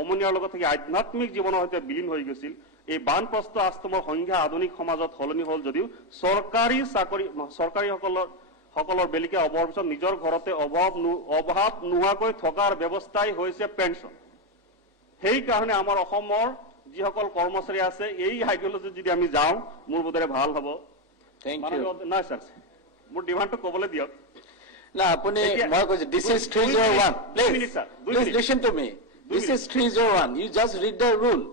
সমনীয়াৰ লগত থাকি আধ্যাত্মিক জীৱনৰ সৈতে বিলীন হৈ গৈছিল এই বানপ্ৰস্থ আশ্ৰমৰ সংখ্যা আধুনিক সমাজত সলনি হ'ল যদিও চৰকাৰীসকলৰ বেলিকে অভাৱৰ পিছত নিজৰ ঘৰতে অভাৱ নোহোৱাকৈ থকাৰ ব্যৱস্থাই হৈছে পেঞ্চন সেই কাৰণে আমাৰ অসমৰ যিসকল কৰ্মচাৰী আছে এই আইডিঅলজি যদি আমি যাওঁ মোৰ বোধেৰে ভাল হ'ব নাই স্যাৰ মোৰ ডিমান্ডটো ক'বলৈ দিয়ক না আপুনি মই কৈছো this is 301 please listen to me this is 301 you just read the rule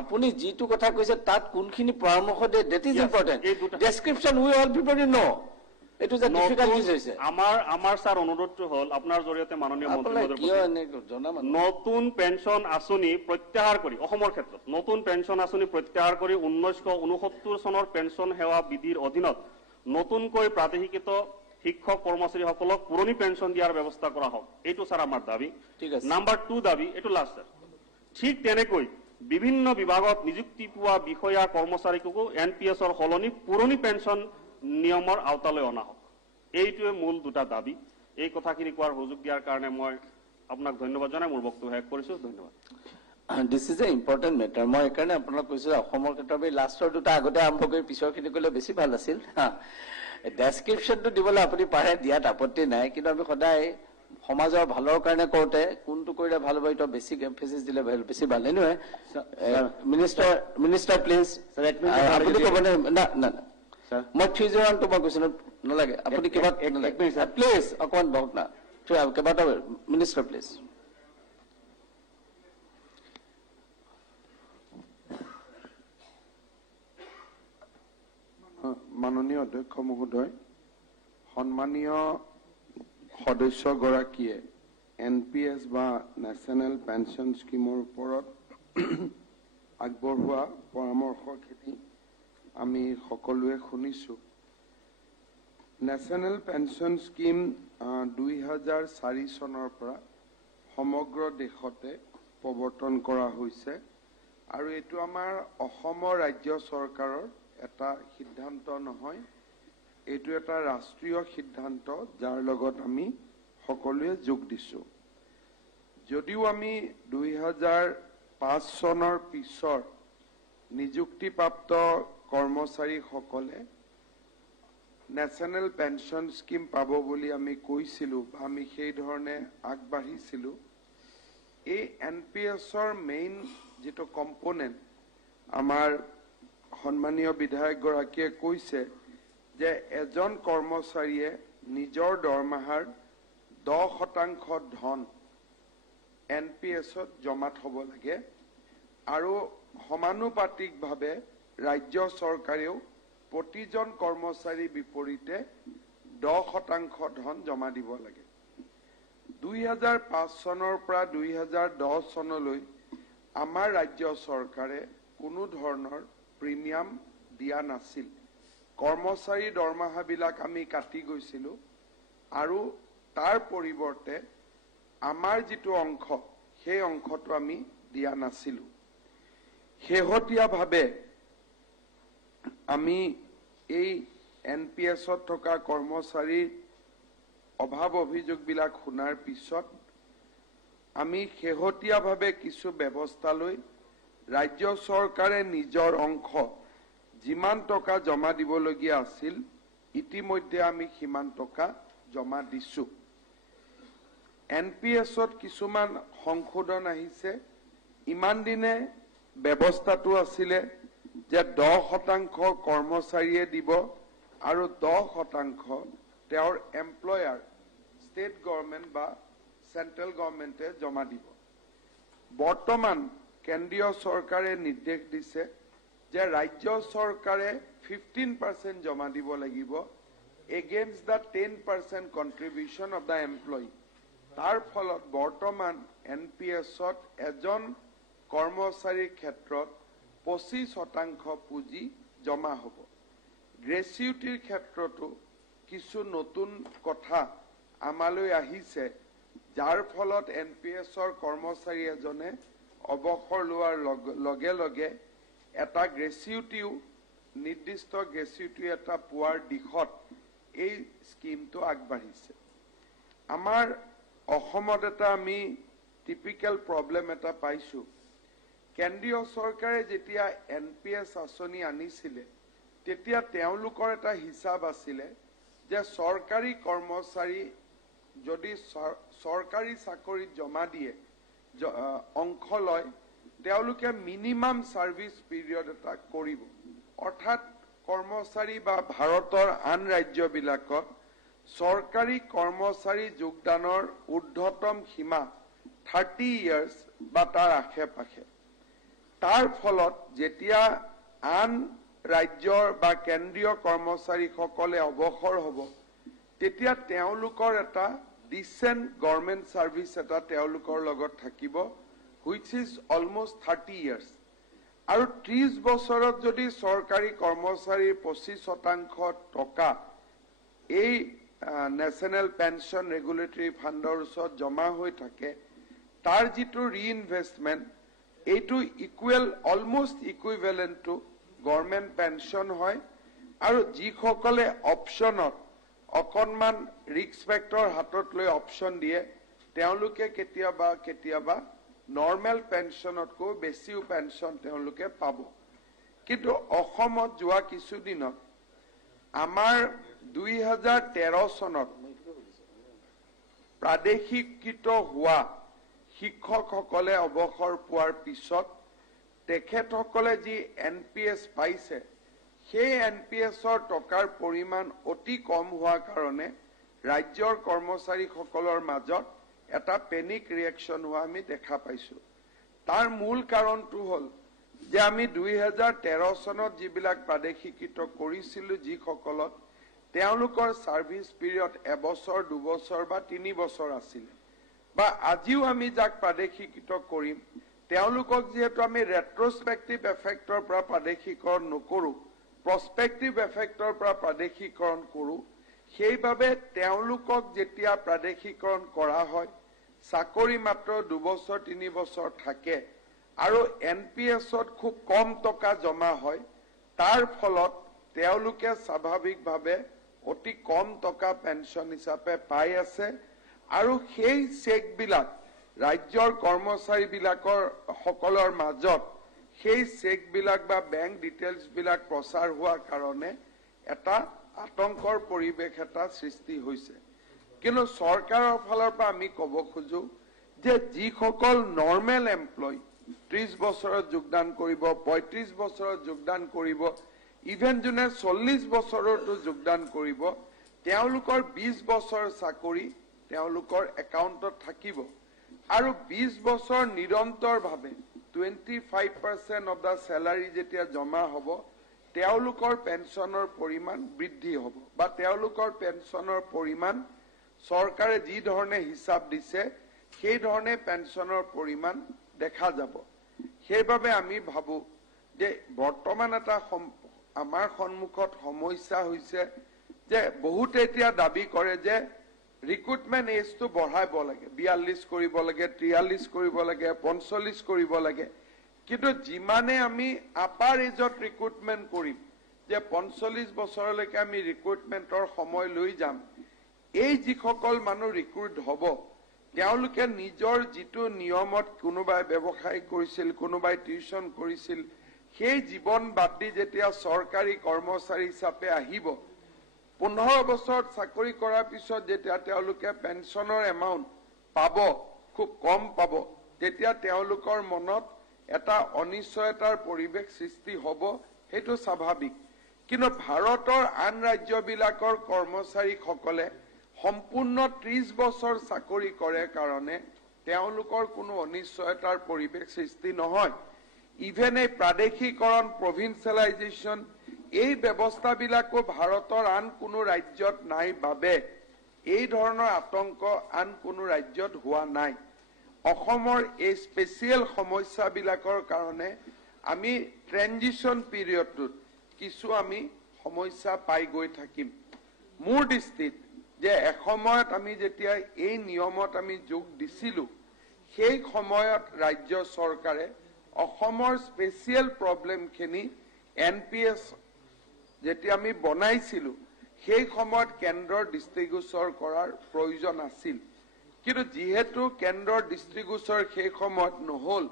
আপুনি যেটো কথা কৈছে তাত কোনখিনি পৰামৰ্শ দিয়ে that is important description we all people know এটো যে ডিফিকাল্টিজ হৈছে আমাৰ স্যাৰ অনুৰোধটো হ'ল আপোনাৰ জৰিয়তে মাননীয় মন্ত্ৰীমহোদয় নতুন পেঞ্চন আঁচনি প্ৰত্যাহাৰ কৰি অসমৰ ক্ষেত্ৰত নতুন পেঞ্চন আঁচনি প্ৰত্যাহাৰ কৰি 1969 চনৰ পেঞ্চন সেৱা বিধিৰ অধীনত নতুনকৈ প্ৰাদেশিকৃত শিক্ষক কৰ্মচাৰীসকলক পুৰণি পেঞ্চন দিয়াৰ ব্যৱস্থা কৰা হওক এইটো স্যাৰ আমাৰ দাবী ঠিক আছে নাম্বাৰ 2 দাবী এইটো লাষ্ট স্যাৰ ঠিক তেনেকৈ বিভিন্ন বিভাগত নিযুক্তি পোৱা বিষয়া কৰ্মচাৰীকো এনপিএছৰ সলনি পুৰণি পেঞ্চন নিয়মৰ আওতালৈ অনা হওক এইটোৱে মূল দুটা দাবী এই কথাখিনি কোৱাৰ সুযোগ দিয়াৰ কাৰণে মই আপোনাক ধন্যবাদ জনাই মোৰ বক্তব্য শেষ কৰিছো ধন্যবাদ This is an important matter. মই একাৰণে আপোনাক কৈছো অসমৰ ক্ষেত্ৰত লাষ্টৰ দুটা আগতে আৰম্ভ কৰি পিছৰখিনি কলে বেছি ভাল আছিল ডেসক্ৰিপশনটো দিবলৈ আপুনি পাৰে দিয়াত আপত্তি নাই কিন্তু আমি সদায় সমাজৰ ভালৰ কাৰণে কৰোতে কোনটো কৰিলে ভাল হ'ব এটা বেছিক এমফেসিস দিলে বেছি ভাল এনিৱে মিনিষ্টাৰ প্লিজ আপুনি ক'বনে না না মই 301 তো মই কৈছো নালাগে আপুনি কিবা প্লিজ অকমান বহক না কেইবাটা মিনিষ্টাৰ প্লিজ মাননীয় অধ্যক্ষ মহোদয় সম্মানীয় সদস্যগৰাকীয়ে এনপিএছ বা নেশ্যনেল পেঞ্চন স্কিমৰ ওপৰত আগবঢ়োৱা পৰামৰ্শখিনি আমি সকলোৱে শুনিছো নেশ্যনেল পেঞ্চন স্কিম 2004 চনৰ পৰা সমগ্ৰ দেশতে প্ৰৱৰ্তন কৰা হৈছে আৰু এটো আমাৰ অসমৰ ৰাজ্য চৰকাৰৰ এটা সিদ্ধান্ত নহয় এটো এটা ৰাষ্ট্ৰীয় সিদ্ধান্ত যাৰ লগত আমি সকলোৱে যোগ দিছো যদিও আমি 2005 চনৰ পিছৰ নিযুক্তিপ্ৰাপ্ত কৰ্মচাৰীসকলে ন্যাশনাল পেনশন স্কিম পাব বুলি আমি কৈছিলো আমি সেই ধৰণে আগবাঢ়িছিলো এই এনপিএছৰ মেইন যেটো কম্পোনেন্ট আমাৰ সম্মানীয় বিধায়ক গৰাকীয়ে কৈছে যে এজন কৰ্মচাৰীয়ে নিজৰ দৰমহাৰ 10% ধন এনপিএছত জমা থব লাগে আৰু সমানুপাতিকভাৱে ৰাজ্য চৰকাৰেও প্ৰতিজন কৰ্মচাৰী বিপৰীতে 10% ধন জমা দিব লাগে 2005 চনৰ পৰা 2010 চনলৈ আমাৰ ৰাজ্য চৰকাৰে কোনো ধৰণৰ প্ৰিমিয়াম দিয়া নাছিল কৰ্মচাৰী দৰমহা বিলাক আমি কাটি গৈছিল আৰু তাৰ পৰিৱৰ্তে আমাৰ যেটো অংশ সেই অংশটো আমি দিয়া নাছিল হেহতিয়াভাৱে আমি এই এনপিএছত থকা কৰ্মচাৰীৰ অভাৱ অভিযোগ বিলাক শুনাৰ পিছত আমি হেহতিয়াভাৱে কিছু ব্যৱস্থা লৈ ৰাজ্য চৰকাৰে নিজৰ অংশ যিমান টকা জমা দিবলগীয়া আছিল ইতিমধ্যে আমি সিমান টকা জমা দিছো এনপিএছত কিছুমান সংশোধন আহিছে ইমান দিনে ব্যৱস্থাটো আছিল যে 10% কৰ্মচাৰীয়ে দিব আৰু 10% তেওঁৰ এমপ্লয়াৰ ষ্টেট গভৰ্ণমেন্ট বা সেন্ট্ৰেল গভৰ্ণমেন্টে জমা দিব বৰ্তমান কেন্দ্ৰীয় চৰকাৰে নিৰ্দেশ দিছে যে ৰাজ্য চৰকাৰে 15% জমা দিব লাগিব against the 10% contribution of the employee তাৰ ফলত বৰ্তমান এনপিএছত এজন কৰ্মচাৰীৰ ক্ষেত্ৰত 25% পুঁজি জমা হ'ব গ্ৰেচুইটিৰ ক্ষেত্ৰতো কিছু নতুন কথা আমালৈ আহিছে যাৰ ফলত এনপিএছৰ কৰ্মচাৰী এজনে অৱসৰ লোৱাৰ লগে লগে এটা গ্ৰেচুইটিও নিৰ্দিষ্ট গ্ৰেচুইটি এটা পোৱাৰ দিশত এই স্কিমটো আগবাঢ়িছে আমাৰ অসমত এটা আমি টিপিক্যাল প্ৰব্লেম এটা পাইছো কেন্দ্ৰীয় চৰকাৰে যেতিয়া NPS আঁচনি আনিছিলে তেতিয়া তেওঁলোকৰ এটা হিচাপ আছিলে যে চৰকাৰী কৰ্মচাৰী যদি চৰকাৰী চাকৰিত জমা দিয়ে অংশ লয় তেওঁলোকে মিনিমাম সাৰ্ভিস পিৰিয়ড এটা কৰিব অৰ্থাৎ কৰ্মচাৰী বা ভাৰতৰ আন ৰাজ্যবিলাকত চৰকাৰী কৰ্মচাৰী যোগদানৰ ঊৰ্ধ্বতম সীমা 30 ইয়াৰ্স বা তাৰ আশে-পাশে তাৰ ফলত যেতিয়া আন ৰাজ্যৰ বা কেন্দ্ৰীয় কৰ্মচাৰীসকলে অৱসৰ হ'ব তেতিয়া তেওঁলোকৰ এটা ডিসেন্ট গভৰ্নমেন্ট সাৰ্ভিস এটা তেওঁলোকৰ লগত থাকিব which is almost 30 years আৰু 30 বছৰত যদি চৰকাৰী কৰ্মচাৰীৰ 25% টকা এই ন্যাশনাল পেনশন ৰেগুলেটৰী ফাণ্ডৰ ওচৰত জমা হৈ থাকে তাৰ যিটো ৰিইনভেষ্টমেন্ট এইটো equal almost equivalent two government pension হয় আৰু যিসকলে অপচনত অকনমান ৰিস্ক ফেক্টৰ হাতত লৈ অপচন দিয়ে তেওঁলোকে কেতিয়াবা নৰ্মেল পেনশনতকৈ বেছিও পেনশন তেওঁলোকে পাব কিন্তু অসমত যোৱা কিছুদিনত আমাৰ 2013 চনত প্ৰাদেশিকৃত হোৱা শিক্ষকসকলে অৱসৰ পোৱাৰ পিছত তেখেতসকলে যি NPS পাইছে সেই NPSৰ টকাৰ পৰিমাণ অতি কম হোৱাৰ কাৰণে ৰাজ্যৰ কৰ্মচাৰীসকলৰ মাজত এটা পেনিক ৰিয়েকশন হোৱা আমি দেখা পাইছো তাৰ মূল কাৰণটো হ'ল যে আমি 2013 চনত যিবিলাক প্ৰাদেশিকৃত কৰিছিলো যিসকলত তেওঁলোকৰ সাৰ্ভিস পিৰিয়ড এবছৰ 2 বছৰ বা 3 বছৰ আছিল বা আজিও আমি যাক প্ৰাদেশিকৃত কৰিম তেওঁলোকক যেহেতু আমি ৰেট্ৰস্পেক্টিভ এফেক্টৰ পৰা প্ৰাদেশিকৰণ নকৰো প্ৰস্পেক্টিভ এফেক্টৰ পৰা প্ৰাদেশিকৰণ কৰো সেইভাবে তেওঁলোকক যেতিয়া প্ৰাদেশিকৰণ কৰা হয় চাকৰি মাত্ৰ 2 বছৰ 3 বছৰ থাকে আৰু NPSত খুব কম টকা জমা হয় তাৰ ফলত তেওঁলোকে স্বাভাৱিকভাৱে অতি কম টকা পেনশন হিচাপে পাই আছে আৰু সেই চেকবিলাক ৰাজ্যৰ কৰ্মচাৰীবিলাকৰ সকলৰ মাজত সেই চেকবিলাক বা বেংক ডিটেইলছ বিলাক প্ৰচাৰ হোৱাৰ কাৰণে এটা আতংকৰ পৰিবেশ এটা সৃষ্টি হৈছে কিন্তু চৰকাৰৰ ফালৰ পৰা আমি ক'ব খোজো যে যিসকল নৰ্মেল এমপ্লয় 30 বছৰত যোগদান কৰিব 35 বছৰত যোগদান কৰিব ইভেন যোনে 40 বছৰতো যোগদান কৰিব তেওঁলোকৰ 20 বছৰ চাকৰি তেওঁলোকৰ একাউণ্টত থাকিব আৰু 20 বছৰ নিৰন্তৰভাৱে 25% অফ দা স্যালাৰি যেতিয়া জমা হ'ব তেওঁলোকৰ পেনশনৰ পৰিমাণ বৃদ্ধি হ'ব বা তেওঁলোকৰ পেনশনৰ পৰিমাণ চৰকাৰে যি ধৰণে হিচাপ দিছে সেই ধৰণে পেনশনৰ পৰিমাণ দেখা যাব সেইভাবে আমি ভাবো যে বৰ্তমান এটা আমাৰ সন্মুখত সমস্যা হৈছে যে বহুত এতিয়া দাবী কৰে যে ৰিক্ৰুটমেন্ট এজটো বঢ়াব লাগে 42 কৰিব লাগে 43 কৰিব লাগে 45 কৰিব লাগে কিন্তু যিমানে আমি আপাৰ এজত ৰিক্ৰুটমেন্ট কৰিম যে 45 বছৰলৈকে আমি ৰিক্ৰুটমেন্টৰ সময় লৈ যাম এই যিসকল মানুহ ৰিক্ৰুট হ'ব তেওঁলোকে নিজৰ যিটো নিয়মত কোনোবাই ব্যৱসায় কৰিছিল কোনোবাই টিউশন কৰিছিল সেই জীৱন বাদ দি যেতিয়া চৰকাৰী কৰ্মচাৰী হিচাপে আহিব 15 বছৰত চাকৰি কৰাৰ পিছত যেতিয়া তেওঁলোকে পেনশনৰ এমাউন্ট পাব খুব কম পাব তেতিয়া তেওঁলোকৰ মনত এটা অনিশ্চয়তাৰ পৰিবেশ সৃষ্টি হ'ব হেতু স্বাভাৱিক কিন্তু ভাৰতৰ আন ৰাজ্যবিলাকৰ কৰ্মচাৰীসকলে সম্পূৰ্ণ 30 বছৰ চাকৰি কৰে কাৰণে তেওঁলোকৰ কোনো অনিশ্চয়তাৰ পৰিবেশ সৃষ্টি নহয় ইভেন এই প্ৰাদেশিকৰণ প্ৰভিন্সিয়েলাইজেশ্যন এই ব্যৱস্থাবিলাকো ভাৰতৰ আন কোনো ৰাজ্যত নাই বাবে এই ধৰণৰ আতংক আন কোনো ৰাজ্যত হোৱা নাই অসমৰ এই স্পেচিয়েল সমস্যাবিলাকৰ কাৰণে আমি ট্ৰেনজিশন পিৰিয়ডটোত কিছু আমি সমস্যা পাই গৈ থাকিম মোৰ দৃষ্টিত যে এসময়ত আমি যেতিয়া এই নিয়মত আমি যোগ দিছিলো সেই সময়ত ৰাজ্য চৰকাৰে অসমৰ স্পেচিয়েল প্ৰবলেমখিনি NPS যেতিয়া আমি বনাইছিলো সেই সময়ত কেন্দ্ৰৰ দৃষ্টিগোচৰ কৰাৰ প্ৰয়োজন আছিল কিন্তু যেহেতু কেন্দ্ৰৰ দৃষ্টিগোচৰ সেই সময়ত নহল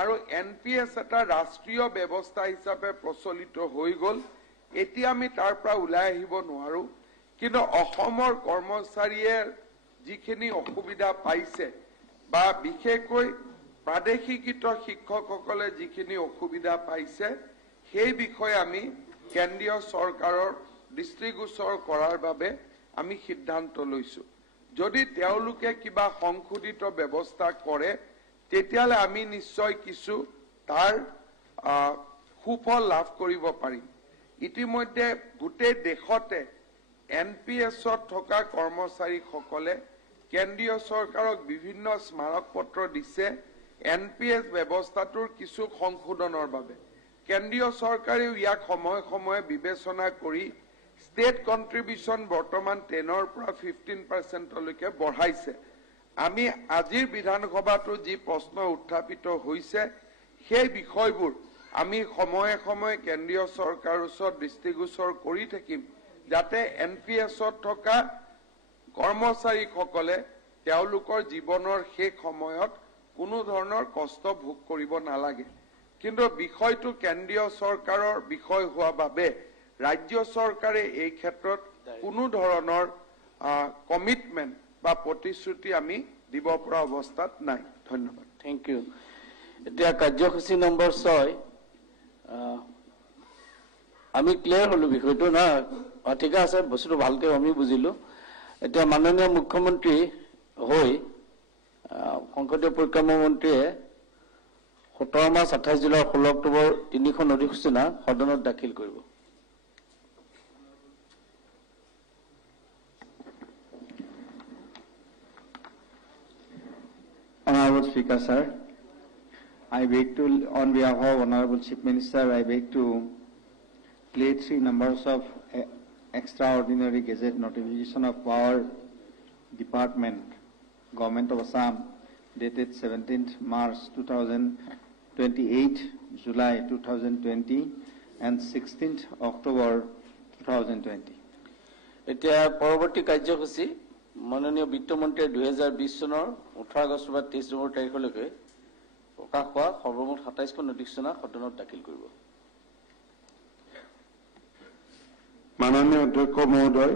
আৰু NPS এটা ৰাষ্ট্ৰীয় ব্যৱস্থা হিচাপে প্ৰচলিত হৈ গল, এতিয়া আমি তাৰ পৰা ওলাই আহিব নোৱাৰো। কিন্তু অসমৰ কৰ্মচাৰীয়ে যিখিনি অসুবিধা পাইছে বা বিশেষকৈ প্ৰাদেশিকৃত শিক্ষকসকলে যিখিনি অসুবিধা পাইছে, সেই বিষয়ে আমি কেন্দ্ৰীয় চৰকাৰৰ দৃষ্টিগোচৰ কৰাৰ বাবে আমি সিদ্ধান্ত লৈছো। যদি তেওঁলোকে কিবা সংশোধিত ব্যৱস্থা কৰে, তেতিয়ালে আমি নিশ্চয় কিছু তাৰ সুফল লাভ কৰিব পাৰিম। ইতিমধ্যে গোটেই দেশতে NPS-ত থকা কৰ্মচাৰীসকলে কেন্দ্ৰীয় চৰকাৰক বিভিন্ন স্মাৰক পত্ৰ দিছে NPS ব্যৱস্থাটোৰ কিছু সংশোধনৰ বাবে। কেন্দ্ৰীয় চৰকাৰেও ইয়াক সময়ে সময়ে বিবেচনা কৰি ষ্টেট কন্ট্ৰিবিউশন বৰ্তমান 10ৰ পৰা 15%লৈকে বঢ়াইছে। আমি আজিৰ বিধানসভাটো যি প্ৰশ্ন উত্থাপিত হৈছে, সেই বিষয়বোৰ আমি সময়ে সময়ে কেন্দ্ৰীয় চৰকাৰৰ ওচৰত দৃষ্টিগোচৰ কৰি থাকিম, যাতে NPS-ত থকা কৰ্মচাৰীসকলে তেওঁলোকৰ জীৱনৰ শেষ সময়ত কোনো ধৰণৰ কষ্ট ভোগ কৰিব নালাগে। কিন্তু বিষয়টো কেন্দ্ৰীয় চৰকাৰৰ বিষয় হোৱা বাবে ৰাজ্য চৰকাৰে এই ক্ষেত্ৰত কোনো ধৰণৰ কমিটমেন্ট বা প্ৰতিশ্ৰুতি আমি দিব পৰা অৱস্থাত নাই। ধন্যবাদ। Thank you. এতিয়া কাৰ্যসূচী নম্বৰ 6 আমি ক্লিয়াৰ হলো বিষয়টো না, ঠিক আছে, বস্তুটো ভালকে আমি বুজিলো। এতিয়া মাননীয় মুখ্যমন্ত্ৰী হৈ সংসদীয় পৰিক্ৰমা মন্ত্ৰীয়ে 17 মাৰ্চ 28 জুলাই 16 অক্টোবৰ 3খন অধিসূচনা সদনত দাখিল কৰিব। Honorable Speaker, sir, I beg to, on behalf of Honorable Chief Minister, I beg to play 3 numbers of extraordinary gazette notification of Power Department, Government of Assam, dated 17th March 2028, July 2020, and 16th October 2020. এতিয়া পৰৱৰ্তী কাৰ্যসূচী মাননীয় বিত্তমন্ত্ৰীয়ে 2020 চনৰ 18 আগষ্ট বা 23 নৱেম্বৰ তাৰিখলৈকে প্ৰকাশ হোৱা সৰ্বমুঠ 27খন অধিসূচনা সদনত দাখিল কৰিব। মাননীয় অধ্যক্ষ মহোদয়,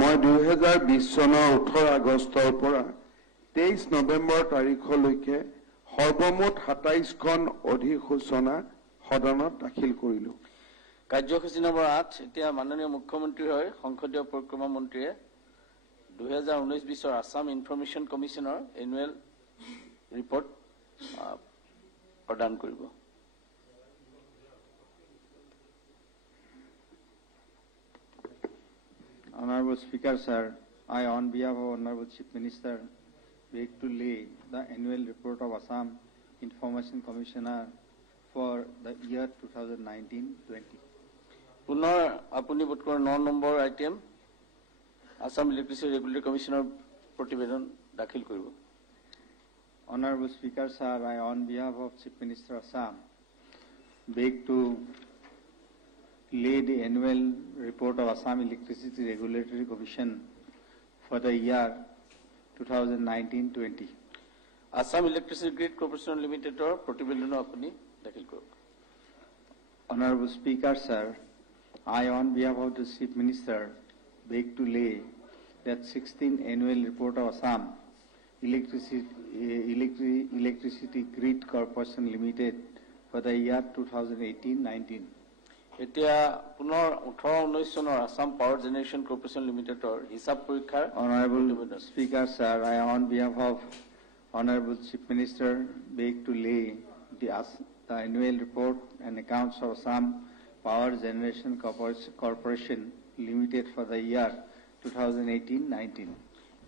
মই 2020 চনৰ 18 আগষ্টৰ পৰা 23 নৱেম্বৰ তাৰিখলৈকে সৰ্বমুঠ 27খন অধিসূচনা সদনত দাখিল কৰিলো। কাৰ্যসূচী নম্বৰ 8 এতিয়া মাননীয় মুখ্যমন্ত্ৰী হৈ সংসদীয় পৰিক্ৰমা মন্ত্ৰীয়ে 2019-20 আসাম ইনফৰমেশ্যন কমিশ্যনৰ এনুৱেল ৰিপৰ্ট প্ৰদান কৰিব। Honorable Speaker, sir, I, on behalf of Honorable Chief Minister, beg to lay the annual report of Assam Information Commissioner for the year 2019-20. পুনৰ আপুনি বুটকৰ 9 number item Assam electricity regulatory কমিশ্যনৰ প্ৰতিবেদন দাখিল কৰিব। Honorable Speaker, sir, I, on behalf of Chief Minister Assam, beg to lay the annual report of Assam Electricity Regulatory Commission for the year 2019-20. Assam electricity grid corporation লিমিটেডৰ প্ৰতিবেদনো আপুনি দাখিল কৰক। Honorable Speaker, sir, I, on behalf of the Chief Minister, beg to lay that 16th annual report of Assam Electricity Grid Corporation Limited for the year 2018-19. এতিয়া পুনৰ 18-19 চনৰ Assam power generation corporation লিমিটেডৰ হিচাপ পৰীক্ষাৰ Honorable Speaker, sir, I, on behalf of Honorable Chief Minister, beg to lay the annual report and accounts of Assam Power Generation Corporation Limited for the year 2018-19.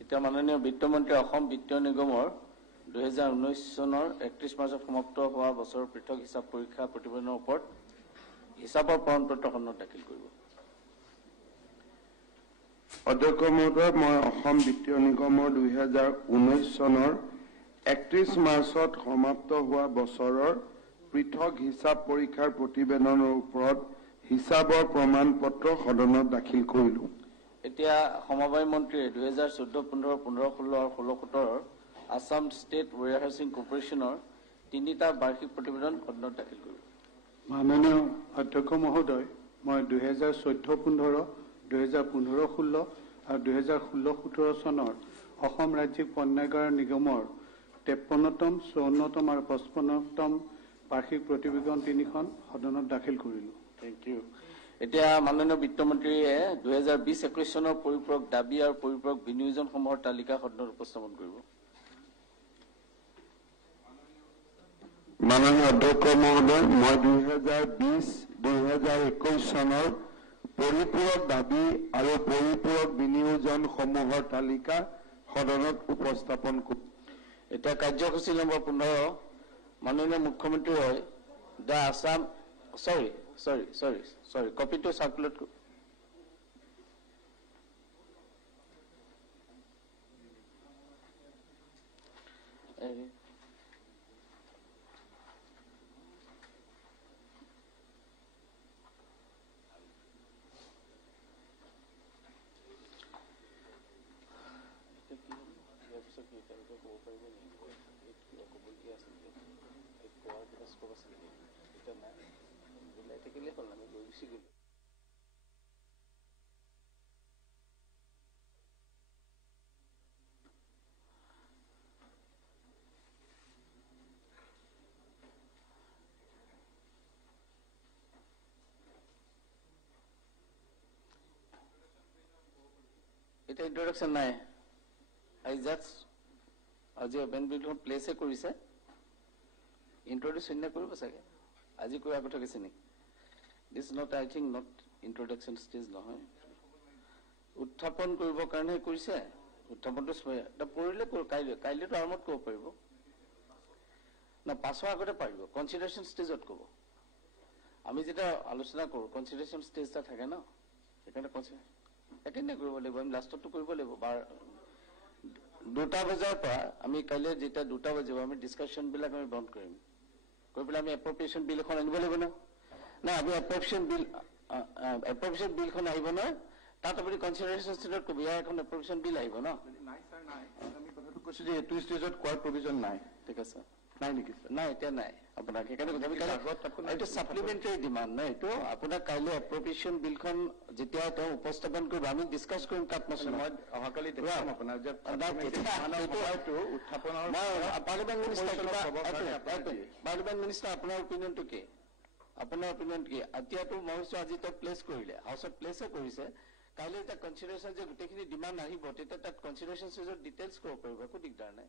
এতিয়া মাননীয় বিত্তমন্ত্ৰী অসম বিত্তীয় নিগমৰ 2019 চনৰ 31 মাৰ্চত সমাপ্ত হোৱা বছৰৰ পৃথক হিচাপ পৰীক্ষা প্ৰতিবেদনৰ ওপৰত হিচাপৰ প্ৰমাণপত্ৰ সদনত দাখিল কৰিব। অধ্যক্ষ মহোদয়, মই অসম বিত্তীয় নিগমৰ 2019 চনৰ 31 মাৰ্চত সমাপ্ত হোৱা বছৰৰ পৃথক হিচাপ পৰীক্ষাৰ প্ৰতিবেদনৰ ওপৰত হিচাপৰ প্ৰমাণপত্ৰ সদনত দাখিল কৰিলো। এতিয়া সমবায় মন্ত্ৰীয়ে 2014-15, 15-16 আৰু 16-17 আসাম ষ্টেট ৱেয়াৰহাউচিং কৰ্পোৰেশ্যনৰ 3টা বাৰ্ষিক প্ৰতিবেদন সদনত দাখিল কৰিব। মাননীয় অধ্যক্ষ মহোদয়, মই 2014-15, 2015-16 আৰু 2016-17 চনৰ অসম ৰাজ্যিক পণ্যাগাৰ নিগমৰ 53তম, 54তম আৰু 55তম বাৰ্ষিক প্ৰতিবেদন 3খন সদনত দাখিল কৰিলো। Thank you. এতিয়া মাননীয় বিত্তমন্ত্ৰীয়ে 2020-21 চনৰ পৰিপূৰক দাবী আৰু পৰিপূৰক বিনিয়োজনসমূহৰ তালিকা সদনত উপস্থাপন কৰিব। মাননীয় অধ্যক্ষ মহোদয়, মই 2020-2021 চনৰ পৰিপূৰক দাবী আৰু পৰিপূৰক বিনিয়োজনসমূহৰ তালিকা সদনত উপস্থাপন কৰিম। এতিয়া কাৰ্যসূচী নম্বৰ 15, মাননীয় মুখ্যমন্ত্ৰীয়ে দ্য আসাম কপিটো চাৰ্কুলেট এটা ইন্ট্ৰডাকশন নাই। আজি বেন বিলখন প্লেছে কৰিছে, ইন্ট্ৰডিউচ অন্য কৰিব চাগে, আজি কৈ আগত থাকিছে নেকি? This not, I think not introduction stage নহয়, উত্থাপন কৰিবৰ কাৰণে কৰিছে। উত্থাপনটো পঢ়িলে কাইলৈতো আৰম্ভত ক'ব পাৰিব না, পাছৰ আগতে পাৰিব, কনচিডাৰেশ্যন ষ্টেজত ক'ব। আমি যেতিয়া আলোচনা কৰোঁ কনচিডাৰেশ্যন ষ্টেজ এটা থাকে ন, সেইকাৰণে এটেণ্ডে কৰিব লাগিব, আমি লাষ্টতো কৰিব লাগিব। 2টা বজাৰ পৰা আমি কাইলৈ যেতিয়া 2টা বাজিব আমি ডিছকাশ্যনবিলাক আমি বন্ধ কৰিম, কৰি পেলাই আমি এপ্ৰপ্ৰিয়েশ্যন বিল এখন আনিব লাগিব না। আমি এপ্ৰপ্ৰিয়েশ্যন বিলখন আহিব নহয়, তাত আপুনি কনচিডাৰেশ্যন ষ্টেজত ক'ব, ইয়াৰ এখন এপ্ৰপ্ৰিয়েশ্যন বিল আহিব ন। নাই ছাৰ, নাই, আমি কথাটো কৈছো যে এইটো ষ্টেজত কোৱাৰ প্ৰভিজন নাই। ঠিক আছে, নাই নেকি ছাৰ? নাই এতিয়া নাই আপোনাক, সেইকাৰণে এইটো ছাপ্লিমেণ্টাৰী ডিমাণ্ড নাই, এইটো আপোনাক কাইলৈ এপ্ৰপ্ৰিয়েশ্যন বিলখন যেতিয়া তেওঁ উপস্থাপন কৰিব আমি ডিছকাছ কৰিম তাত। মই অহাকালি দেখাম আপোনাক যে পাৰ্লিমেণ্ট মিনিষ্টাৰ আপোনাৰ অপিনিয়নটো কি? আপোনাৰ অপিনিয়ন কি? এতিয়াতো মই ভাবিছো আজি তেওঁ প্লেচ কৰিলে, হাউচত প্লেচে কৰিছে, কাইলৈ এতিয়া কনচিডাৰেশ্যন যে গোটেইখিনি ডিমাণ্ড আহিব তেতিয়া তাত কনচিডাৰেশ্যন ষ্টেজত ডিটেইলছ ক'ব পাৰিব, একো দিগদাৰ নাই।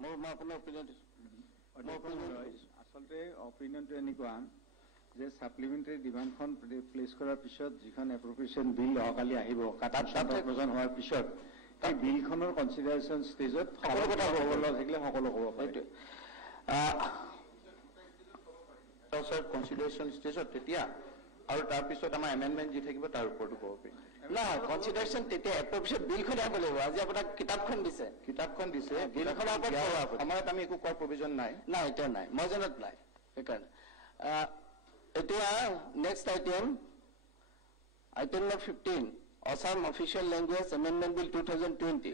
মই আপোনাৰ অপিনিয়ন আচলতে অপিনিয়নটো এনেকুৱা যে ছাপ্লিমেণ্টাৰী ডিমাণ্ডখন প্লেচ কৰাৰ পিছত যিখন এপ্ৰপ্ৰিয়েশ্যন বিল অহাকালি আহিব, তাত প্ৰয়োজন হোৱাৰ পিছত সেই বিলখনৰ কনচিডাৰেশ্যন ষ্টেজত সকলো কথা ক'ব থাকিলে সকলো ক'ব পাৰে। ছাৰ কনচিডাৰেশ্যন ষ্টেজত তেতিয়া আৰু তাৰপিছত আমাৰ এমেণ্ডমেণ্ট যি থাকিব তাৰ ওপৰতো ক'ব পাৰিম। নহয়, কনচিডাৰেশ্যন তেতিয়া এপ্ৰপ্ৰিয়েশ্যন বিলখন আহিব লাগিব। আজি আপোনাক কিতাপখন দিছে, বিলখনৰ সময়ত আমি একো কোৱাৰ প্ৰভিজন নাই। নাই, এতিয়া নাই, মই জনাত নাই। সেইকাৰণে এতিয়া next item number 15, Assam official language amendment bill 2020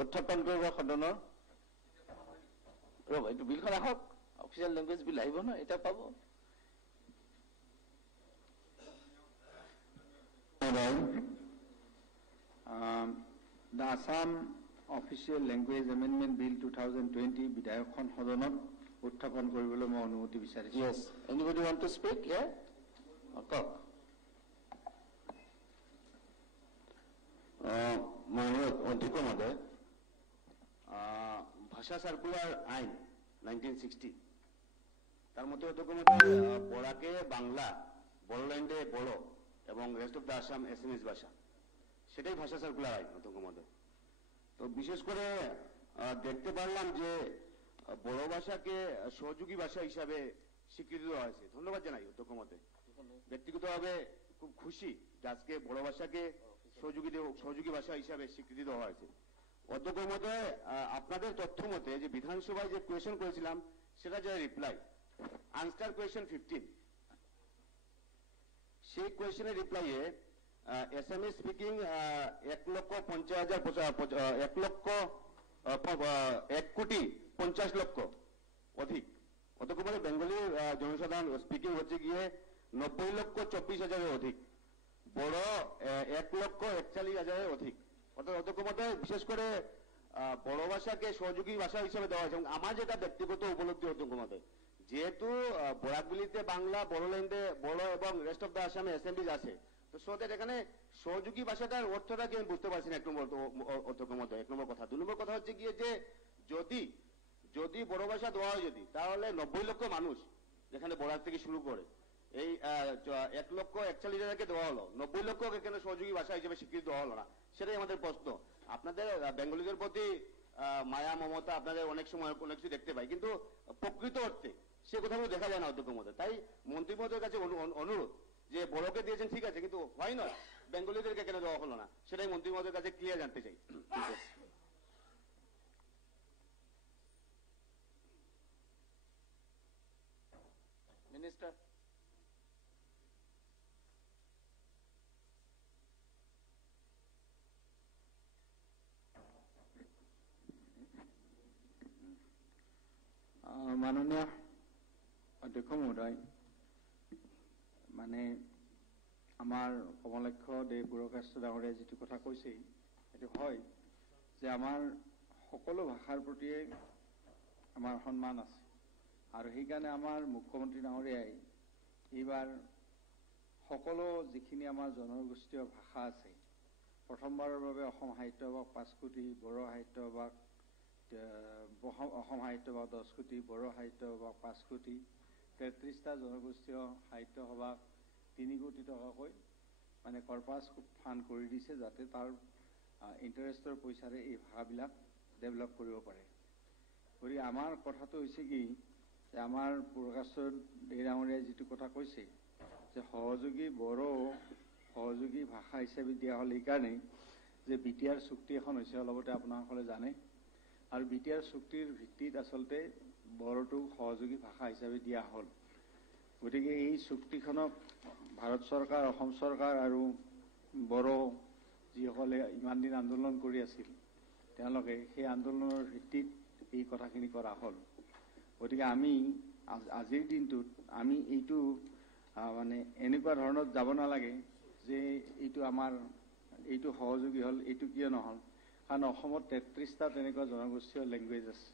উত্থাপন কৰিব সদনৰ। ৰ'ব, এইটো বিলখন আহক, অফিচিয়েল লেংগুৱেজ বিল আহিব ন, এতিয়া পাব। The Assam Official Language Amendment Bill 2020 বিধায়কখন সদনত উত্থাপন কৰিবলৈ মই অনুমতি বিচাৰিছো। Yes, anybody want to speak? Yeah? কওক। অধ্যক্ষ মহোদয়, ভাষা সার্কুলার আইন 1960 তার মধ্যে অধ্যক্ষ মহোদয় বড়াকে বাংলা, বড়োল্যান্ডে বড়ো এবং rest of the Assam SMS ভাষা, সেটাই ভাষা সার্কুলার আইন অধ্যক্ষ মহোদয়। তো বিশেষ করে দেখতে পারলাম যে বড়ো ভাষাকে সহযোগী ভাষা হিসাবে স্বীকৃতি দেওয়া হয়েছে। ধন্যবাদ জানাই অধ্যক্ষ মহোদয়। ব্যক্তিগতভাবে খুব খুশি যে আজকে বড়ো ভাষাকে সহযোগী ভাষা হিসাবে স্বীকৃতি দেওয়া হয়েছে। অধ্যক্ষ মহোদয়, আপনাদের তথ্য মতে যে বিধানসভায় যে কোয়েশন করেছিলাম সেটা যে রিপ্লাই আনসার কোয়েশন 15, সেই কোয়েশনের রিপ্লাইয়ে এছএমএছ স্পিকিং 1,50,000 অধিক। অতএব বেঙ্গলির জনসাধারণ স্পিকিং হচ্ছে গিয়ে 90,24,000 অধিক, বড় 1,41,000 অধিক। অতএব বিশেষ করে বড় ভাষাকে সহযোগী ভাষা হিসেবে দেওয়া হয়েছে। এবং আমার যেটা ব্যক্তিগত উপলব্ধি অধ্যক্ষ যেহেতু বরাকবিলিতে বাংলা, বড়োল্যান্ডে বড়ো এবং রেস্ট অফ দ্য আসামে এসএমবিজ আছে, তো সোদের এখানে সহযোগী ভাষাটার অর্থটাকে আমি বুঝতে পারছি না। 1 নম্বর অধ্যক্ষ মহোদয়, 1 নম্বর কথা। 2 নম্বর কথা হচ্ছে গিয়ে যে যদি বড় ভাষা দেওয়া হয় তাহলে 90 লক্ষ মানুষ যেখানে বরাক থেকে শুরু করে এই 1,41,000 দেওয়া হলো, 90 লক্ষকে কেন সহযোগী ভাষা হিসেবে স্বীকৃতি দেওয়া হলো না, সেটাই আমাদের প্রশ্ন। আপনাদের বেঙ্গলিদের প্রতি মায়া মমতা আপনাদের অনেক সময় অনেক কিছু দেখতে পাই, কিন্তু প্রকৃত অর্থে সে কোথাও দেখা যায় না অধ্যক্ষ মহোদয়। তাই মন্ত্রী মহোদয়ের কাছে অনুরোধ যে বড়কে দিয়েছেন ঠিক আছে, কিন্তু হয় নয় বেঙ্গলিদেরকে কেন দেওয়া হলো না, সেটাই মন্ত্রী মহোদয়ের কাছে ক্লিয়ার জানতে চাই। মিনিস্টার। মাননীয় অধ্যক্ষ মহোদয়, মানে আমাৰ কমলাক্ষ দে পুৰকাষ্ট ডাঙৰীয়াই যিটো কথা কৈছে সেইটো হয় যে আমাৰ সকলো ভাষাৰ প্ৰতিয়ে আমাৰ সন্মান আছে, আৰু সেইকাৰণে আমাৰ মুখ্যমন্ত্ৰী ডাঙৰীয়াই এইবাৰ সকলো যিখিনি আমাৰ জনগোষ্ঠীয় ভাষা আছে প্ৰথমবাৰৰ বাবে অসম সাহিত্য সভাক 5 কোটি, বড়ো সাহিত্য সভাক অসম সাহিত্য সভাক 10 কোটি, বড়ো সাহিত্য সভাক 5 কোটি, 33টা জনগোষ্ঠীয় সাহিত্য সভাক 3 কোটি টকাকৈ মানে কৰ্পাছ ফাণ্ড কৰি দিছে, যাতে তাৰ ইণ্টাৰেষ্টৰ পইচাৰে এই ভাষাবিলাক ডেভেলপ কৰিব পাৰে। গতিকে আমাৰ কথাটো হৈছে কি যে আমাৰ পুৰকাষ্ট দে ডাঙৰীয়াই যিটো কথা কৈছে যে সহযোগী ভাষা হিচাপে দিয়া হ'ল এইকাৰণেই যে BTR চুক্তি এখন হৈছে, অলপতে আপোনাসকলে জানে, আৰু BTR চুক্তিৰ ভিত্তিত আচলতে বড়োটোক সহযোগী ভাষা হিচাপে দিয়া হ'ল। গতিকে এই চুক্তিখনক ভাৰত চৰকাৰ, অসম চৰকাৰ আৰু বড়ো যিসকলে ইমান দিন আন্দোলন কৰি আছিল তেওঁলোকে সেই আন্দোলনৰ ভিত্তিত এই কথাখিনি কৰা হ'ল। গতিকে আমি আজিৰ দিনটোত আমি এইটো মানে এনেকুৱা ধৰণত যাব নালাগে যে এইটো সহযোগী হ'ল, এইটো কিয় নহ'ল, কাৰণ অসমত 33টা তেনেকুৱা জনগোষ্ঠীয় লেংগুৱেজ আছে।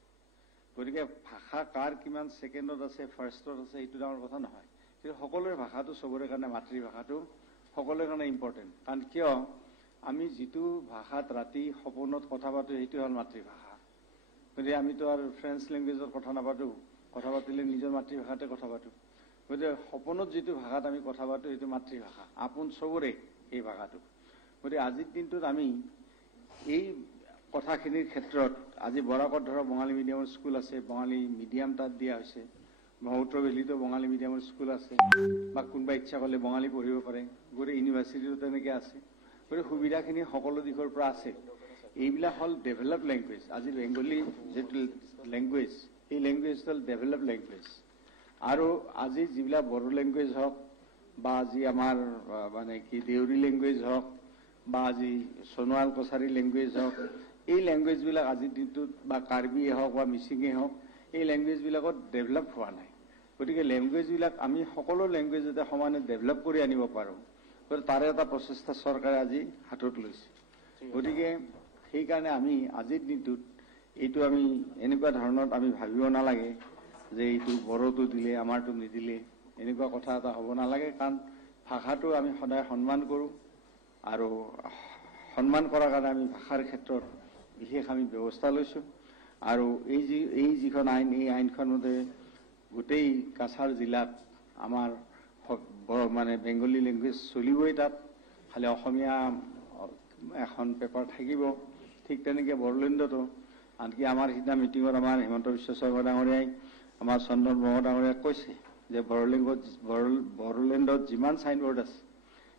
গতিকে ভাষা কাৰ কিমান ছেকেণ্ডত আছে, ফাৰ্ষ্টত আছে, এইটো ডাঙৰ কথা নহয়, কিন্তু সকলোৰে ভাষাটো চবৰে কাৰণে মাতৃভাষাটো সকলোৰে কাৰণে ইম্পৰ্টেণ্ট। কাৰণ কিয় আমি যিটো ভাষাত ৰাতি সপোনত কথা পাতোঁ সেইটো হ'ল মাতৃভাষা। গতিকে আমিতো আৰু ফ্ৰেঞ্চ লেংগুৱেজত কথা নাপাতোঁ, কথা পাতিলে নিজৰ মাতৃভাষাতে কথা পাতোঁ। গতিকে সপোনত যিটো ভাষাত আমি কথা পাতোঁ সেইটো মাতৃভাষা, আপোন চবৰে এই ভাষাটো। গতিকে আজিৰ দিনটোত আমি এই কথাখিনিৰ ক্ষেত্ৰত আজি বৰাকত ধৰক বঙালী মিডিয়ামৰ স্কুল আছে, বঙালী মিডিয়াম তাত দিয়া হৈছে, ব্ৰহ্মপুত্ৰ ভেলীতো বঙালী মিডিয়ামৰ স্কুল আছে, বা কোনোবা ইচ্ছা কৰিলে বঙালী পঢ়িব পাৰে, গতিকে ইউনিভাৰ্চিটিটো তেনেকৈ আছে। গতিকে সুবিধাখিনি সকলো দিশৰ পৰা আছে। এইবিলাক হ'ল ডেভেলপ লেংগুৱেজ। আজি বেংগলী যিটো লেংগুৱেজ, এই লেংগুৱেজটো হ'ল ডেভেলপ লেংগুৱেজ। আৰু আজি যিবিলাক বড়ো লেংগুৱেজ হওক বা আজি আমাৰ মানে কি দেউৰী লেংগুৱেজ হওক বা আজি সোণোৱাল কছাৰী লেংগুৱেজ হওক, এই লেংগুৱেজবিলাক আজিৰ দিনটোত বা কাৰ্বিয়ে হওক বা মিচিঙে হওক, এই লেংগুৱেজবিলাকত ডেভেলপ হোৱা নাই। গতিকে লেংগুৱেজবিলাক আমি সকলো লেংগুৱেজ যাতে সমানে ডেভেলপ কৰি আনিব পাৰোঁ, গতিকে তাৰে এটা প্ৰচেষ্টা চৰকাৰে আজি হাতত লৈছে। গতিকে সেইকাৰণে আমি আজিৰ দিনটোত এইটো আমি এনেকুৱা ধৰণত আমি ভাবিব নালাগে যে এইটো বড়োটো দিলে আমাৰটো নিদিলে, এনেকুৱা কথা এটা হ'ব নালাগে। কাৰণ ভাষাটো আমি সদায় সন্মান কৰোঁ, আৰু সন্মান কৰাৰ কাৰণে আমি ভাষাৰ ক্ষেত্ৰত বিশেষ আমি ব্যৱস্থা লৈছোঁ। আৰু এই যিখন আইন, এই আইনখন মতে গোটেই কাছাৰ জিলাত আমাৰ মানে বেংগলী লেংগুৱেজ চলিবই, তাত খালি অসমীয়া এখন পেপাৰ থাকিব। ঠিক তেনেকৈ বড়োলেণ্ডতো, আনকি আমাৰ সিদিনা মিটিঙত আমাৰ হিমন্ত বিশ্ব শৰ্মা ডাঙৰীয়াই আমাৰ চন্দন ব্ৰহ্ম ডাঙৰীয়াক কৈছে যে বড়োলেণ্ডত যিমান চাইনবোৰ্ড আছে,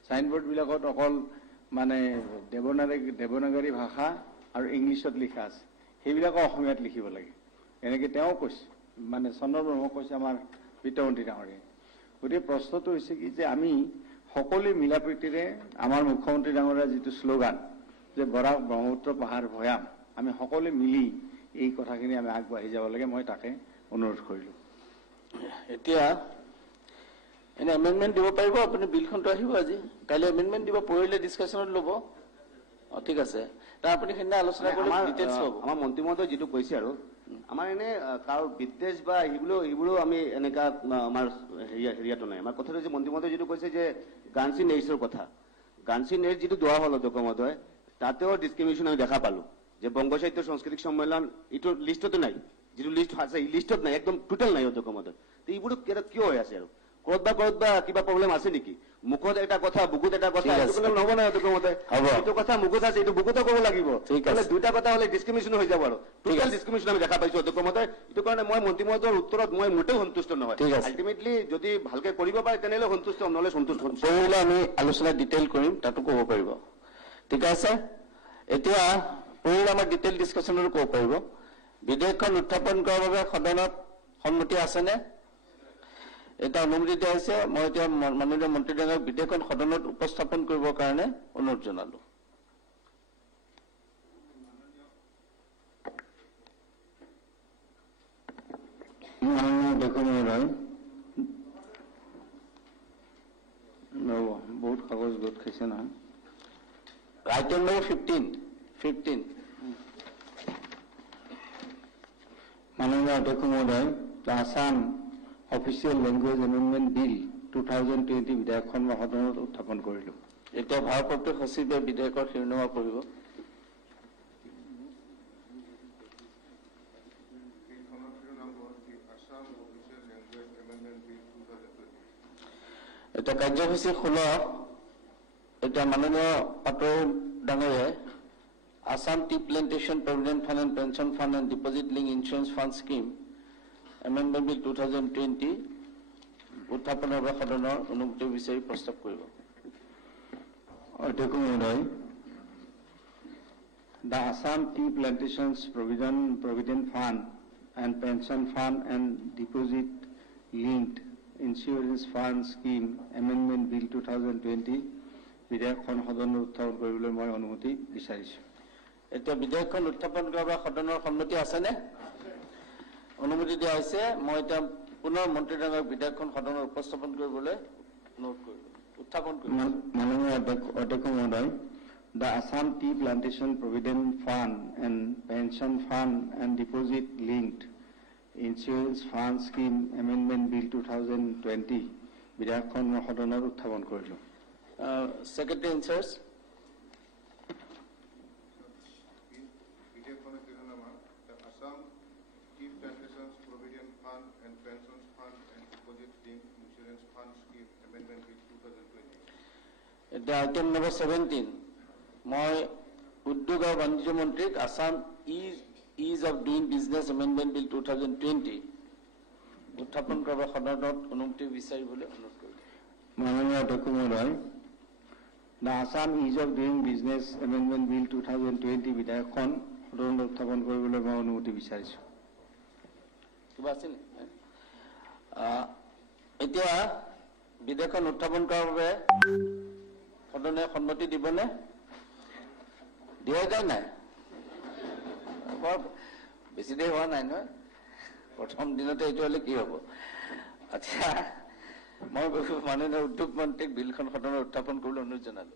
চাইনবোৰ্ডবিলাকত অকল মানে দেৱনাগৰী ভাষা আৰু ইংলিছত লিখা আছে, সেইবিলাকো অসমীয়াত লিখিব লাগে, এনেকৈ তেওঁ কৈছে, মানে চন্দন ব্ৰহ্ম কৈছে আমাৰ বিত্তমন্ত্ৰী ডাঙৰীয়াই। গতিকে প্ৰশ্নটো হৈছে কি যে আমি সকলো মিলাপ্ৰীতিৰে আমাৰ মুখ্যমন্ত্ৰী ডাঙৰীয়া যিটো শ্লোগান যে বৰাক ব্ৰহ্মপুত্ৰ পাহাৰ ভৈয়াম, আমি সকলোৱে মিলি এই কথাখিনি আমি আগবাঢ়ি যাব লাগে, মই তাকে অনুৰোধ কৰিলোঁ। এতিয়া এনে এমেণ্ডমেণ্ট দিব পাৰিব আপুনি? বিলখনটো আহিব আজি, কাইলৈ এমেণ্ডমেণ্ট দিব, পৰহিলে ডিছকাশ্যনত ল'ব। ঠিক আছে, তাৰ আপুনি সেইদিনা আলোচনা কৰি ডিটেইলছ ল'ব। আমাৰ মন্ত্ৰী মহোদয় যিটো কৈছে আৰু আমাৰ এনে কাৰো বিদ্বেষ বা এইবোৰো আমি এনেকা আমাৰ হেৰিয়াটো নাই। আমাৰ কথাটো যে মন্ত্ৰী মহোদয় যিটো কৈছে যে গানচিন এইচৰ কথা, গানচিন এইচ যিটো দোৱা হ'ল অধ্যক্ষ মহোদয়, তাতেও ডিছক্ৰিমিনেশ্যন আমি দেখা পালো যে বংগ সাহিত্য সাংস্কৃতিক সন্মিলন এইটো লিষ্টতো নাই, যিটো লিষ্ট আছে এই লিষ্টত নাই, একদম টোটেল নাই অধ্যক্ষ মহোদয়। তো এইবোৰ কিয় হৈ আছে আৰু ক'ৰবাত বা কিবা প্ৰব্লেম আছে নেকি? মুখত এটা কথা বুকুত এটা কথা, নহব নাই অধ্যক্ষ মহোদয়? এইটো কথা মুখত আছে, এইটো বুকুতো ক'ব লাগিব। দুটা কথা হলে ডিছক্ৰিমিনেশ্যন হৈ যাব আৰু টোটেল ডিছক্ৰিমিনেশ্যন আমি দেখা পাইছো অধ্যক্ষ মহোদয়। এইটো কাৰণে মই মন্ত্ৰী মহোদয়ৰ উত্তৰত মই মোটেও সন্তুষ্ট নহয়। আল্টিমেটলি যদি ভালকে কৰিব পাৰে তেনেহলে সন্তুষ্ট, নহলে সন্তুষ্ট পৰহিলে আমি আলোচনা ডিটেইল কৰিম, তাতো ক'ব পাৰিব। ঠিক আছে, এতিয়া পৰহিলে আমাৰ ডিটেইল ডিছকাশ্যনতো ক'ব পাৰিব। বিধেয়কখন উত্থাপন কৰাৰ বাবে সদনত সন্মতি আছেনে? এটা অনুমতি দিয়া হৈছে। মই এতিয়া মাননীয় মন্ত্ৰী ডাঙৰীয়াক বিধেয়কখন সদনত উপস্থাপন কৰিবৰ কাৰণে অনুৰোধ জনালো। মাননীয় অধ্যক্ষ মহোদয়, বহুত কাগজ গোট খাইছে নহয়। আইটেম নম্বৰ 15 মাননীয় অধ্যক্ষ মহোদয়, Assam official language amendment bill 2020 বিধেয়কখন মই সদনত উত্থাপন কৰিলোঁ। এতিয়া ভাৰপ্ৰাপ্ত সচিবে বিধেয়কৰ শিৰোনামা পঢ়িব। এতিয়া কাৰ্যসূচী 16, এতিয়া মাননীয় পাটৰ ডাঙৰীয়াই Assam tea plantation provident fund and pension fund and deposit link insurance fund scheme amendment bill 2020 উত্থাপনৰ বাবে সদনৰ অনুমতি বিচাৰি প্ৰস্তাৱ কৰিব। অধ্যক্ষ মহোদয়, the Assam Tea Plantations Provident Fund and Pension Fund and Deposit Linked Insurance Fund Scheme Amendment Bill 2020 বিধেয়কখন সদনত উত্থাপন কৰিবলৈ মই অনুমতি বিচাৰিছোঁ। এতিয়া বিধেয়কখন উত্থাপন কৰাৰ বাবে সদনৰ সন্মতি আছেনে? অনুমতি দিয়া হৈছে। মই এতিয়া পুনৰ মন্ত্ৰী ডাঙৰীয়াক বিধেয়কখন সদনত উপস্থাপন কৰিবলৈ অনুৰোধ কৰিলোঁ, উত্থাপন কৰিলোঁ। মাননীয় অধ্যক্ষ মহোদয়, the Assam Tea Plantation Provident Fund and Pension Fund and Deposit Linked Insurance Fund Scheme Amendment Bill 2020 বিধেয়কখন মই সদনত উত্থাপন কৰিলোঁ। Secretary answers. Assam Tea Plantations Provident Fund and Pensions Fund and Deposit Linked Insurance Fund Scheme Amendment Bill 2020. এতিয়া item number 17, মই উদ্যোগ আৰু বাণিজ্য মন্ত্ৰীক Assam ease of doing business amendment bill 2020 উত্থাপন কৰাৰ বাবে সদনত অনুমতি বিচাৰিবলৈ অনুৰোধ কৰিলোঁ। মাননীয় অধ্যক্ষ মহোদয়, the Assam Ease of Doing Business Amendment Bill 2020 বিধেয়কখন সদনত উত্থাপন কৰিবলৈ মই অনুমতি বিচাৰিছোঁ। কিবা আছে নেকি? এতিয়া বিধেয়কখন উত্থাপন কৰাৰ বাবে সদনে সন্মতি দিবনে? দিয়া যায় নাই? বৰ বেছি দেৰি হোৱা নাই নহয়, প্ৰথম দিনতে এইটো হ'লে কি হ'ব? আচ্ছা, মই মাননীয় উদ্যোগ মন্ত্ৰীক বিলখন সদনত উত্থাপন কৰিবলৈ অনুৰোধ জনালো।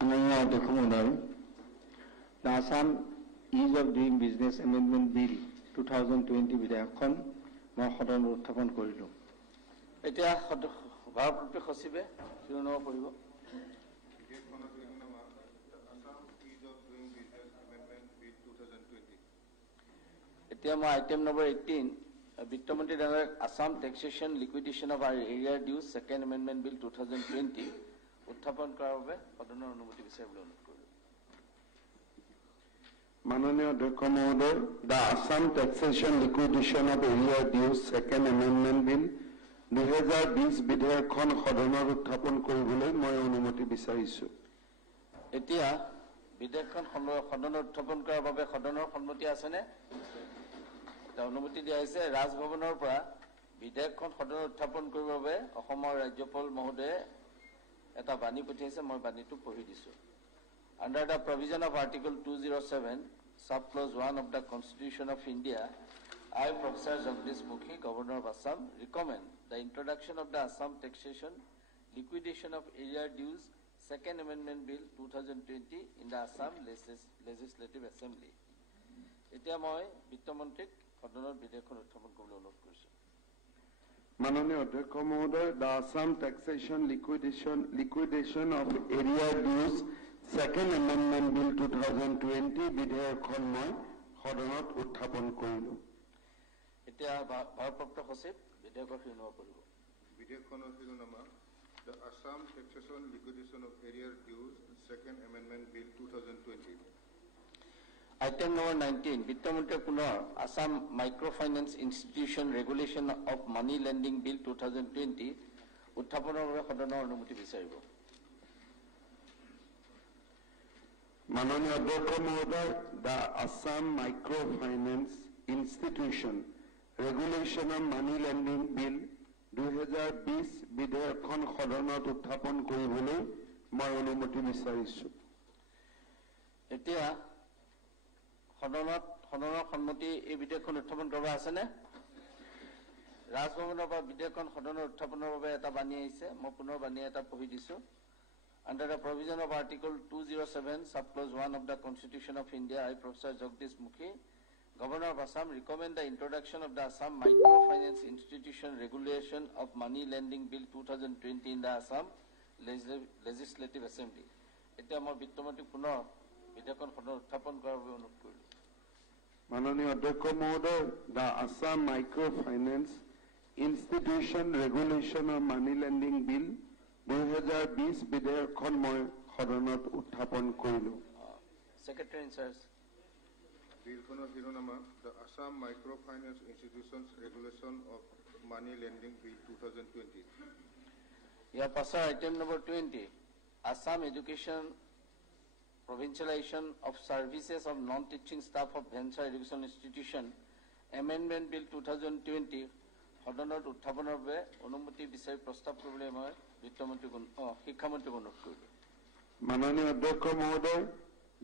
মাননীয় অধ্যক্ষ মহোদয়, the Assam Ease of Doing Business Amendment Bill 2020 বিধেয়কখন মই সদনত উত্থাপন কৰিলোঁ। এতিয়া ভাৰপ্ৰাপ্ত সচিবে শিৰোনামা পঢ়িব। এতিয়া মই আইটেম নম্বৰ 18 বিত্তমন্ত্ৰী ডাঙৰীয়াক আসাম টেক্সেশ্যন লিকুইডেশ্যন অফ এৰিয়াৰ ডিউজ ছেকেণ্ড এমেণ্ডমেণ্ট বিল 2020 উত্থাপন কৰাৰ বাবে সদনৰ অনুমতি বিচাৰিবলৈ অনুৰোধ কৰিলোঁ। মাননীয় অধ্যক্ষ মহোদয়, the Assam Taxation Liquidation of Area Dues Second Amendment Bill 2020 বিধেয়কখন সদনত উত্থাপন কৰিবলৈ মই অনুমতি বিচাৰিছোঁ। এতিয়া বিধেয়কখন সদনত উত্থাপন কৰাৰ বাবে সদনৰ সন্মতি আছেনে? এটা অনুমতি দিয়া হৈছে। ৰাজভৱনৰ পৰা বিধেয়কখন সদনত উত্থাপন কৰিবৰ বাবে অসমৰ ৰাজ্যপাল মহোদয়ে এটা বাণী পঠিয়াইছে, মই বাণীটো পঢ়ি দিছো। Under the provision of Article 207, Subclause 1 of the Constitution of India, I, Professor Jagdish Mukhi, Governor of Assam, recommend the introduction of the Assam Taxation, Liquidation of Area Dues, Second Amendment Bill 2020 in the Assam Legislative Assembly. এতিয়া মই বিত্তমন্ত্ৰীক সদনৰ বিধেয়কখন উত্থাপন কৰিবলৈ অনুৰোধ কৰিছো। মাননীয় অধ্যক্ষ মহোদয়, the Assam Taxation Liquidation of Area Dues Second Amendment Bill 2020 বিধেয়কখন মই সদনত উত্থাপন কৰিলো। এতিয়া ভাৰপ্ৰাপ্ত সচিব বিধেয়কৰ শিৰোনামা পঢ়িব। বিধেয়কখনৰ শিৰোনামা The Assam Taxation Liquidation of Area Dues Second Amendment Bill 2020. Item number 19, বিত্তমন্ত্ৰীয়ে পুনৰ Assam micro' finance institution regulation of money lending bill 2020 উত্থাপনৰ বাবে সদনৰ অনুমতি বিচাৰিব। মাননীয় অধ্যক্ষ মহোদয়, the Assam Microfinance Institution Regulation of Money Lending Bill 2020 বিধেয়কখন সদনত উত্থাপন কৰিবলৈ মই অনুমতি বিচাৰিছো। এতিয়া সদনৰ সন্মতি এই বিধেয়কখন উত্থাপন কৰিব আছেনে? ৰাজভৱনৰ পৰা বিধেয়কখন সদনৰ উত্থাপনৰ বাবে এটা বাণী আহিছে, মই পুনৰ বাণী এটা পঢ়ি দিছো। Under the provision of Article 207, Subclause 1 of the Constitution of India, I, Professor Jagdish Mukhi, Governor of Assam, recommend the introduction of the Assam Microfinance Institution Regulation of Money Lending Bill 2020 in the Assam Legislative Assembly. এতিয়া মই বিত্তমন্ত্ৰীক পুনৰ বিধেয়কখন সদনত উত্থাপন কৰাৰ বাবে অনুৰোধ কৰিলো। মাননীয় অধ্যক্ষ মহোদয়, the Assam Microfinance Institution Regulation of Money Lending Bill 2020 বিধেয়কখন মই সদনত উত্থাপন কৰিলো। Secretary in charge. বিলখনৰ শিৰোনামা The Assam Microfinance Institutions Regulation of Money Lending Bill 2020. ইয়াৰ পাছৰ item number 20, Assam Education Provincialization of Services of Non-Teaching Staff of Venture Education Institution Amendment Bill 2020 সদনত উত্থাপনৰ বাবে অনুমতি বিচাৰি প্ৰস্তাৱ কৰিবলৈ মই শিক্ষামন্ত্ৰীক অনুৰোধ কৰিলো। মাননীয় অধ্যক্ষ মহোদয়,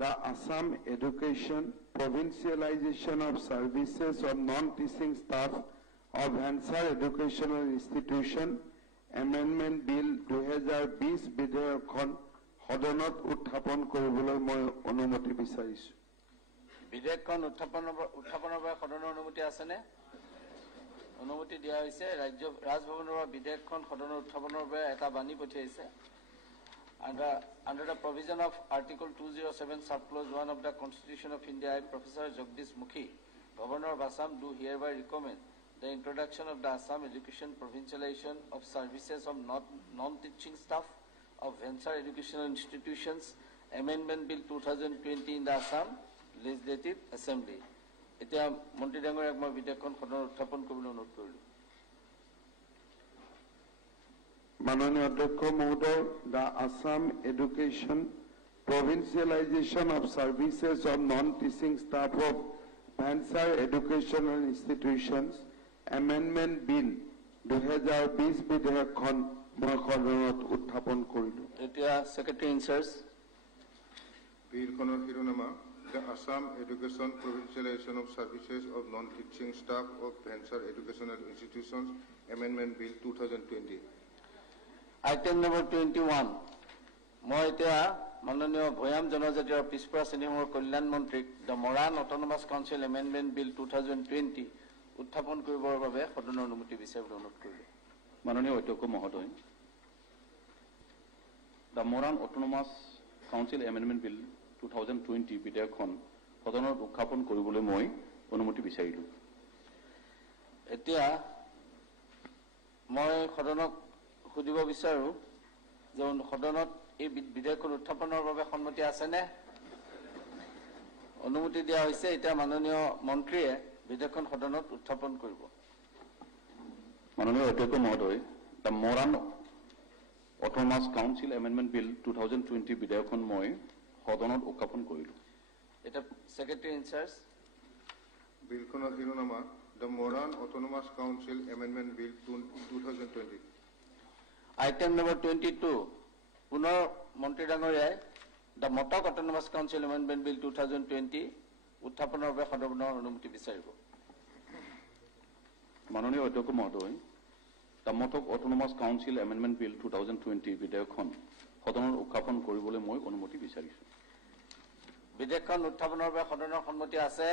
the Assam Education Provincialization of Services of Non-Teaching Staff of Venture Educational Institution Amendment Bill 2020 বিধেয়কখন সদনত উত্থাপন কৰিবলৈ মই অনুমতি বিচাৰিছো। বিধেয়কখন উত্থাপনৰ বাবে সদনৰ অনুমতি আছেনে? অনুমতি দিয়া হৈছে। ৰাজভৱনৰ পৰা বিধেয়কখন সদনৰ উত্থাপনৰ বাবে এটা বাণী পঠিয়াইছে। Under the provision of Article 207, Subclause 1 of the Constitution of India, I, Professor Jagdish Mukhi, Governor of Assam, do hereby recommend the introduction of the Assam Education Provincialization of Services of Non-Teaching Staff of Venture Educational Institutions Amendment Bill 2020 in the Assam Legislative Assembly. এতিয়া মন্ত্ৰী ডাঙৰীয়াক মই বিধেয়কখন সদনত উত্থাপন কৰিবলৈ অনুৰোধ কৰিলো। মাননীয় অধ্যক্ষ মহোদয়, the Assam Education Provincialization of Services of Non-Teaching Staff of Venture Educational Institutions Amendment Bill 2020 বিধেয়কখন মই সদনত উত্থাপন কৰিলো। এতিয়া Secretary in charge. বিলখনৰ শিৰোনামা The Assam Education Provincialization of Services of Non-Teaching Staff of Venture Educational Institutions Amendment Bill 2020. Item number 21, মই এতিয়া মাননীয় ভৈয়াম জনজাতি আৰু পিছপৰা শ্ৰেণীসমূহৰ কল্যাণ মন্ত্ৰীক the Moran autonomous council amendment bill 2020 উত্থাপন কৰিবৰ বাবে সদনৰ অনুমতি বিচাৰিবলৈ অনুৰোধ কৰিলো। মাননীয় অধ্যক্ষ মহোদয়, the Moran autonomous council amendment bill 2020 বিধেয়কখন সদনত উত্থাপন কৰিবলৈ মই অনুমতি বিচাৰিলো। এতিয়া মই সদনক সুধিব বিচাৰো যে সদনত এই বিধেয়কখন উত্থাপনৰ বাবে সন্মতি আছেনে? অনুমতি দিয়া হৈছে। এতিয়া মাননীয় মন্ত্ৰীয়ে বিধেয়কখন সদনত উত্থাপন কৰিব। মাননীয় অধ্যক্ষ মহোদয়, the Moran autonomous council amendment bill 2020 বিধেয়কখন মই সদনত উত্থাপন কৰিলো। এটা Secretary in charge. বিলখনৰ শিৰোনামা the Moran Autonomous Council Amendment Bill 2020. Item number 22. Punor Montri Dangoria, the Motok Autonomous Council Amendment Bill 2020, Uttapanor Hodonor Numti Bisaribo. মাননীয় অধ্যক্ষ মহোদয়, the Motok Autonomous Council Amendment Bill 2020 বিধেয়কখন সদনৰ উত্থাপন কৰিবলৈ মই অনুমতি বিচাৰিছো। বিধেয়কখন উত্থাপনৰ বাবে সদনৰ সন্মতি আছে।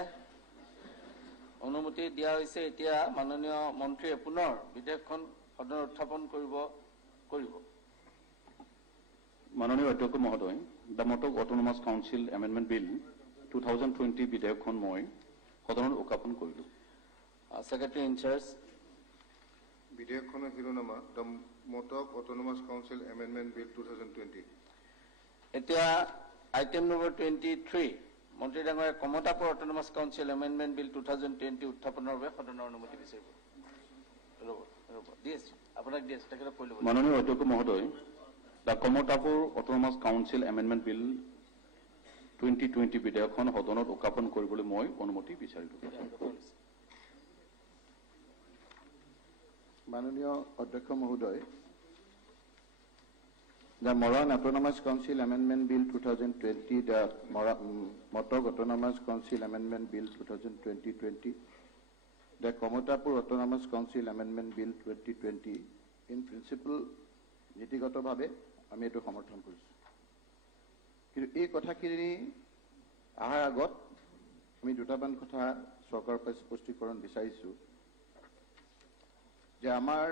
অনুমতি দিয়া হৈছে। এতিয়া মাননীয় মন্ত্ৰীয়ে পুনৰ বিধেয়কখন সদনৰ উত্থাপন কৰিব। মাননীয় অধ্যক্ষ মহোদয়, the Motok Autonomous Council Amendment Bill 2020 বিধেয়কখন মই সদনৰ উত্থাপন কৰিলো। Secretary in charge. বিধেয়কখনৰ শিৰোনামা the Motok Autonomous Council Amendment Bill 2020. এতিয়া item number 23. মন্ত্ৰী ডাঙৰীয়া Kamatapur autonomous council amendment bill 2020 উত্থাপনৰ বাবে সদনৰ অনুমতি বিচাৰিব। আপোনাক দিছ তাকে কৈ ল'ব। মাননীয় অধ্যক্ষ মহোদয়, the Kamatapur autonomous council amendment bill 2020 বিধেয়কখন সদনত উত্থাপন কৰিবলৈ মই অনুমতি বিচাৰিলো। মাননীয় অধ্যক্ষ মহোদয়, the Moran Autonomous Council Amendment Bill 2020, the Motok Autonomous Council Amendment Bill 2020, the Komotapur Autonomous Council Amendment Bill 2020, in principle, নীতিগতভাৱে আমি এটো সমৰ্থন কৰিছো। কিন্তু এই কথাখিনি আহাৰ আগত আমি দুটামান কথা চৰকাৰৰ পৰা স্পষ্টীকৰণ বিচাৰিছো যে আমাৰ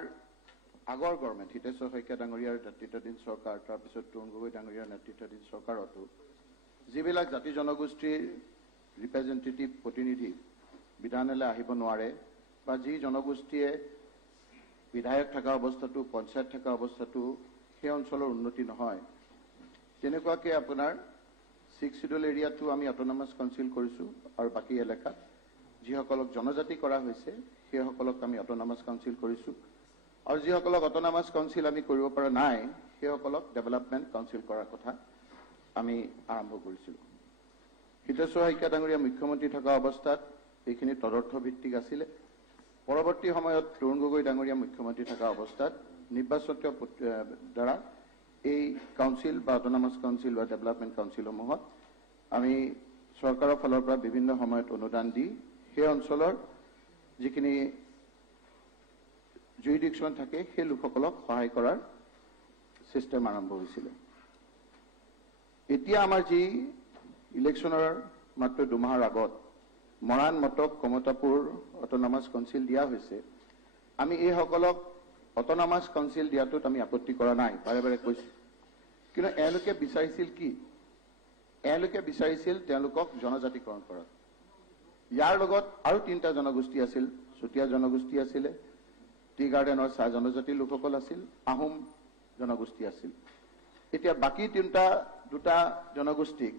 আগৰ গভৰ্ণমেণ্ট হিতেশ্বৰ শইকীয়া ডাঙৰীয়াৰ নেতৃত্বাধীন চৰকাৰ, তাৰপিছত তৰুণ গগৈ ডাঙৰীয়াৰ নেতৃত্বাধীন চৰকাৰতো যিবিলাক জাতি জনগোষ্ঠীৰ ৰিপ্ৰেজেণ্টেটিভ প্ৰতিনিধি বিধানলৈ আহিব নোৱাৰে বা যি জনগোষ্ঠীয়ে বিধায়ক থকা অৱস্থাটো, পঞ্চায়ত থকা অৱস্থাটো সেই অঞ্চলৰ উন্নতি নহয়, তেনেকুৱাকে আপোনাৰ 6 শিডিউল এৰিয়াটো আমি অটোনমাস কাউন্সিল কৰিছো আৰু বাকী এলেকাত যিসকলক জনজাতি কৰা হৈছে সেইসকলক আমি অটোনমাস কাউন্সিল কৰিছো আৰু যিসকলক অটোনমাস কাউন্সিল আমি কৰিব পৰা নাই সেইসকলক ডেভেলপমেণ্ট কাউন্সিল কৰাৰ কথা আমি আৰম্ভ কৰিছিলো। হিতেশ্বৰ শইকীয়া ডাঙৰীয়া মুখ্যমন্ত্ৰী থকা অৱস্থাত এইখিনি তদৰ্থ ভিত্তিক আছিলে। পৰৱৰ্তী সময়ত তৰুণ গগৈ ডাঙৰীয়া মুখ্যমন্ত্ৰী থকা অৱস্থাত নিৰ্বাচিত দ্বাৰা এই কাউন্সিল বা অটোনমাস কাউন্সিল বা ডেভেলপমেণ্ট কাউন্সিলসমূহত আমি চৰকাৰৰ ফালৰ পৰা বিভিন্ন সময়ত অনুদান দি সেই অঞ্চলৰ যিখিনি জুৰিডিকশ্যন থাকে সেই লোকসকলক সহায় কৰাৰ চিষ্টেম আৰম্ভ হৈছিল। এতিয়া আমাৰ যি ইলেকশ্যনৰ মাত্ৰ 2 মাহৰ আগত মৰাণ মটক কমতাপুৰ অটোনমাস কাউন্সিল দিয়া হৈছে, আমি এইসকলক অটোনমাস কাউন্সিল দিয়াটোত আমি আপত্তি কৰা নাই, বাৰে বাৰে কৈছো। কিন্তু এওঁলোকে বিচাৰিছিল কি? এওঁলোকে বিচাৰিছিল তেওঁলোকক জনজাতিকৰণ কৰা। ইয়াৰ লগত আৰু 3টা জনগোষ্ঠী আছিল। চুতীয়া জনগোষ্ঠী আছিলে, টি গাৰ্ডেনৰ চাহ জনজাতি লোকসকল আছিল, আহোম জনগোষ্ঠী আছিল। এতিয়া বাকী 2টা জনগোষ্ঠীক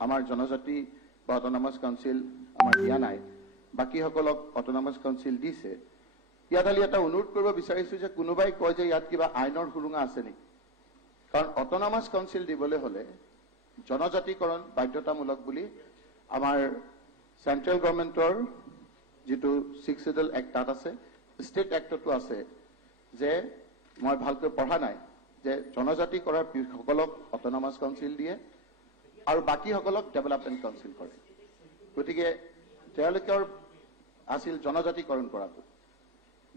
আমাৰ জনজাতি বা অটোনমাস কাউন্সিল আমাৰ দিয়া নাই, বাকীসকলক অটোনমাস কাউন্সিল দিছে। ইয়াত খালি এটা অনুৰোধ কৰিব বিচাৰিছো যে কোনোবাই কয় যে ইয়াত কিবা আইনৰ সুৰুঙা আছে নেকি? কাৰণ অটোনমাস কাউন্সিল দিবলৈ হলে জনজাতিকৰণ বাধ্যতামূলক বুলি আমাৰ চেন্ট্ৰেল গভৰ্ণমেণ্টৰ যিটো 6 শিডিউল এক্ট তাত আছে, ষ্টেট এক্টতো আছে যে মই ভালকৈ পঢ়া নাই যে জনজাতি কৰাৰ সকলক অটোনমাস কাউন্সিল দিয়ে আৰু বাকীসকলক ডেভেলপমেণ্ট কাউন্সিল কৰে। গতিকে তেওঁলোকৰ আছিল জনজাতিকৰণ কৰাটো।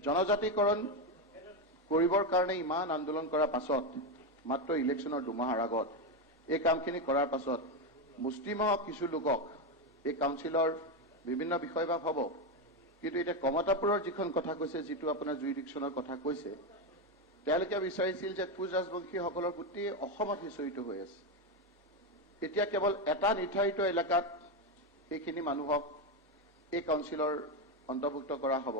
জনজাতিকৰণ কৰিবৰ কাৰণে ইমান আন্দোলন কৰাৰ পাছত মাত্ৰ ইলেকশ্যনৰ 2 মাহৰ আগত এই কামখিনি কৰাৰ পাছত মুছলিম কিছু লোকক এই কাউন্সিলৰ বিভিন্ন বিষয় বা হ'ব। কিন্তু এতিয়া কমতাপুৰৰ যিখন কথা কৈছে, যিটো আপোনাৰ জুৰিডিকশ্যনৰ কথা কৈছে, তেওঁলোকে বিচাৰিছিল যে কোচ ৰাজবংশীসকলৰ গোটেই অসমত সিঁচৰিত হৈ আছে। এতিয়া কেৱল এটা নিৰ্ধাৰিত এলেকাত সেইখিনি মানুহক এই কাউন্সিলৰ অন্তৰ্ভুক্ত কৰা হ'ব।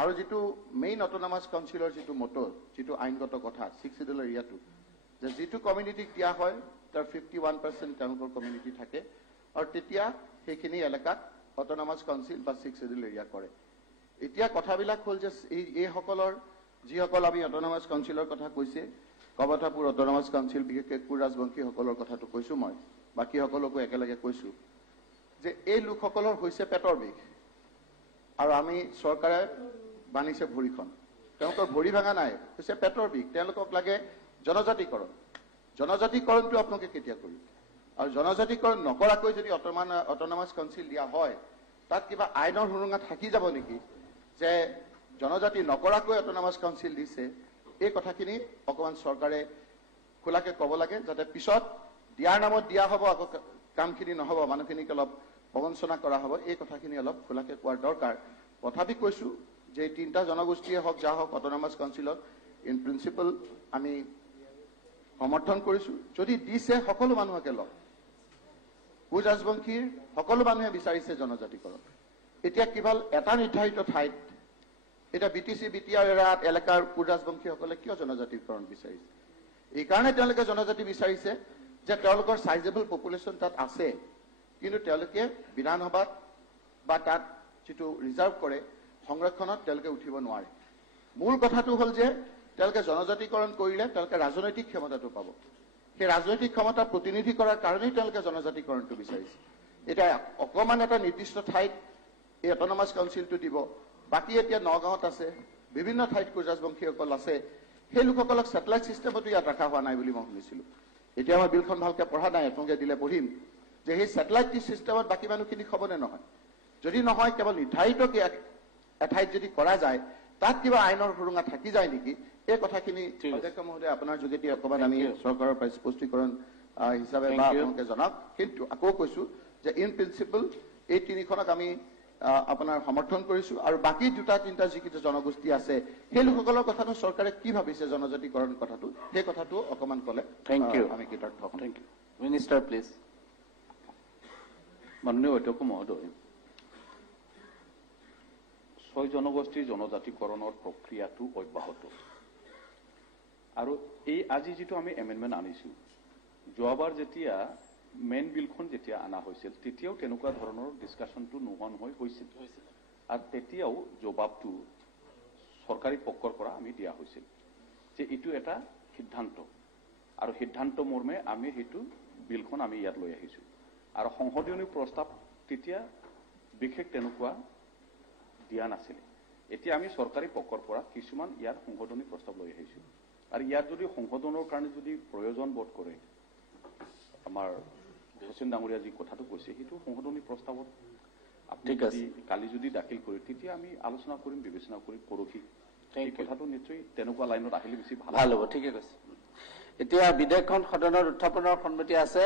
আৰু যিটো মেইন অটোনমাস কাউন্সিলৰ যিটো মটৰ, যিটো আইনগত কথা 6 শিডিউল এৰিয়াটো, যে যিটো কমিউনিটিক দিয়া হয় তাৰ 51% তেওঁলোকৰ কমিউনিটি থাকে আৰু তেতিয়া সেইখিনি এলেকাত অটোনমাস কাউন্সিল বা 6 শিডিউল এৰিয়া কৰে। এতিয়া কথাবিলাক হ'ল যে এইসকলৰ যিসকল আমি অটোনমাস কাউন্সিলৰ কথা কৈছে, কমতাপুৰ অটোনমাস কাউন্সিল বিশেষকৈ কোচ ৰাজবংশীসকলৰ কথাটো কৈছো মই, বাকীসকলকো একেলগে কৈছো যে এই লোকসকলৰ হৈছে পেটৰ বিষ আৰু আমি চৰকাৰে বান্ধিছে ভৰিখন। তেওঁলোকৰ ভৰি ভাঙা নাই, হৈছে পেটৰ বিষ। তেওঁলোকক লাগে জনজাতিকৰণ। জনজাতিকৰণটো আপোনালোকে কেতিয়া কৰিব? আৰু জনজাতিকৰণ নকৰাকৈ যদি অট'নমাছ কাউন্সিল দিয়া হয়, তাত কিবা আইনৰ সুৰুঙা থাকি যাব নেকি যে জনজাতি নকৰাকৈ অট'নমাছ কাউন্সিল দিছে? এই কথাখিনি অকণমান চৰকাৰে খোলাকে ক'ব লাগে, যাতে পিছত দিয়াৰ নামত দিয়া হ'ব, আকৌ কামখিনি নহ'ব, মানুহখিনিক অলপ প্ৰবঞ্চনা কৰা হ'ব। এই কথাখিনি অলপ খোলাকে কোৱাৰ দৰকাৰ। তথাপি কৈছো যে 3টা জনগোষ্ঠীয়ে হওক, যা হওক, অট'নমাছ কাউন্সিলত ইন প্ৰিন্সিপল আমি সমৰ্থন কৰিছো। যদি দিছে সকলো মানুহকে লওক। কোচ ৰাজবংশীৰ সকলো মানুহে বিচাৰিছে জনজাতিকৰণ। এতিয়া কেৱল এটা নিৰ্ধাৰিত ঠাইত, এতিয়া BTC BTR এলেকাৰ কোচ ৰাজবংশীসকলে কিয় জনজাতিকৰণ বিচাৰিছে? এইকাৰণে তেওঁলোকে জনজাতি বিচাৰিছে যে তেওঁলোকৰ চাইজেবল পপুলেশ্যন তাত আছে, কিন্তু তেওঁলোকে বিধানসভাত বা তাত যিটো ৰিজাৰ্ভ কৰে সংৰক্ষণত তেওঁলোকে উঠিব নোৱাৰে। মূল কথাটো হ'ল যে তেওঁলোকে জনজাতিকৰণ কৰিলে তেওঁলোকে ৰাজনৈতিক ক্ষমতাটো পাব। সেই ৰাজনৈতিক ক্ষমতা প্ৰতিনিধি কৰাৰ কাৰণেই তেওঁলোকে জনজাতিকৰণটো বিচাৰিছে। এতিয়া অকণমান এটা নিৰ্দিষ্ট ঠাইত এই অট'নমাছ কাউন্সিলটো দিব, বাকী এতিয়া নগাঁৱত আছে, বিভিন্ন ঠাইত কোচ ৰাজবংশীসকল আছে, সেই লোকসকলক ছেটেলাইট ছিষ্টেমতো ইয়াত ৰখা হোৱা নাই বুলি মই শুনিছিলোঁ। এতিয়া মই বিলখন ভালকৈ পঢ়া নাই, আপোনালোকে দিলে পঢ়িম যে সেই ছেটেলাইট ছিষ্টেমত বাকী মানুহখিনি হ'বনে নহয়। যদি নহয়, কেৱল নিৰ্ধাৰিত এঠাইত যদি কৰা যায়, তাত কিবা আইনৰ সুৰুঙা থাকি যায় নেকি? এই কথাখিনি অধ্যক্ষ মহোদয় আপোনাৰ যোগেদি অকণমান আমি চৰকাৰৰ পৰা স্পষ্টীকৰণ হিচাপে বা আপোনালোকে জনাওক। কিন্তু আকৌ কৈছো যে ইন প্ৰিন্সিপল এই 3খনক আমি আপোনাৰ সমৰ্থন কৰিছো। আৰু বাকী 2-3টা যিকেইটা জনগোষ্ঠী আছে, সেই লোকসকলৰ কথাটো চৰকাৰে কি ভাবিছে জনজাতিকৰণ কথাটো, সেই কথাটো অকণমান ক'লে আমি কৃতজ্ঞ হ'ম। Thank you. Minister please. মাননীয় অধ্যক্ষ মহোদয়, 6 জনগোষ্ঠীৰ জনজাতিকৰণৰ প্ৰক্ৰিয়াটো অব্যাহত। আৰু এই আজি যিটো আমি এমেণ্ডমেণ্ট আনিছোঁ, যোৱাবাৰ যেতিয়া মেইন বিলখন যেতিয়া অনা হৈছিল, তেতিয়াও তেনেকুৱা ধৰণৰ ডিছকাশ্যনটো নোহোৱা নহয় হৈছিল। আৰু তেতিয়াও জবাবটো চৰকাৰী পক্ষৰ পৰা আমি দিয়া হৈছিল যে এইটো এটা সিদ্ধান্ত, আৰু সিদ্ধান্ত মৰ্মে আমি সেইটো বিলখন আমি ইয়াত লৈ আহিছোঁ। আৰু সংশোধনী প্ৰস্তাৱ তেতিয়া বিশেষ তেনেকুৱা দিয়া নাছিলে। এতিয়া আমি চৰকাৰী পক্ষৰ পৰা কিছুমান ইয়াৰ সংশোধনী প্ৰস্তাৱ লৈ আহিছোঁ। আৰু ইয়াত যদি সংশোধনৰ কাৰণে যদি প্ৰয়োজন বোধ কৰে, আমাৰ হোসেন ডাঙৰীয়া যি কথাটো কৈছে, সেইটো সংশোধনী প্ৰস্তাৱত আপুনি কালি যদি দাখিল কৰে, তেতিয়া আমি আলোচনা কৰিম, বিবেচনা কৰিম পৰহি। এই কথাটো নিশ্চয় তেনেকুৱা লাইনত আহিলে বেছি ভাল হ'ব। ঠিকে কৈছে। এতিয়া বিধেয়কখন সদনৰ উত্থাপনৰ সন্মতি আছে,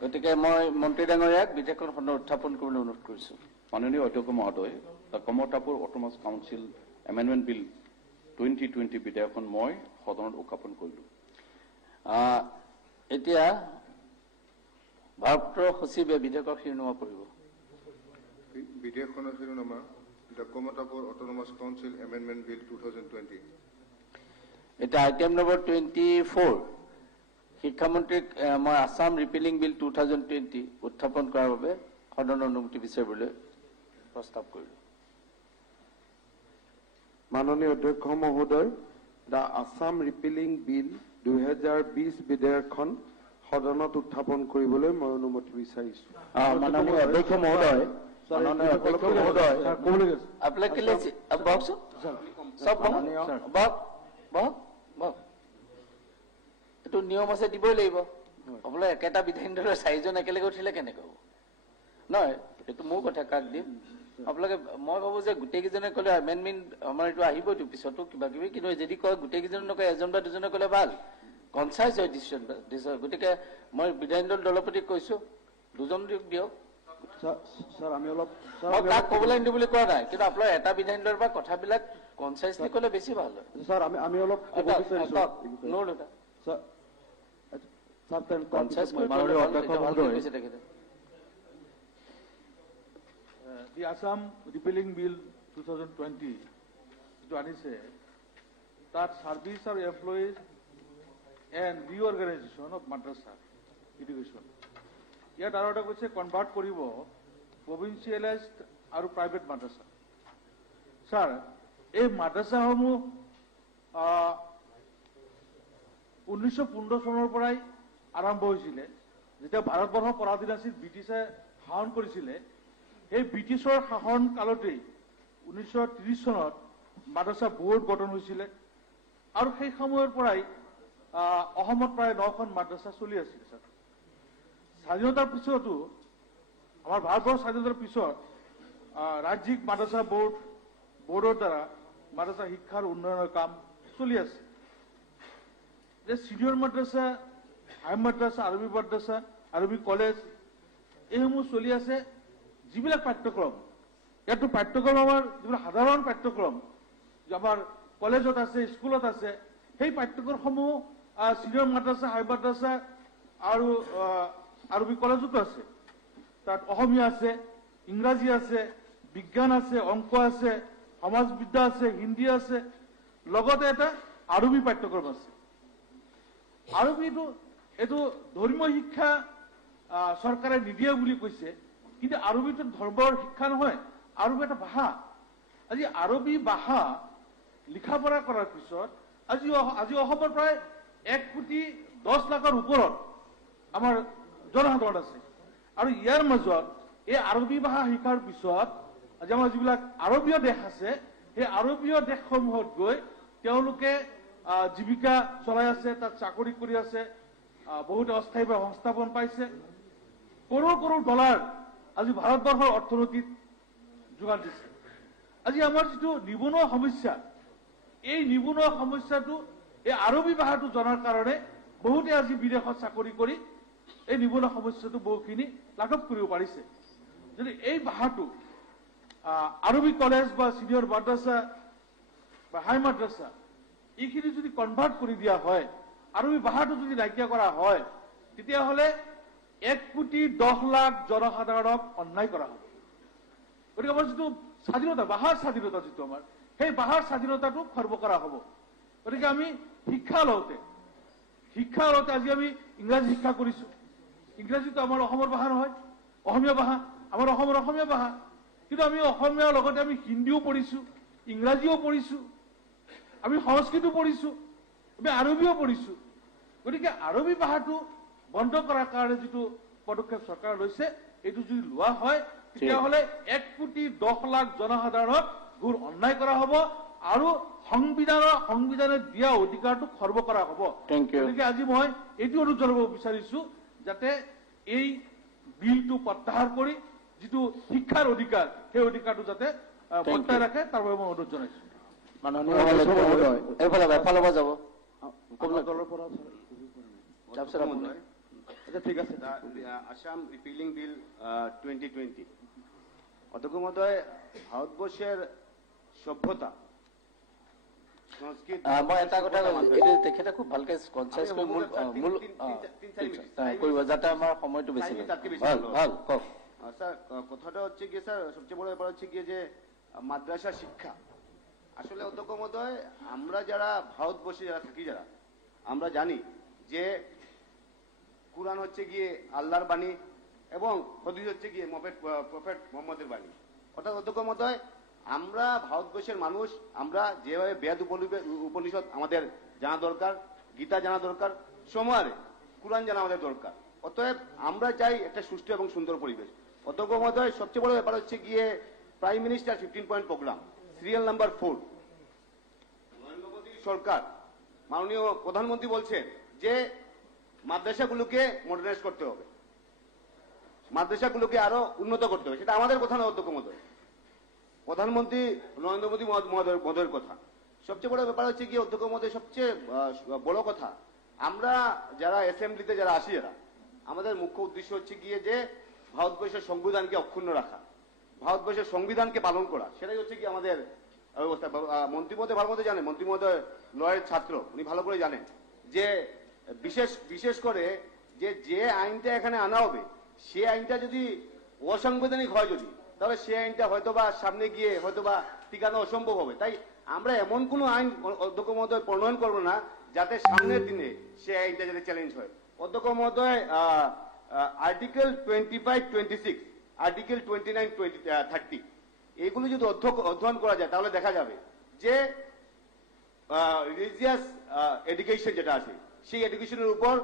গতিকে মই মন্ত্ৰী ডাঙৰীয়াক বিধেয়কখন সদনত উত্থাপন কৰিবলৈ অনুৰোধ কৰিছোঁ। মাননীয় অধ্যক্ষ মহোদয়, Kamatapur autonomous council amendment bill 2020 বিধেয়কখন মই সদনত উত্থাপন কৰিলোঁ। এতিয়া ভাৰপ্ৰাপ্ত সচিবে বিধেয়কৰ শিৰোনামা পঢ়িব। বিধেয়কখনৰ শিৰোনামা the Kamatapur autonomous council amendment bill 2020। এতিয়া আইটেম নম্বৰ 24, শিক্ষামন্ত্ৰীক মই আছাম ৰিপিলিং বিল 2020 উত্থাপন কৰাৰ বাবে সদনৰ অনুমতি বিচাৰিবলৈ প্ৰস্তাৱ কৰিলোঁ। মাননীয় অধ্যক্ষ মহোদয়, দ্য আছাম ৰিপিলিং বিল 2020 বিধেয়কখন সদনত উত্থাপন কৰিবলৈ মই অনুমতি বিচাৰিছো। মাননীয় অধ্যক্ষ মহোদয়, আপোনালোকে বহকচোন, চব বহক। এইটো নিয়ম আছে, দিবই লাগিব। আপোনালোকে একেটা বিধায়িনী দলৰ 4জন একেলগে উঠিলে কেনেকৈ হ'ব? নহয়, সেইটো মোৰ কথা, কাক দিম। আপোনালোকে, মই ভাবো যে গোটেইকেইজনে ক'লে এমেণ্ডমেণ্ট আমাৰ এইটো আহিবইতো পিছতো কিবা কিবি, কিন্তু যদি কয় গোটেইকেইজনে নকয়, এজন বা দুজনে ক'লে ভাল, কনচাইজ হয় ডিচিশ্যন। গতিকে মই বিধায়িনী দলপতিক কৈছো 2জন দিয়ক। কাক ক'বলৈ নিদিওঁ বুলি কোৱা নাই, কিন্তু আপোনাৰ এটা বিধায়িনী দলৰ পৰা কথাবিলাক কনচাইজলি ক'লে বেছি ভাল হয়। The Assam Repealing Bill 2020 যিটো আনিছে, তাত সাৰ্ভিস আৰু employees and reorganisation of madrasa education, ইয়াত আৰু এটা কৈছে কনভাৰ্ট কৰিব প্ৰভিন্সিয়েলাইজড আৰু প্ৰাইভেট মাদ্ৰাছা। ছাৰ, এই মাদ্ৰাছাসমূহ 1915 চনৰ পৰাই আৰম্ভ হৈছিলে, যেতিয়া ভাৰতবৰ্ষ পৰাধীন আছিল, ব্ৰিটিছে শাসন কৰিছিলে। এই ব্ৰিটিছৰ শাসন কালতেই 1930 চনত মাদ্ৰাছা বোৰ্ড গঠন হৈছিলে আৰু সেই সময়ৰ পৰাই অসমত প্ৰায় 9খন মাদ্ৰাছা চলি আছিল স্যাৰ। স্বাধীনতাৰ পিছতো আমাৰ ভাৰতবৰ্ষৰ স্বাধীনতাৰ পিছত ৰাজ্যিক মাদ্ৰাছা বোৰ্ডৰ দ্বাৰা মাদ্ৰাছা শিক্ষাৰ উন্নয়নৰ কাম চলি আছে। যে সিনিয়ৰ মাদ্ৰাছা, হাই মাদ্ৰাছা, আৰবী কলেজ এইসমূহ চলি আছে। যিবিলাক পাঠ্যক্ৰম, ইয়াতো পাঠ্যক্ৰম আমাৰ যিবিলাক সাধাৰণ পাঠ্যক্ৰম আমাৰ কলেজত আছে, স্কুলত আছে, সেই পাঠ্যক্ৰমসমূহ সিনিয়ৰ মাদ্ৰাছা, হাই মাদ্ৰাছা আৰু আৰবী কলেজতো আছে। তাত অসমীয়া আছে, ইংৰাজী আছে, বিজ্ঞান আছে, অংক আছে, সমাজবিদ্যা আছে, হিন্দী আছে, লগতে এটা আৰবী পাঠ্যক্ৰম আছে। আৰবীটো এইটো ধৰ্মীয় শিক্ষা চৰকাৰে নিদিয়ে বুলি কৈছে, কিন্তু আৰবীটো ধৰ্মৰ শিক্ষা নহয়, আৰবী এটা ভাষা। আজি আৰবী ভাষা লিখা পঢ়া কৰাৰ পিছত আজি অসমৰ প্ৰায় 1,10,00,000 ওপৰত আমাৰ জনসাধাৰণ আছে। আৰু ইয়াৰ মাজত এই আৰবী ভাষা শিকাৰ পিছত আজি আমাৰ যিবিলাক আৰবীয় দেশ আছে, সেই আৰবীয় দেশসমূহত গৈ তেওঁলোকে জীৱিকা চলাই আছে, তাত চাকৰি কৰি আছে, বহুতে অস্থায়ীভাৱে সংস্থাপন পাইছে। কৰোৰ ডলাৰ আজি ভাৰতবৰ্ষৰ অৰ্থনীতিত যোগান দিছে। আজি আমাৰ যিটো নিবনুৱা সমস্যা, এই নিবনুৱা সমস্যাটো এই আৰবী ভাষাটো জনাৰ কাৰণে বহুতে আজি বিদেশত চাকৰি কৰি এই নিবনুৱা সমস্যাটো বহুখিনি লাঘৱ কৰিব পাৰিছে। যদি এই ভাষাটো আৰবী কলেজ বা সিনিয়ৰ মাদ্ৰাছা বা হাই মাদ্ৰাছা এইখিনি যদি কনভাৰ্ট কৰি দিয়া হয়, আৰবী ভাষাটো যদি নাইকিয়া কৰা হয়, তেতিয়াহ'লে 1,10,00,000 জনসাধাৰণক অন্যায় কৰা হ'ব। গতিকে আমাৰ যিটো স্বাধীনতা, ভাষাৰ স্বাধীনতা যিটো আমাৰ, সেই ভাষাৰ স্বাধীনতাটো খৰ্ব কৰা হ'ব। গতিকে আমি শিক্ষা লওঁতে আজি আমি ইংৰাজী শিক্ষা কৰিছো। ইংৰাজীটো আমাৰ অসমৰ ভাষা নহয়, অসমীয়া ভাষা, আমাৰ অসমৰ অসমীয়া ভাষা। কিন্তু আমি অসমীয়াৰ লগতে আমি হিন্দীও পঢ়িছো, ইংৰাজীও পঢ়িছো, আমি সংস্কৃতো পঢ়িছো, আমি আৰবীও পঢ়িছো। গতিকে আৰবী ভাষাটো বন্ধ কৰাৰ কাৰণে যিটো পদক্ষেপ চৰকাৰে লৈছে, এইটো যদি লোৱা হয়, তেতিয়াহ'লে 1,10,00,000 জনসাধাৰণক ঘোৰ অন্যায় কৰা হ'ব আৰু সংবিধানে দিয়া অধিকাৰটো খৰ্ব কৰা হ'ব। গতিকে আজি মই এইটো অনুৰোধ জনাব বিচাৰিছো যাতে এই বিলটো প্ৰত্যাহাৰ কৰি যিটো শিক্ষাৰ অধিকাৰ, সেই অধিকাৰটো যাতে বৰ্তাই ৰাখে, তাৰ বাবে মই অনুৰোধ জনাইছো। ঠিক আছে। আসাম ৰিপিলিং বিল 2020 অধ্যক্ষ মহোদয়, ভাৰতবৰ্ষেৰ সভ্যতা মই এটা কথা এইটো তেখেতে খুব ভালকে কনসাইজ কৰি মূল কৰিব যাতে আমাৰ সময়টো বেছি ভাল কওক। স্যার, কথাটা হচ্ছে গিয়ে স্যার, সবচেয়ে বড় ব্যাপার হচ্ছে গিয়ে যে মাদ্রাসা শিক্ষা। আসলে অধ্যক্ষ মহোদয়, আমরা যারা ভারতবর্ষে যারা থাকি, আমরা জানি যে কুরআন হচ্ছে গিয়ে আল্লাহর বাণী এবং হাদিস হচ্ছে গিয়ে প্রফেট মুহাম্মদের বাণী। অর্থাৎ অধ্যক্ষ মহোদয়, আমরা ভারতবর্ষের মানুষ, আমরা যেভাবে বেদ উপনিষদ আমাদের জানা দরকার, গীতা জানা দরকার, সমানে কুরআন জানা আমাদের দরকার। অতএব আমরা চাই একটা সুষ্ঠু এবং সুন্দর পরিবেশ। অধ্যক্ষ মহোদয়, সবচেয়ে বড় ব্যাপার হচ্ছে গিয়ে prime minister 15 point programme, serial number 4, Narendra Modi সরকার, মাননীয় প্রধানমন্ত্রী বলছেন যে মাদ্রাসাগুলোকে মডার্নাইজ করতে হবে, মাদ্রাসাগুলোকে আরো উন্নত করতে হবে। সেটা আমাদের কথা না অধ্যক্ষ মহোদয়, প্রধানমন্ত্রী নরেন্দ্র মোদী মহোদয়ের কথা। সবচেয়ে বড় ব্যাপার হচ্ছে কি অধ্যক্ষ মহোদয়, সবচেয়ে বড় কথা, আমরা যারা অ্যাসেম্বলিতে যারা আসি, আমাদের মুখ্য উদ্দেশ্য হচ্ছে গিয়ে যে ভারতবর্ষের সংবিধানকে অক্ষুণ্ণ রাখা, ভারতবর্ষের সংবিধানকে পালন করা, সেটাই হচ্ছে কি আমাদের ব্যবস্থা। মন্ত্রী মহোদয় ভালো মতো জানেন, মন্ত্রী মহোদয় লয়ের ছাত্র, উনি ভালো করে জানেন যে বিশেষ করে যে আইনটা এখানে আনা হবে, সে আইনটা যদি অসাংবিধানিক হয় তাহলে সে আইনটা হয়তোবা সামনে গিয়ে হয়তোবা টিকানো অসম্ভব হবে। তাই আমরা এমন কোনো আইন অধ্যক্ষ মহোদয় প্রণয়ন করবো না যাতে সামনের দিনে সে আইনটা যাতে চ্যালেঞ্জ হয়। অধ্যক্ষ মহোদয়, আর্টিকেল 25-26, আর্টিকেল 29-30 এইগুলো যদি অধ্যয়ন করা যায় তাহলে দেখা যাবে যে রিলিজিয়াস এডুকেশন যেটা আছে, সেই এডুকেশনের উপর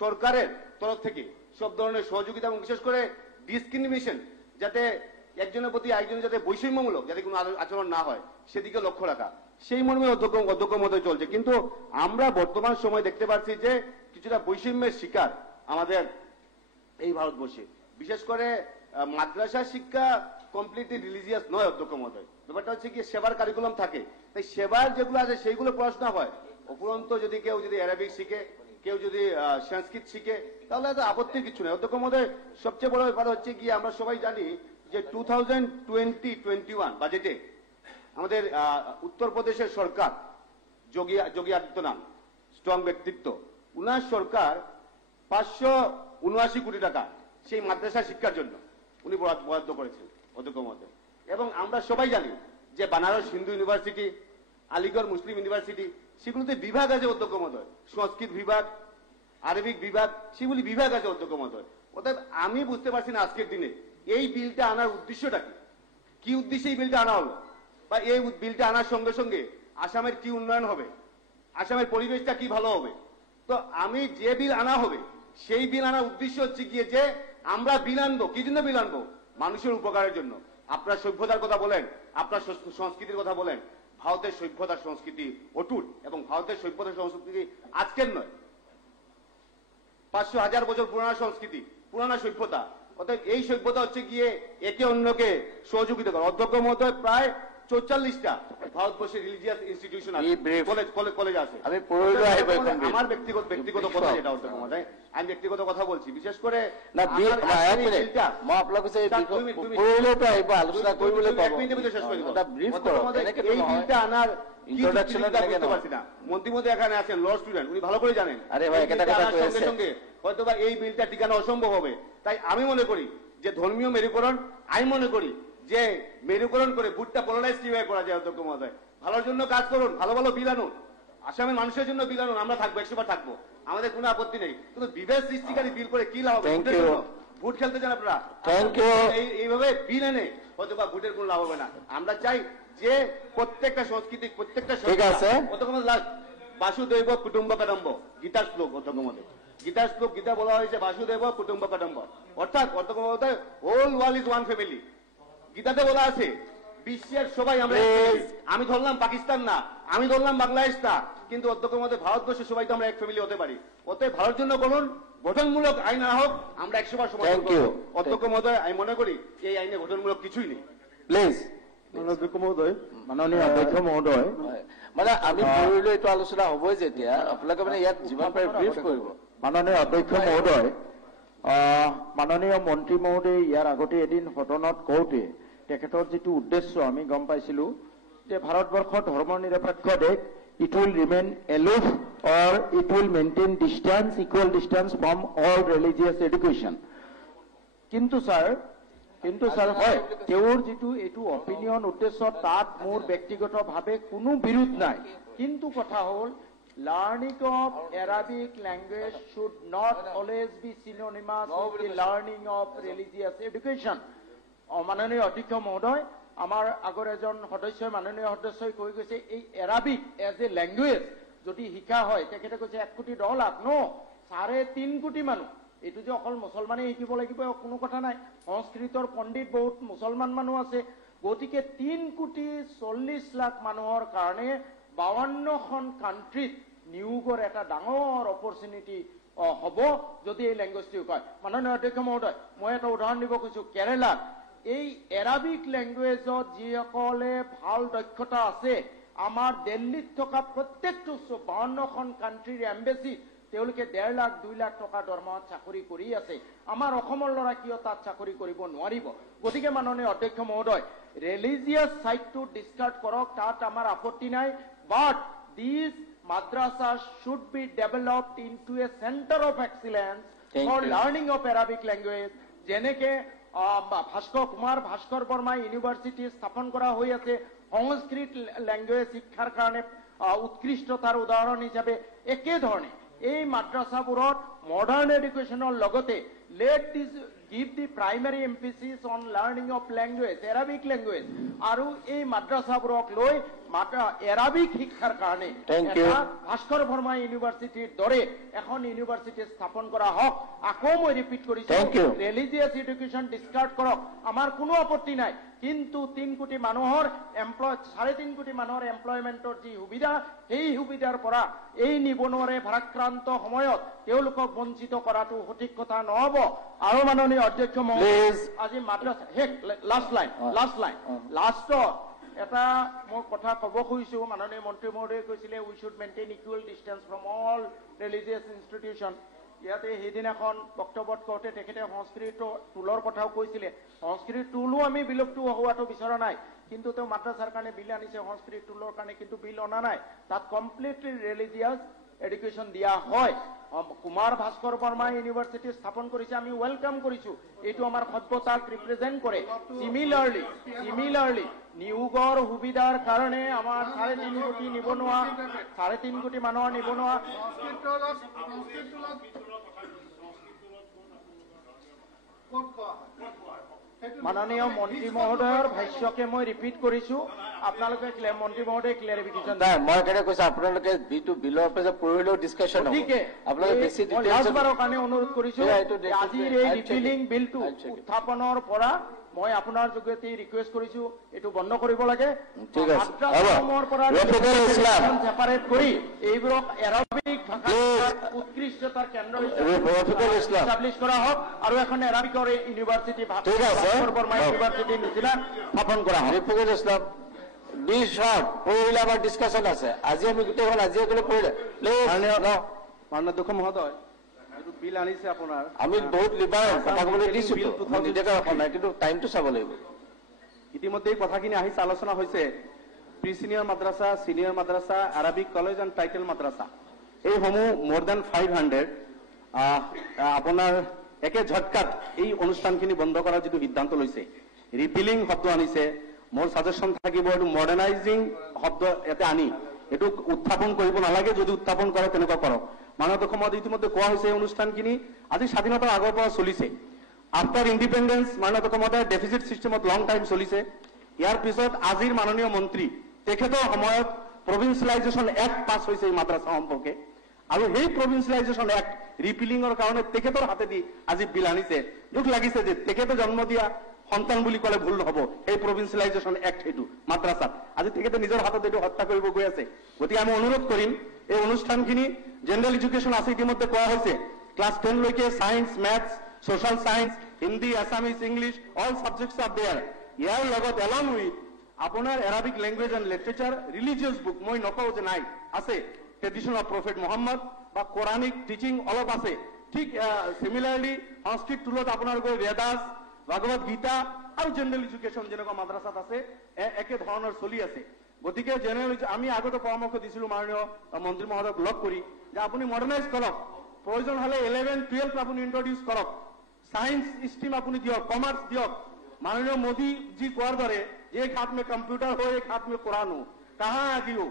সরকারের তরফ থেকে সব ধরনের সহযোগিতা এবং বিশেষ করে ডিসক্রিমিনেশন যাতে একজনের প্রতি আরেকজনের যাতে বৈষম্যমূলক যাতে কোনো আচরণ না হয় সেদিকে লক্ষ্য রাখা, সেই মর্মে অধ্যক্ষ মহোদয় চলছে। কিন্তু আমরা বর্তমান সময় দেখতে পাচ্ছি যে কিছুটা বৈষম্যের শিকার আমাদের এই ভারতবর্ষে, বিশেষ করে মাদ্রাসা শিক্ষা কমপ্লিটলি রিলিজিয়াস নয় অধ্যক্ষ মহোদয়। ব্যাপারটা হচ্ছে কি সেবার কারিকুলাম থাকে, তাই সেবার যেগুলো আছে সেইগুলো পড়াশোনা হয়। উপরন্ত যদি কেউ যদি অ্যারাবিক শিখে, কেউ যদি সংস্কৃত শিখে, তাহলে তো আপত্তির কিছু নেই অধ্যক্ষ মহোদয়। সবচেয়ে বড় ব্যাপার হচ্ছে কি আমরা সবাই জানি যে 2020-21 বাজেটে আমাদের উত্তরপ্রদেশের সরকার যোগী আদিত্যনাথ স্ট্রং ব্যক্তিত্ব, উনার সরকার 579 কোটি টাকা সেই মাদ্রাসা শিক্ষার জন্য উনি বরাদ্দ করেছেন অধ্যক্ষ মহোদয়। এবং আমরা সবাই জানি যে বানারস হিন্দু ইউনিভার্সিটি, আলিগড় মুসলিম ইউনিভার্সিটি, সেগুলোতে বিভাগ আছে অধ্যক্ষ মহোদয়, সংস্কৃত বিভাগ, আরবিক বিভাগ, সেগুলি বিভাগ আছে অধ্যক্ষ মহোদয়। অতএব আমি বুঝতে পারছি না আজকের দিনে এই বিলটা আনার উদ্দেশ্যটা কি উদ্দেশ্যে এই বিলটা আনা হলো, বা এই বিলটা আনার সঙ্গে সঙ্গে আসামের কি উন্নয়ন হবে, আসামের পরিবেশটা কি ভালো হবে। তো আমি যে বিল আনা হবে সেই বিল আনার উদ্দেশ্য হচ্ছে গিয়ে যে আমরা বিল আনবো, কি জন্য বিল আনবো? মানুষের উপকারের জন্য। আপনার সভ্যতার কথা বলেন, আপনার সংস্কৃতির কথা বলেন, ভারতের সভ্যতা সংস্কৃতি অটুট, এবং ভারতের সভ্যতা সংস্কৃতি আজকের নয়, 500-1000 বছর পুরানা সংস্কৃতি, পুরানা সভ্যতা। অর্থাৎ এই সভ্যতা হচ্ছে গিয়ে একে অন্যকে সহযোগিতা করে। অধ্যক্ষ মহোদয় প্রায় 44টা ভারতবর্ষের রিলিজিয়াস ইনস্টিটিউশন আছে, কলেজ আছে। আমার ব্যক্তিগত কথা যেটা অধ্যক্ষ মহোদয়, আমি ব্যক্তিগত কথা বলছি, বিশেষ করে এই বিলটা আনার মন্ত্রী মহোদয় এখানে আছেন, ল স্টুডেন্ট, উনি ভালো করে জানেন সঙ্গে সঙ্গে হয়তোবা এই বিলটা টিকানো অসম্ভব হবে। তাই আমি মনে করি যে ধর্মীয় মেরুকরণ, আমি মনে করি যে মেরুকরণ করে ভোটটা পোলারাইজ কিভাবে করা যায় অধ্যক্ষ মহোদয়, ভালোর জন্য কাজ করুন, ভালো ভালো বিল আনুন, আসামের মানুষের জন্য বিল আনুন, আমরা থাকবো, 100বার থাকবো, আমাদের কোনো আপত্তি নেই। কিন্তু বিভেদ সৃষ্টিকারী বিল করে কি লাভ হবে? ভোট খেলতে চান আপনারা, এইভাবে বিল এনে হয়তোবা ভোটের কোনো লাভ হবে না। আমরা চাই যে প্রত্যেকটা সংস্কৃতি, প্রত্যেকটা বাসুদেব কুটুম্ব কাদম্ব গীতার শ্লোক অধ্যক্ষ মহোদয়, গীতার শ্লোক, গীতা বলা হয়েছে বাসুদেব কুটুম্ব কাদম্ব, অর্থাৎ অধ্যক্ষ মহোদয় whole world is one family. গীতাতে বলা আছে বিশ্বের সবাই আমরা, আমি ধরলাম পাকিস্তান না, আমি ধরলাম বাংলাদেশ না, কিন্তু অধ্যক্ষ মহোদয় ভারতবর্ষের সবাই তো আমরা এক ফ্যামিলি হতে পারি। অতএব ভারত জন্য করুন, গঠনমূলক আইন না হোক, আমরা 100বার সমর্থন করব অধ্যক্ষ মহোদয়। আমি মনে করি এই আইনে গঠনমূলক কিছুই নেই। প্লিজ অধ্যক্ষ মহোদয়, মাননীয় অধ্যক্ষ মহোদয়, মানে আমি পঢ়িলে এইটো আলোচনা হবই, যেতিয়া আপোনালোকে মানে ইয়াত যিমান পাৰে ব্ৰিফ কৰিব। মাননীয় অধ্যক্ষ মহোদয়, মাননীয় মন্ত্ৰী মহোদয় ইয়াৰ আগতে এদিন সদনত কওঁতে তেখেতৰ যিটো উদ্দেশ্য আমি গম পাইছিলো যে ভাৰতবৰ্ষ ধৰ্ম নিৰপেক্ষ দেশ, it will remain aloof or it will maintain distance, equal distance from all religious education. কিন্তু স্যার হয় তেওঁৰ যিটো এইটো অপিনিয়ন উদ্দেশ্য, তাত মোৰ ব্যক্তিগতভাৱে কোনো বিৰোধ নাই। কিন্তু কথা হ'ল learning of Arabic language should not always be synonymous with the learning of religious education. মাননীয় অধ্যক্ষ মহোদয়, আমাৰ আগৰ এজন সদস্যই, মাননীয় সদস্যই কৈ গৈছে এই এৰাবিক এজ এ লেংগুৱেজ যদি শিকা হয়, তেখেতে কৈছে 1.10 কোটি ন 3.5 কোটি মানুহ, এইটো যে অকল মুছলমানে শিকিব লাগিব কোনো কথা নাই, সংস্কৃতৰ পণ্ডিত বহুত মুছলমান মানুহ আছে। গতিকে 3.40 কোটি মানুহৰ কাৰণে 52খন কাণ্ট্ৰিত নিয়োগৰ এটা ডাঙৰ অপৰচুনিটি হ'ব যদি এই লেংগুৱেজটো কয়। মাননীয় অধ্যক্ষ মহোদয়, মই এটা উদাহৰণ দিব খুজিছো, কেৰেলাত এই এৰাবিক লেংগুৱেজত যিসকলে ভাল দক্ষতা আছে, আমাৰ দিল্লীত থকা প্ৰত্যেকটো 52খন কাণ্ট্ৰিৰ এম্বেচিত তেওঁলোকে 1.5 লাখ 2 লাখ টকা দৰমহাত চাকৰি কৰি আছে। আমাৰ অসমৰ ল'ৰা কিয় তাত চাকৰি কৰিব নোৱাৰিব? গতিকে মাননীয় অধ্যক্ষ মহোদয়, ৰিলিজিয়াছ সাইডটো ডিসকাৰ্ড কৰক, তাত আমাৰ আপত্তি নাই, বাট this madrasas should be developed into a center of excellence for learning of Arabic language. যেনেকে কুমাৰ ভাস্কৰ বৰ্মা ইউনিভাৰ্চিটি স্থাপন কৰা হৈ আছে সংস্কৃত লেংগুৱেজ শিক্ষাৰ কাৰণে উৎকৃষ্টতাৰ উদাহৰণ হিচাপে, একেধৰণে এই মাদ্ৰাসাবোৰত মডাৰ্ণ এডুকেশ্যনৰ লগতে let this give the primary emphasis on learning of language, Arabic language, আৰু এই মাদ্ৰাসাবোৰক লৈ এৰাবিক শিক্ষাৰ কাৰণে এটা ভাস্কৰ বৰ্মা ইউনিভাৰ্চিটিৰ দৰে এখন ইউনিভাৰ্চিটি স্থাপন কৰা হওক। আকৌ মই ৰিপিট কৰিছো, ৰিলিজিয়াছ এডুকেশ্যন ডিসকাৰ্ড কৰক, আমাৰ কোনো আপত্তি নাই, কিন্তু 3 কোটি মানুহৰ 3.5 কোটি মানুহৰ এমপ্লয়মেন্টৰ যি সুবিধা, সেই সুবিধাৰ পৰা এই নিবনুৱাৰে ভাৰাক্ৰান্ত সময়ত তেওঁলোকক বঞ্চিত কৰাটো সঠিক কথা নহব। আৰু মাননীয় অধ্যক্ষ মহোদয়, আজি মাদ্ৰাছা লাষ্টত এটা মই কথা ক'ব খুজিছো। মাননীয় মন্ত্ৰী মহোদয়ে কৈছিলে we should maintain equal distance from all religious institution. ইয়াতে সেইদিনাখন বক্তব্যত কওঁতে তেখেতে সংস্কৃত টুলৰ কথাও কৈছিলে। সংস্কৃত টুলো আমি বিলুপ্ত হোৱাটো বিচৰা নাই, কিন্তু তেওঁ মাদ্ৰাছাৰ কাৰণে বিল আনিছে, সংস্কৃত টুলৰ কাৰণে কিন্তু বিল অনা নাই। তাত কমপ্লিটলি ৰিলিজিয়াছ এডুকেশ্যন দিয়া হয়। কুমাৰ ভাস্কৰ বৰ্মা ইউনিভাৰ্চিটি স্থাপন কৰিছে, আমি ৱেলকাম কৰিছো, এইটো আমাৰ সভ্যতাক ৰিপ্ৰেজেণ্ট কৰে। চিমিলাৰলি নিয়োগৰ সুবিধাৰ কাৰণে আমাৰ 3.5 কোটি নিবনুৱা, 3.5 কোটি মানুহৰ নিবনুৱা। মাননীয় মন্ত্ৰী মহোদয়ৰ ভাষ্যকে মই ৰিপিট কৰিছো, আপোনালোকে মন্ত্ৰী মহোদয়ে ক্লিয়াৰিফিকেশ্যন নাই। মই একেবাৰে কৈছো আপোনালোকে বিলৰ পৰা পঢ়িলেও ডিছকাশ্যন হ'ব। আপোনালোকে বেছি লাষ্টবাৰৰ কাৰণে অনুৰোধ কৰিছো, আজিৰ এই ৰিপিলিং বিলটো উত্থাপনৰ পৰা মই আপোনাৰ যোগেদি ৰিকুৱেষ্ট কৰিছো এইটো বন্ধ কৰিব লাগে। মাদ্ৰাছাসমূহৰ পৰা ছেপাৰেট কৰি এইবোৰক এৰাবিক ভাষাৰ উৎকৃষ্টতাৰ কেন্দ্ৰ হিচাপে এষ্টাব্লিছ কৰা হওক আৰু এখন এৰাবিকৰ ইউনিভাৰ্চিটি ভাস্কৰ বৰ্মা ইউনিভাৰ্চিটিৰ নিচিনা স্থাপন কৰা হওক। ইছলাম পঢ়িলে আমাৰ ডিছকাশ্যন আছে। আজি আমি গোটেইখন আজিয়ে গ'লে পঢ়িলে মাননীয় অধ্যক্ষ মহোদয়, বিল আনিছে আপোনাৰ, আমি বহুত লিবাৰেল কথা ক'বলৈ দিছো, কিন্তু টাইমটো চাব লাগিব। ইতিমধ্যে এই কথাখিনি আহিছে, আলোচনা হৈছে। Pre senior madrasa, senior madrasa, Arabic college and title madrasa, এইসমূহ মোৰ দেন 500 আপোনাৰ একে ঝটকাত এই অনুষ্ঠানখিনি বন্ধ কৰাৰ যিটো সিদ্ধান্ত লৈছে, ৰিপিলিং শব্দ আনিছে। মোৰ ছাজেশ্যন থাকিব এইটো মডাৰ্ণাইজিং শব্দ ইয়াতে আনি এইটো উত্থাপন কৰিব নালাগে। যদি উত্থাপন কৰে তেনেকুৱা কৰক। মাননীয় অধ্যক্ষ মহোদয়, ইতিমধ্যে কোৱা হৈছে এই অনুষ্ঠানখিনি আজি স্বাধীনতাৰ আগৰ পৰা চলিছে। আফটাৰ ইণ্ডিপেণ্ডেন্স মাননীয় অধ্যক্ষ মহোদয় ডেফিচিট ছিষ্টেমত লং টাইম চলিছে। ইয়াৰ পিছত আজিৰ মাননীয় মন্ত্ৰী তেখেতৰ সময়ত প্ৰভিন্সিয়েলাইজেশ্যন এক্ট পাছ হৈছে এই মাদ্ৰাছা সম্পৰ্কে, আৰু সেই প্ৰভিন্সিয়েলাইজেশ্যন এক্ট ৰিপিলিঙৰ কাৰণে তেখেতৰ হাতেদি আজি বিল আনিছে। দুখ লাগিছে যে তেখেতে জন্ম দিয়া সন্তান বুলি ক'লে ভুল নহ'ব, এই প্ৰভিন্সিয়েলাইজেশ্যন এক্ট সেইটো মাদ্ৰাছাত আজি তেখেতে নিজৰ হাতত এইটো হত্যা কৰিব গৈ আছে। গতিকে আমি অনুৰোধ কৰিম এই অনুষ্ঠানখিনি জেনাৰেল এডুকেশ্যন আছে, ইতিমধ্যে কোৱা হৈছে ক্লাছ 10 লৈকে science, maths, social science, Hindi, Assamese, English all subjects are there. ইয়াৰ লগত এলং উইথ আপোনাৰ Arabic language and literature, religious book, মই নকওঁ যে নাই, আছে। ট্ৰেডিশ্যন অফ প্ৰফেট মহম্মদ বা কোৰানিক টিচিং অলপ আছে। ঠিক চিমিলাৰলি সংস্কৃত টুলত আপোনাৰ গৈ বেদাস, ভাগৱত গীতা আৰু জেনাৰেল এডুকেশ্যন যেনেকুৱা মাদ্ৰাছাত আছে একে ধৰণৰ চলি আছে। গতিকে জেনাৰেল আমি আগতে পৰামৰ্শ দিছিলো মাননীয় মন্ত্ৰী মহোদয়ক লগ কৰি যে আপুনি মডাৰ্ণাইজ কৰক, প্ৰয়োজন হলে 11-12 আপুনি ইন্ট্ৰডিউচ কৰক, সায়েন্স স্ট্ৰীম আপুনি দিয়ক, কমাৰ্চ দিয়ক। माननीय मोदी जी कोर दरे एक हाथ में कंप्यूटर हो एक हाथ में कुरान हो, कहां आ गई हो?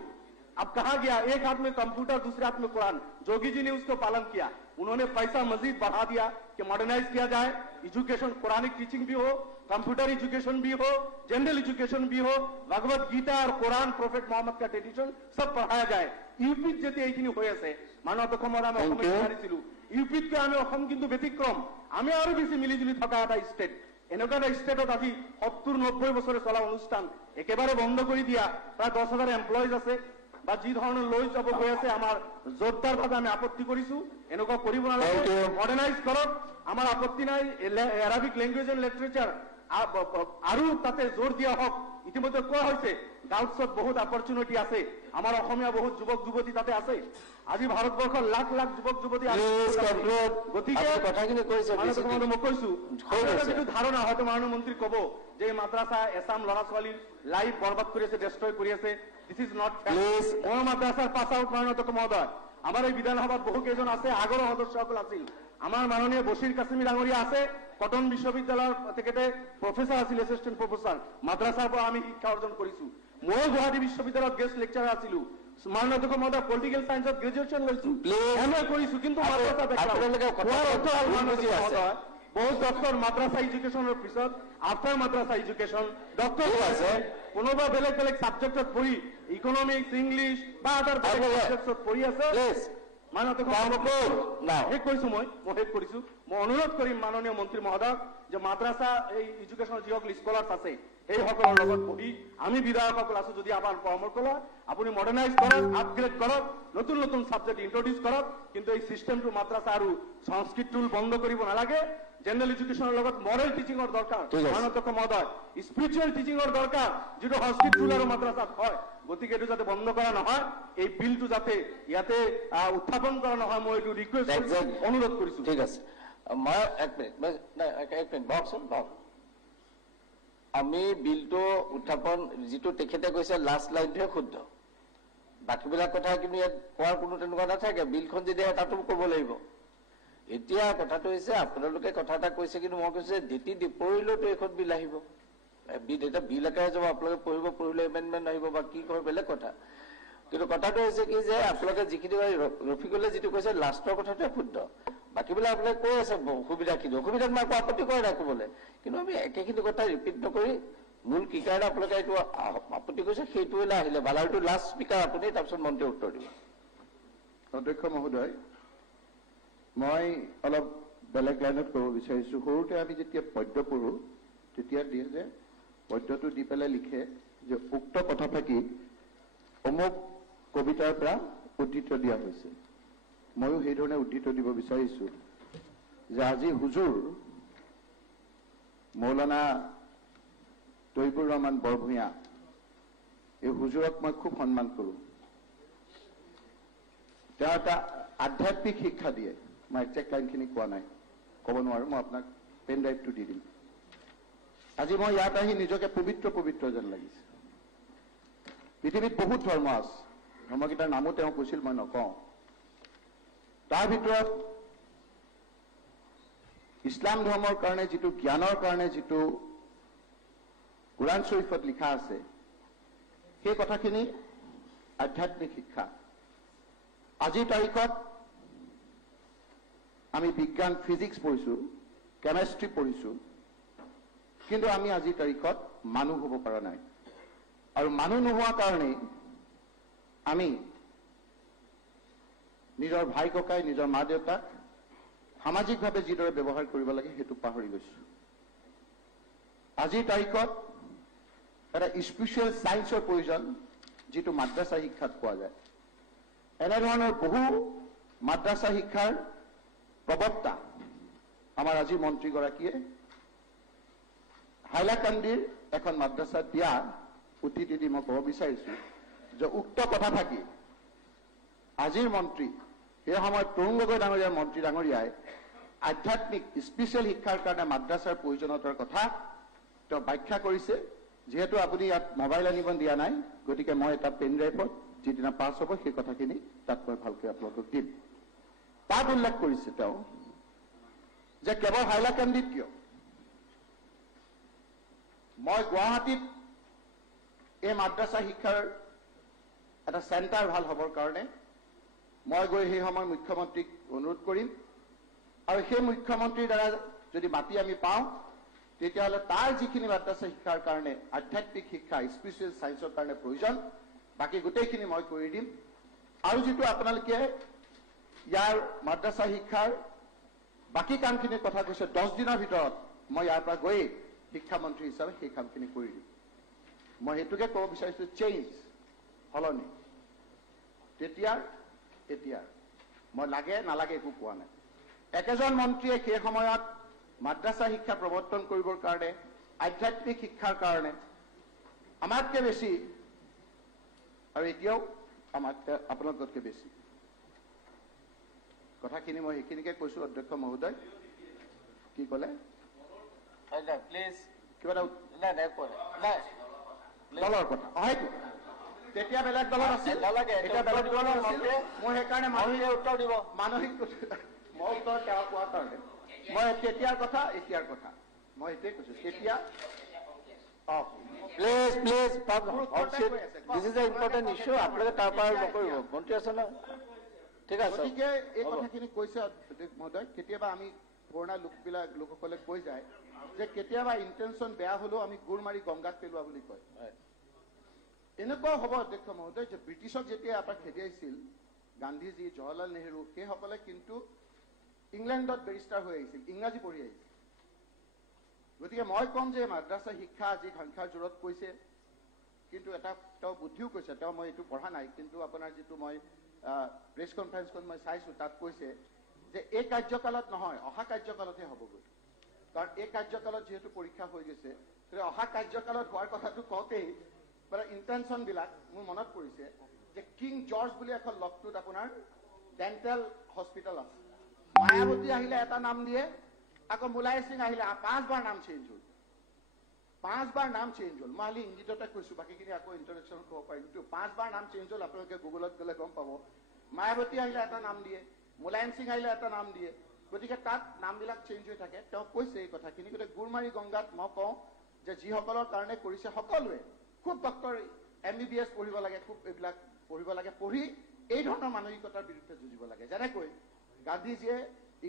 अब कहां गया? एक हाथ में कंप्यूटर दूसरे हाथ में कुरान। जोगी जी ने उसको पालन किया, उन्होंने पैसा मजीद बढ़ा दिया कि मॉडर्नाइज किया जाए, एजुकेशन कुरानिक टीचिंग भी हो, कंप्यूटर एजुकेशन भी हो, जनरल एजुकेशन भी हो, भगवत गीता और कुरान प्रॉफेट मोहम्मद का ट्रेडिशन सब पढ़ाया जाए। ইউপিত যেতে এইখিনি হৈ আছে মানৱতকমৰ আমি অসমত বিচাৰিছিলো, ইউপিতকৈ আমি অসম কিন্তু ব্যতিক্ৰম, আমি আৰু বেছি মিলিজুলি থকা এটা ষ্টেট। এনেকুৱা এটা ষ্টেটত আজি 70-90 বছৰে চলা অনুষ্ঠান একেবাৰে বন্ধ কৰি দিয়া, প্ৰায় 10,000 এমপ্লয়িজ আছে বা যি ধৰণৰ লৈ যাব গৈ আছে, আমাৰ জোৰদাৰভাৱে আমি আপত্তি কৰিছো। এনেকুৱা কৰিব নালাগে, মডাৰ্নাইজ কৰক, আমাৰ আপত্তি নাই। এৰাবিক লেংগুৱেজ এণ্ড লিটাৰেচাৰ আৰু তাতে জোৰ দিয়া হওক। ইতিমধ্যে কোৱা হৈছে গাউটছত বহুত অপৰচুনিটি আছে, আমাৰ অসমীয়া বহুত যুৱক যুৱতী তাতে আছে। আজি ভাৰতবৰ্ষৰ লাখ লাখ যুৱক যুৱতী গতিকে মই কৈছো যিটো ধাৰণা হয়তো মাননীয় মন্ত্ৰী কব যে মাদ্ৰাছা এছাম ল'ৰা ছোৱালীৰ লাইফ বৰবাদ কৰি আছে, ডেষ্ট্ৰয় কৰি আছে, দিছ ইজ নট ফেয়াৰ। মই মাদ্ৰাছাৰ পাছ আউট মাননীয় মহোদয়, আমাৰ এই বিধানসভাত বহু কেইজন আছে, আগৰ সদস্যসকল আছিল। আমাৰ মাননীয় বশিৰ কাশ্মীৰ ডাঙৰীয়া আছে, কটন বিশ্ববিদ্যালয়ৰ তেখেতে প্ৰফেচাৰ আছিল, এছিষ্টেণ্ট প্ৰফেচাৰ। মাদ্ৰাছাৰ পৰা আমি শিক্ষা অৰ্জন কৰিছো। মই গুৱাহাটী বিশ্ববিদ্যালয়ত গেষ্ট লেকচাৰাৰ আছিলো। মাননীয় মহোদয় পলিটিকেল চায়েন্সত গ্ৰেজুৱেশ্যন লৈছো, এমএ কৰিছো, কিন্তু বহুত ডক্টৰ মাদ্ৰাছা এডুকেশ্যনৰ পিছত আফটাৰ মাদ্ৰাছা এডুকেশ্যন ডক্টৰ আছে, কোনোবা বেলেগ বেলেগ ছাবজেক্টত পঢ়ি ইকনমিক্স ইংলিছ বা আদাৰ সাবজেক্টছত পঢ়ি আছে শেষ কৰিছো মই শেষ কৰিছো মই অনুৰোধ কৰিম মাননীয় মন্ত্ৰী মহোদয়ক যে মাদ্ৰাছা এই এডুকেশ্যনৰ যিসকল স্কলাৰ্ছ আছে সেইসকলৰ লগত বহি আমি বিধায়কসকল আছো যদি আমাৰ পৰামৰ্শ লয় আপুনি মডাৰ্নাইজ কৰক আপগ্ৰেড কৰক নতুন নতুন সাবজেক্ট ইন্ট্ৰডিউস কৰক কিন্তু এই সিস্টেমটো মাদ্ৰাছা আৰু সংস্কৃত টুল বন্ধ কৰিব নালাগে জেনাৰেল এডুকেশনেৰ লগত মডেল টিচিংৰ দৰকাৰ মাননীয় মহোদয় স্পিৰিচুৱেল টিচিংৰ দৰকাৰ যেটো সংস্কৃত টুল আৰু মাদ্ৰাছাত হয় গতিকে এইটো যাতে বন্ধ কৰা নহয় এই বিলটো যাতে ইয়াতে উত্থাপন কৰা নহয় মই এইটো ৰিকুৱেষ্ট কৰিছো অনুৰোধ কৰিছো ঠিক আছে মই এক মিনিট বক আমি বিলটো উত্থাপন যেটো তেখেতে কৈছে লাষ্ট লাইনটোহে শুদ্ধ বাকিবিলাক কথা কিন্তু ইয়াত কোৱাৰ কোনো তেনেকুৱা নাথাকে বিলখন যদি এটাটো ক'ব লাগিব এতিয়া কথাটো হৈছে আপোনালোকে কথা এটা কৈছে কিন্তু মই কৈছে ডিটি ডিপৰিলেতো এখন বিল আহিব এটা বিল আকাৰে যাব আপোনালোকে পঢ়িলে এমেণ্ডমেণ্ট আহিব বা কি কৰে বেলেগ কথা কিন্তু কথাটো হৈছে কি যে আপোনালোকে যিখিনি ৰফিকুলে যিটো কৈছে লাষ্টৰ কথাটোৱে শুদ্ধ বাকিবিলাক আপোনালোকে কৈ আছে অসুবিধাত মই একো আপত্তি কৰা নাই ক'বলৈ কিন্তু আমি একেখিনি কথা ৰিপিট নকৰি মূল কি কাৰণে আপোনালোকে এইটো আপত্তি কৰিছে সেইটোলৈ আহিলে ভাল আৰু লাষ্ট স্পীকাৰ আপুনি তাৰপিছত মন্ত্ৰীয়ে উত্তৰ দিব অধ্যক্ষ মহোদয় মই অলপ বেলেগ লাইনত ক'ব বিচাৰিছো সৰুতে আমি যেতিয়া পদ্য পঢ়ো তেতিয়া দিয়ে যে পদ্যটো দি পেলাই লিখে যে উক্ত কথা থাকি অমুক কবিতাৰ পৰা উদ্ধৃত দিয়া হৈছে ময়ো সেই ধৰণে উদ্ধৃত দিব বিচাৰিছো যে আজি হুজুৰ মৌলানা তৈবুৰ ৰহমান বৰভূঞা এই হুজুৰক মই খুব সন্মান কৰোঁ তেওঁ এটা আধ্যাত্মিক শিক্ষা দিয়ে মই একজেক্ট লাইনখিনি কোৱা নাই ক'ব নোৱাৰো মই আপোনাক পেন ড্ৰাইভটো দি দিম আজি মই ইয়াত আহি নিজকে পবিত্ৰ যেন লাগিছে পৃথিৱীত বহুত ধৰ্ম আছে ধৰ্মকেইটাৰ নামো তেওঁ কৈছিল মই নকওঁ তাৰ ভিতৰত ইছলাম ধৰ্মৰ কাৰণে যিটো জ্ঞানৰ কাৰণে যিটো কুৰাণ শৰীফত লিখা আছে সেই কথাখিনি আধ্যাত্মিক শিক্ষা আজিৰ তাৰিখত আমি বিজ্ঞান ফিজিক্স পঢ়িছো কেমেষ্ট্ৰি পঢ়িছো কিন্তু আমি আজিৰ তাৰিখত মানুহ হ'ব পৰা নাই আৰু মানুহ নোহোৱা কাৰণে আমি নিজৰ ভাই ককাই নিজৰ মা দেউতাক সামাজিকভাৱে যিদৰে ব্যৱহাৰ কৰিব লাগে সেইটো পাহৰি গৈছো আজিৰ তাৰিখত এটা স্পেচিয়েল সায়েন্সৰ প্ৰয়োজন যিটো মাদ্ৰাছা শিক্ষাত পোৱা যায় এনেধৰণৰ বহু মাদ্ৰাছা শিক্ষাৰ প্ৰবক্তা আমাৰ আজি মন্ত্ৰীগৰাকীয়ে হাইলাকান্দিৰ এখন মাদ্ৰাছাত দিয়া উদ্ধৃতি দি মই ক'ব বিচাৰিছো যে উক্ত কথা থাকি আজিৰ মন্ত্ৰী সেই সময়ত তৰুণ গগৈ ডাঙৰীয়াৰ মন্ত্ৰী ডাঙৰীয়াই আধ্যাত্মিক স্পেচিয়েল শিক্ষাৰ কাৰণে মাদ্ৰাছাৰ প্ৰয়োজনীয়তাৰ কথা তেওঁ ব্যাখ্যা কৰিছে যেহেতু আপুনি ইয়াত মোবাইল আনিব দিয়া নাই গতিকে মই এটা পেন ড্ৰাইভত যিদিনা পাছ হ'ব সেই কথাখিনি তাত মই ভালকৈ আপোনালোকক দিম তাত উল্লেখ কৰিছে তেওঁ যে কেৱল হাইলাকান্দিত কিয় মই গুৱাহাটীত এই মাদ্ৰাছা শিক্ষাৰ এটা চেণ্টাৰ ভাল হ'বৰ কাৰণে মই গৈ সেই সময় মুখ্যমন্ত্ৰীক অনুৰোধ কৰিম আৰু সেই মুখ্যমন্ত্ৰীৰ দ্বাৰা যদি মাতি আমি পাওঁ তেতিয়াহ'লে তাৰ যিখিনি মাদ্ৰাছা শিক্ষাৰ কাৰণে আধ্যাত্মিক শিক্ষা স্পেচিয়েল সায়েন্সৰ কাৰণে প্ৰয়োজন বাকি গোটেইখিনি মই কৰি দিম আৰু যিটো আপোনালোকে ইয়াৰ মাদ্ৰাছা শিক্ষাৰ বাকি কামখিনিৰ কথা কৈছে 10 দিনৰ ভিতৰত মই ইয়াৰ পৰা গৈ শিক্ষামন্ত্ৰী হিচাপে সেই কামখিনি কৰি দিম মই হেতুকে ক'ব বিচাৰিছো চেঞ্জ হলনি তেতিয়া মই লাগে নালাগে একো কোৱা নাই একেজন মন্ত্ৰীয়ে সেই সময়ত মাদ্ৰাছা শিক্ষা প্ৰৱৰ্তন কৰিবৰ কাৰণে আধ্যাত্মিক শিক্ষাৰ কাৰণে আমাতকৈ বেছি আৰু এতিয়াও আমাতকৈ আপোনালোকতকৈ বেছি কথাখিনি মই সেইখিনিকে কৈছো অধ্যক্ষ মহোদয় কি ক'লে প্লিজ কিবা দলৰ কথা হয়তো তেতিয়া বেলেগ দলৰ আছিল এতিয়া বেলেগ দলৰ আছিল মই সেইকাৰণে মানুহে উত্তৰ দিব মানসিক মই উত্তৰ তেওঁ কোৱাৰ কাৰণে মই তেতিয়াৰ কথা এতিয়াৰ কথা মই সেইটোৱে কৈছো তেতিয়া please this is a important issue আপোনালোকে তাৰ পৰা নকৰিব মন্ত্ৰী আছে ন ঠিক আছে গতিকে এই কথাখিনি কৈছে মহোদয় কেতিয়াবা আমি পুৰণা লোকসকলে কৈ যায় যে কেতিয়াবা ইণ্টেনশ্যন বেয়া হলেও আমি গুৰ মাৰি গংগাত পেলোৱা বুলি কয় এনেকুৱাও হ'ব অধ্যক্ষ মহোদয় যে ব্ৰিটিছক যেতিয়া ইয়াৰ পৰা খেদিয়াইছিল গান্ধীজী, জৱাহৰলাল নেহৰু, সেইসকলে কিন্তু ইংলেণ্ডত বেৰিষ্টাৰ হৈ আহিছিল, ইংৰাজী পঢ়ি আহিছিল। গতিকে মই ক'ম যে মাদ্ৰাছা শিক্ষা আজি সংখ্যাৰ জোৰত কৈছে, কিন্তু এটা তেওঁ বুদ্ধিও কৈছে, তেওঁ মই এইটো পঢ়া নাই, কিন্তু আপোনাৰ যিটো মই প্ৰেছ কনফাৰেন্সখন মই চাইছোঁ তাত কৈছে যে এই কাৰ্যকালত নহয়, অহা কাৰ্যকালতহে হ'বগৈ। কাৰণ এই কাৰ্যকালত যিহেতু পৰীক্ষা হৈ গৈছে, গতিকে অহা কাৰ্যকালত হোৱাৰ কথাটো কওঁতেই মানে ইণ্টেনশ্যনবিলাক মোৰ মনত পৰিছে যে কিং জৰ্জ বুলি এখন লকটোত আপোনাৰ ডেণ্টেল হস্পিটেল আছে। মায়াৱতী আহিলে এটা নাম দিয়ে, আকৌ মুলাই সিং আহিলে 5 বাৰ নাম চেঞ্জ হ'ল, 5 বাৰ নাম চেঞ্জ হ'ল। মই খালি ইংগিততে কৈছোঁ, বাকীখিনি আকৌ ইণ্ট্ৰডাকশ্যনত ক'ব পাৰিম। 5 বাৰ নাম চেঞ্জ হ'ল, আপোনালোকে গুগলত গ'লে গম পাব। মায়াৱতী আহিলে এটা নাম দিয়ে, মুলায়ম সিং আহিলে এটা নাম দিয়ে, গতিকে তাত নামবিলাক চেঞ্জ হৈ থাকে। তেওঁ কৈছে এই কথাখিনি। গতিকে গুৰমাৰী গংগাত মই কওঁ যে যিসকলৰ কাৰণে কৰিছে সকলোৱে খুব ডক্টৰ MBBS পঢ়িব লাগে, খুব এইবিলাক পঢ়িব লাগে, পঢ়ি এই ধৰণৰ মানসিকতাৰ বিৰুদ্ধে যুঁজিব লাগে। যেনেকৈ গান্ধীজীয়ে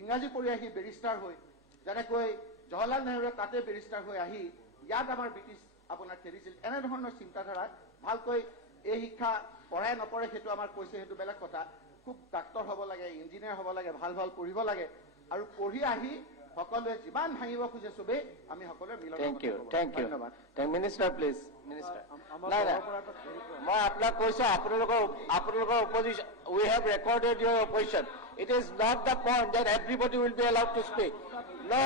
ইংৰাজী পঢ়ি আহি বেৰিষ্টাৰ হৈ, যেনেকৈ জৱাহৰলাল নেহৰুৱে তাতে বেৰিষ্টাৰ হৈ আহি ইয়াত আমাৰ ব্ৰিটিছ আপোনাৰ খেলিছিল, এনেধৰণৰ চিন্তাধাৰা ভালকৈ এই শিক্ষা পঢ়াই নপঢ়ে সেইটো আমাৰ কৈছে, সেইটো বেলেগ কথা। খুব ডাক্তৰ হ'ব লাগে, ইঞ্জিনিয়াৰ হ'ব লাগে, ভাল ভাল পঢ়িব লাগে, আৰু পঢ়ি আহি সকলোৱে যিমান ভাঙিব খোজে চবেই আমি সকলোৱে মিলন। ধন্যবাদ। Minister please. মিনিষ্টাৰ নাই নাই, মই আপোনাক কৈছোঁ আপোনালোকৰ opposition, we have recorded your opposition. It is not the point that everybody will be allowed to speak. No,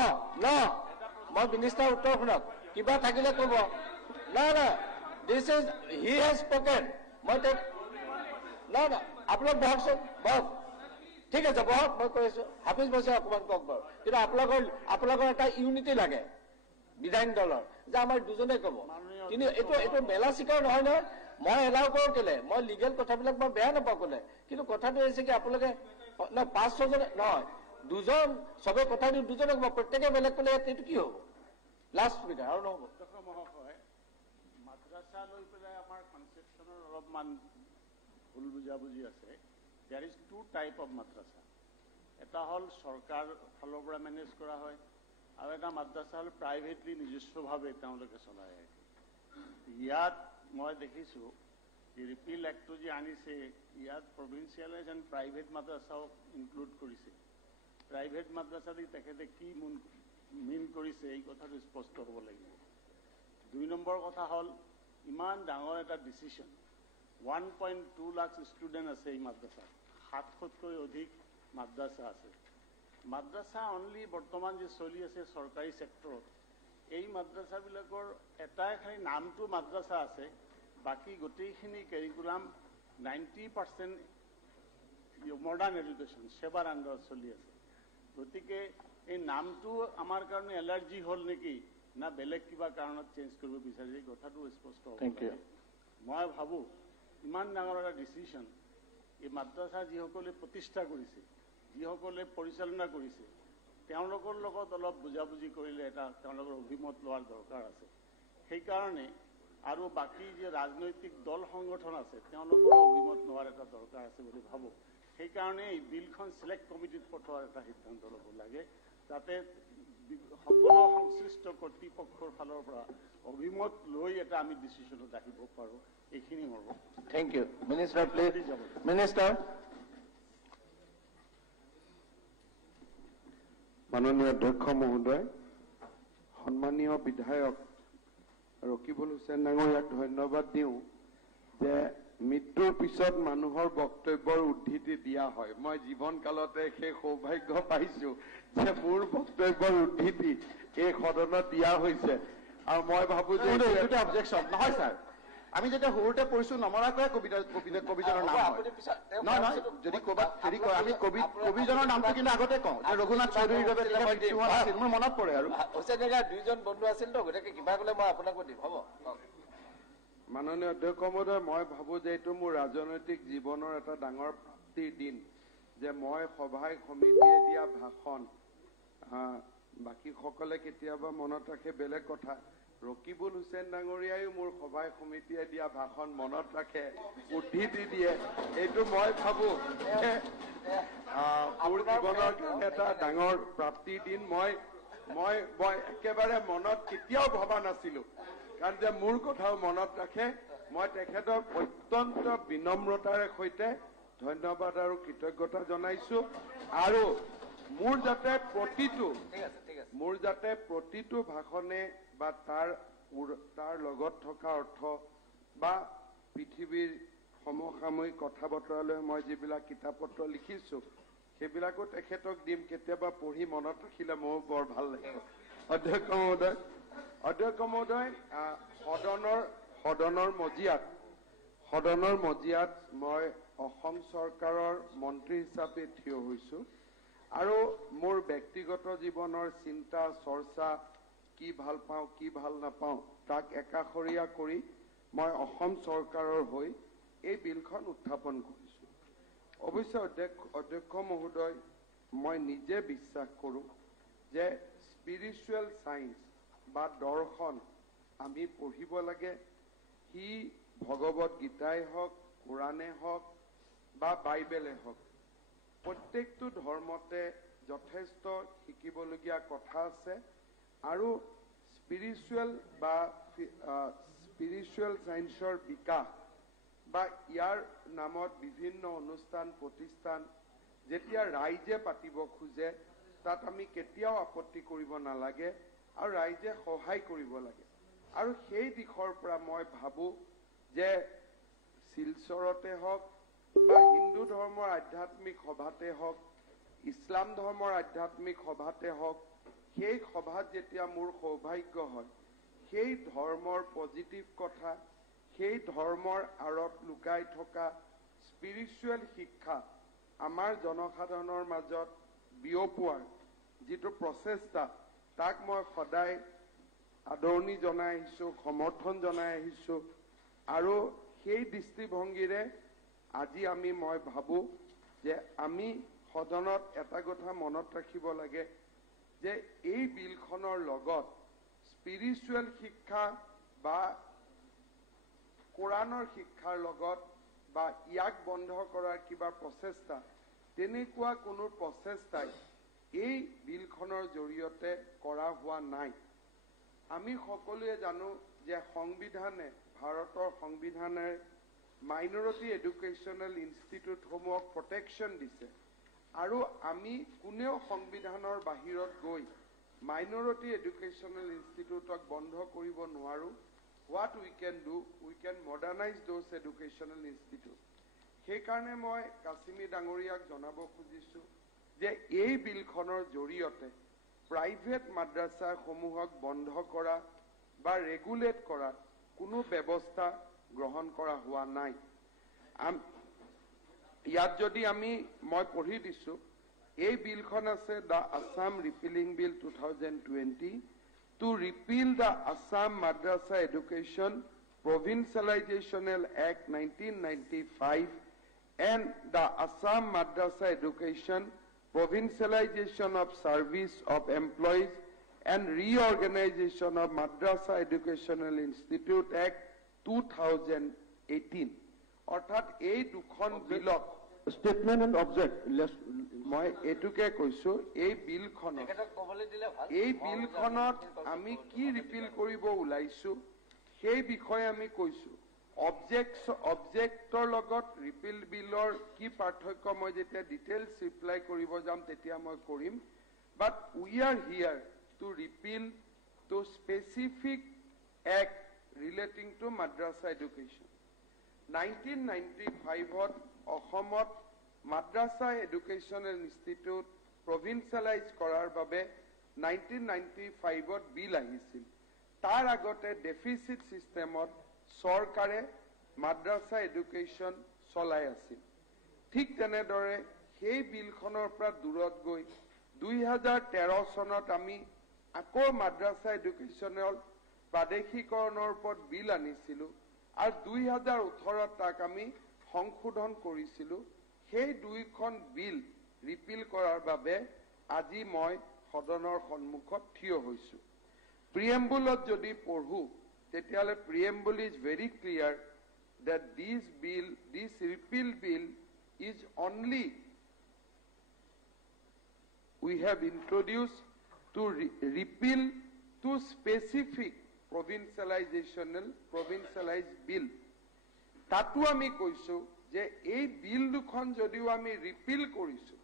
মই মিনিষ্টাৰ উত্তৰ শুনক, কিবা থাকিলে ক'ব। নাই, this is he has spoken. মই নাই আপোনালোক বহকচোন, বহক, ঠিক আছে বহক। মই কৈ আছোঁ হাফিজ বছে অকণমান কওক বাৰু, কিন্তু আপোনালোকৰ এটা ইউনিটি লাগে বিধায়িনী দলৰ, যে আমাৰ দুজনে ক'ব। কিন্তু এইটো মেলা চিকাৰ নহয় নহয়, মই এলাও কৰোঁ কেলে, মই লিগেল কথাবিলাক মই বেয়া নাপাওঁ ক'লে, কিন্তু কথাটো হৈছে কি আপোনালোকে 5-6জন নহয়, 2জন চবে কথা দি 2জনে ক'ব, প্ৰত্যেকে বেলেগ ক'লে এইটো কি হ'ব? লাষ্ট স্পীকাৰ আৰু নহ'ব। মাদ্ৰাছা লৈ পেলাই আমাৰ কনচেপশ্যনৰ অলপমান ভুল বুজাবুজি আছে। দেয়াৰ ইজ 2 টাইপ অফ মাদ্ৰাছা। এটা হ'ল চৰকাৰ ফালৰ পৰা মেনেজ কৰা হয়, আৰু এটা মাদ্ৰাছা হ'ল প্ৰাইভেটলি নিজস্বভাৱে তেওঁলোকে চলাই আছে। ইয়াত মই দেখিছোঁ ৰিপিল এক্টটো যে আনিছে, ইয়াত প্ৰভিন্সিয়েলাইজ এণ্ড প্ৰাইভেট মাদ্ৰাছাও ইনক্লুড কৰিছে। প্ৰাইভেট মাদ্ৰাছা দি তেখেতে কি মিন কৰিছে এই কথাটো স্পষ্ট হ'ব লাগিব। 2 নম্বৰ কথা হ'ল ইমান ডাঙৰ এটা ডিচিশ্যন, 1.2 লাখ ষ্টুডেণ্ট আছে এই মাদ্ৰাছাত, 700তকৈ অধিক মাদ্ৰাছা আছে। মাদ্ৰাছা অনলি বৰ্তমান যে চলি আছে চৰকাৰী ছেক্টৰত, এই মাদ্ৰাছাবিলাকৰ এটাই খালি নামটো মাদ্ৰাছা আছে, বাকী গোটেইখিনি কেৰিকুলাম 90% মডাৰ্ণ এডুকেশ্যন সেৱাৰ আণ্ডাৰত চলি আছে। গতিকে এই নামটো আমাৰ কাৰণে এলাৰ্জি হ'ল নেকি, না বেলেগ কিবা কাৰণত চেঞ্জ কৰিব বিচাৰিছে, কথাটো স্পষ্ট হ'ব লাগে। মই ভাবোঁ ইমান ডাঙৰ এটা ডিচিশ্যন এই মাদ্ৰাছা যিসকলে প্ৰতিষ্ঠা কৰিছে, যিসকলে পৰিচালনা কৰিছে, তেওঁলোকৰ লগত অলপ বুজাবুজি কৰিলে এটা তেওঁলোকৰ অভিমত লোৱাৰ দৰকাৰ আছে। সেইকাৰণে আৰু বাকী যে ৰাজনৈতিক দল সংগঠন আছে তেওঁলোকৰ অভিমত লোৱাৰ এটা দৰকাৰ আছে বুলি ভাবোঁ। সেইকাৰণে এই বিলখন চিলেক্ট কমিটিত পঠোৱাৰ এটা সিদ্ধান্ত ল'ব লাগে, যাতে সকলো সংশ্লিষ্ট কৰ্তৃপক্ষৰ ফালৰ পৰা অভিমত লৈ এটা আমি ডিচিশ্যনত আহিব পাৰোঁ। এইখিনি হ'ব। Thank you. Minister please. Minister. মাননীয় অধ্যক্ষ মহোদয়, সন্মানীয় বিধায়ক ৰকিবুল হুছেইন ডাঙৰীয়াক ধন্যবাদ দিওঁ যে মৃত্যুৰ পিছত মানুহৰ বক্তব্যৰ উদ্ধৃতি দিয়া হয়। মই জীৱনকালতে সেই সৌভাগ্য পাইছোঁ যে মোৰ বক্তব্যৰ উদ্ধৃতি এই সদনত দিয়া হৈছে, আৰু মই ভাবোঁ যে অবজেকশ্যন নহয় ছাৰ, আমি যেতিয়া সৰুতে পঢ়িছোঁ নমৰাকৈয়ে কবিজনৰ নাম হয়। নহয়, যদি ক'ৰবাত হেৰি কৰে আমি কবিজনৰ নামটো কিন্তু আগতে কওঁ যে ৰঘুনাথ চৌধুৰীৰ বাবে আছিল, মোৰ মনত পৰে। আৰু হুছেইন ডেকাৰ 2জন বন্ধু আছিল তো, গতিকে কিবা ক'লে মই আপোনাকো দিম, হ'ব। মাননীয় অধ্যক্ষ মহোদয়, মই ভাবোঁ যে এইটো মোৰ ৰাজনৈতিক জীৱনৰ এটা ডাঙৰ প্ৰাপ্তিৰ দিন, যে মই সভাই সমিতিয়ে দিয়া ভাষণ, বাকীসকলে কেতিয়াবা মনত ৰাখে বেলেগ কথা, ৰকিবুল হুছেইন ডাঙৰীয়াইও মোৰ সভাই সমিতিয়ে দিয়া ভাষণ মনত ৰাখে, উদ্ধৃতি দিয়ে। এইটো মই ভাবোঁ মোৰ জীৱনৰ এটা ডাঙৰ প্ৰাপ্তিৰ দিন। মই একেবাৰে মনত কেতিয়াও ভবা নাছিলোঁ, কাৰণ যে মোৰ কথাও মনত ৰাখে মই তেখেতক অত্যন্ত বিনম্ৰতাৰে সৈতে ধন্যবাদ আৰু কৃতজ্ঞতা জনাইছো আৰু মোৰ যাতে প্ৰতিটো ভাষণে বা তাৰ লগত থকা অৰ্থ বা পৃথিৱীৰ সমসাময়িক কথা বতৰালৈ মই যিবিলাক কিতাপ পত্ৰ লিখিছো সেইবিলাকো তেখেতক দিম কেতিয়াবা পঢ়ি মনত ৰাখিলে মোৰ বৰ ভাল লাগিব অধ্যক্ষ মহোদয় সদনৰ মজিয়াত মই অসম চৰকাৰৰ মন্ত্ৰী হিচাপে থিয় হৈছো আৰু মোৰ ব্যক্তিগত জীৱনৰ চিন্তা চৰ্চা কি ভাল পাওঁ কি ভাল নাপাওঁ তাক একাষৰীয়া কৰি মই অসম চৰকাৰৰ হৈ এই বিলখন উত্থাপন কৰিছো অৱশ্যে অধ্যক্ষ মহোদয় মই নিজে বিশ্বাস কৰো যে স্পিৰিচুৱেল সায়েন্স বা দৰ্শন আমি পঢ়িব লাগে সি ভগৱত গীতাই হওক কোৰাণে হওক বা বাইবেলে হওক প্ৰত্যেকটো ধৰ্মতে যথেষ্ট শিকিবলগীয়া কথা আছে আৰু স্পিৰিচুৱেল সায়েন্সৰ বিকাশ বা ইয়াৰ নামত বিভিন্ন অনুষ্ঠান প্ৰতিষ্ঠান যেতিয়া ৰাইজে পাতিব খোজে তাত আমি কেতিয়াও আপত্তি কৰিব নালাগে আৰু ৰাইজে সহায় কৰিব লাগে আৰু সেই দিশৰ পৰা মই ভাবো যে শিলচৰতে হওক বা হিন্দু ধৰ্মৰ আধ্যাত্মিক সভাতে হওক ইছলাম ধৰ্মৰ আধ্যাত্মিক সভাতে হওক সেই সভাত যেতিয়া মোৰ সৌভাগ্য হয় সেই ধৰ্মৰ পজিটিভ কথা সেই ধৰ্মৰ আঁৰত লুকাই থকা স্পিৰিচুৱেল শিক্ষা আমাৰ জনসাধাৰণৰ মাজত বিয়পোৱাৰ যিটো প্ৰচেষ্টা তাক মই সদায় আদৰণি জনাই আহিছো সমৰ্থন জনাই আহিছো আৰু সেই দৃষ্টিভংগীৰে আজি মই ভাবো যে আমি সদনত এটা কথা মনত ৰাখিব লাগে যে এই বিলখনৰ লগত স্পিৰিচুৱেল শিক্ষা বা কোৰাণৰ শিক্ষাৰ লগত বা ইয়াক বন্ধ কৰাৰ কিবা প্ৰচেষ্টা তেনেকুৱা কোনো প্ৰচেষ্টাই এই বিলখনৰ জৰিয়তে কৰা হোৱা নাই আমি সকলোৱে জানো যে সংবিধানে ভাৰতৰ সংবিধানে মাইনৰিটি এডুকেশ্যনেল ইনষ্টিটিউটসমূহক প্ৰটেকশ্যন দিছে আৰু আমি কোনেও সংবিধানৰ বাহিৰত গৈ মাইনৰিটি এডুকেশ্যনেল ইনষ্টিটিউটক বন্ধ কৰিব নোৱাৰো what we can do we can modernize those educational institutes সেই কাৰণে মই কাছিমি ডাঙৰীয়াক জনাব খুজিছো যে এই বিলখনৰ জৰিয়তে প্ৰাইভেট মাদ্ৰাসা সমূহক বন্ধ কৰা বা ৰেগুলেট কৰা কোনো ব্যৱস্থা গ্ৰহণ কৰা হোৱা নাই ইয়াত যদি মই পঢ়ি দিছো এই বিলখন আছে দা Assam repealing bill 2020 to repeal the Assam Madrasa Education Provincializational Act 1995 and the Assam Madrasa Education Provincialization of Service of Employees and Reorganization of Madrasa Educational Institute Act 2018 অর্থাৎ এই দুখন বিলক statement and object মই এটুকে কৈছো এই বিলখনত আমি কি ৰিপিল কৰিব ওলাইছো সেই বিষয়ে আমি কৈছো অবজেক্টৰ লগত ৰিপিল বিলৰ কি পাৰ্থক্য মই যেতিয়া ডিটেইলছ ৰিপ্লাই কৰিব যাম তেতিয়া মই কৰিম but we are here to repeal to specific act relating to madrasa education 1995ত অসমত মাদ্ৰাসা এডুকেশ্যনেল ইনষ্টিটিউট প্ৰভিন্সিয়েলাইজ কৰাৰ বাবে 1995ত বিল আহিছিল তাৰ আগতে ডেফিচিট সিস্টেমত চৰকাৰে মাদ্ৰাসা এডুকেশ্যন চলাই আছিল ঠিক তেনেদৰে সেই বিলখনৰ পৰা দূৰত গৈ 2013 চনত আমি আকৌ মাদ্ৰাসা এডুকেশ্যনেল প্ৰাদেশিকৰণৰ ওপৰত বিল আনিছিলো আৰু 2018 তাক আমি সংশোধন কৰিছিলো সেই দুইখন বিল ৰিপিল কৰাৰ বাবে আজি মই সদনৰ সন্মুখত থিয় হৈছো প্ৰিএম্বুলত যদি পঢ়ো তেতিয়ালে preamble is very clear that this repeal bill is only we have introduced to repeal two specific provincialized bill তাতো আমি কৈছো যে এই বিল দুখন যদিও আমি ৰিপিল কৰিছো,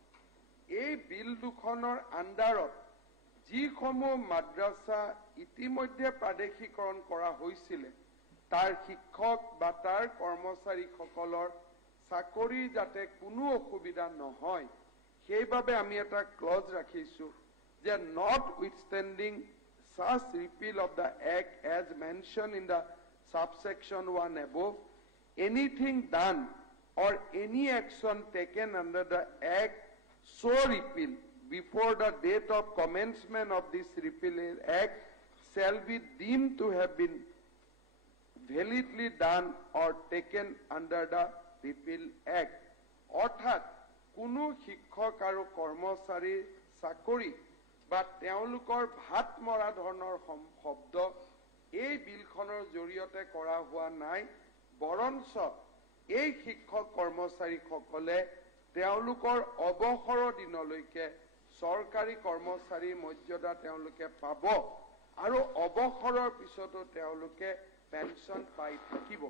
এই বিল দুখনৰ আণ্ডাৰত যিসমূহ মাদ্ৰাছা ইতিমধ্যে প্ৰাদেশিকৰণ কৰা হৈছিলে তাৰ শিক্ষক বা তাৰ কৰ্মচাৰীসকলৰ চাকৰি যাতে কোনো অসুবিধা নহয়, সেইবাবে আমি এটা ক্লজ ৰাখিছো যে notwithstanding such repeal of the act as mentioned in the subsection 1 above, anything done or any action taken under the act so repeal before the date of commencement of this repeal act shall be deemed to have been validly done or taken under the repeal act. অৰ্থাৎ কোনো শিক্ষক আৰু কৰ্মচাৰীৰ চাকৰি বা তেওঁলোকৰ ভাত মৰা ধৰণৰ শব্দ এই বিলখনৰ জৰিয়তে কৰা হোৱা নাই, বৰঞ্চ এই শিক্ষক কৰ্মচাৰীসকলে তেওঁলোকৰ অৱসৰৰ দিনলৈকে চৰকাৰী কৰ্মচাৰীৰ মৰ্যাদা তেওঁলোকে পাব আৰু অৱসৰৰ পিছতো তেওঁলোকে পেঞ্চন পাই থাকিব।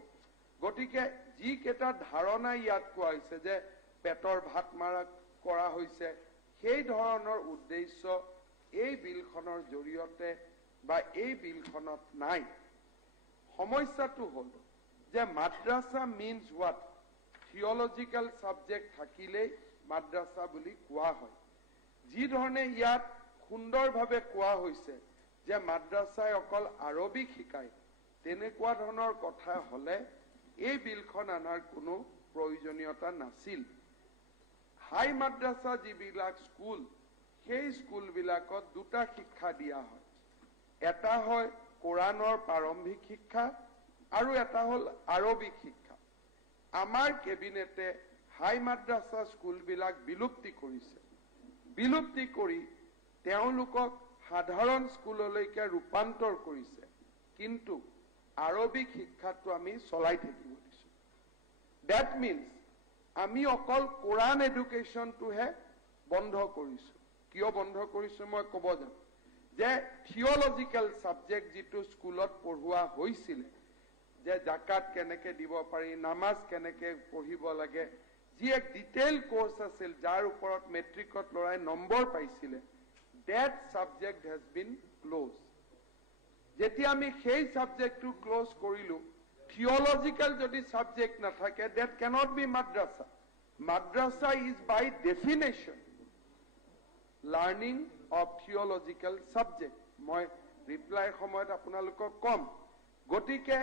গতিকে যিকেইটা ধাৰণা ইয়াত কোৱা হৈছে যে পেটৰ ভাত মাৰা কৰা হৈছে, সেই ধৰণৰ উদ্দেশ্য এই বিলখনৰ জৰিয়তে বা এই বিলখনত নাই। সমস্যাটো হ'ল যে মাদ্ৰাছা মিনছ হোৱাট, থিঅলজিকেল ছাবজেক্ট থাকিলেই মাদ্ৰাছা বুলি কোৱা হয়। যি ধৰণে ইয়াত সুন্দৰভাৱে কোৱা হৈছে যে মাদ্ৰাছাই অকল আৰবিক শিকায়, তেনেকুৱা ধৰণৰ কথা হলে এই বিলখন আনাৰ কোনো প্ৰয়োজনীয়তা নাছিল। হাই মাদ্ৰাছা যিবিলাক স্কুল, সেই স্কুলবিলাকত দুটা শিক্ষা দিয়া হয়, এটা হয় কোৰাণৰ প্ৰাৰম্ভিক শিক্ষা আৰু এটা হ'ল আৰবিক শিক্ষা। আমাৰ কেবিনেটে হাই মাদ্ৰাছা স্কুলবিলাক বিলুপ্তি কৰিছে, বিলুপ্তি কৰি তেওঁলোকক সাধাৰণ স্কুললৈকে ৰূপান্তৰ কৰিছে, কিন্তু আৰবিক শিক্ষাটো আমি চলাই থাকিব দিছো। ডেট মিনছ আমি অকল কোৰাণ এডুকেশ্যনটোহে বন্ধ কৰিছো। কিয় বন্ধ কৰিছো মই ক'ব যাম যে থিঅলজিকেল ছাবজেক্ট যিটো স্কুলত পঢ়োৱা হৈছিলে, যে জাকাত কেনেকে দিব পাৰি, নামাজ কেনেকে পঢ়িব লাগে, যি এক ডিটেইল কোৰ্স আছিল যাৰ ওপৰত মেট্ৰিকত লৰাই নম্বৰ পাইছিলে, that subject has been closed. যেতিয়া আমি সেই সাবজেক্টটো ক্লোজ কৰিলো, থিওলজিক্যাল যদি সাবজেক্ট না থাকে, that cannot be madrasa. Madrasa is by definition learning of theological subject. মই রিপ্লাই সময়ত আপোনালোকক কম। গতিকে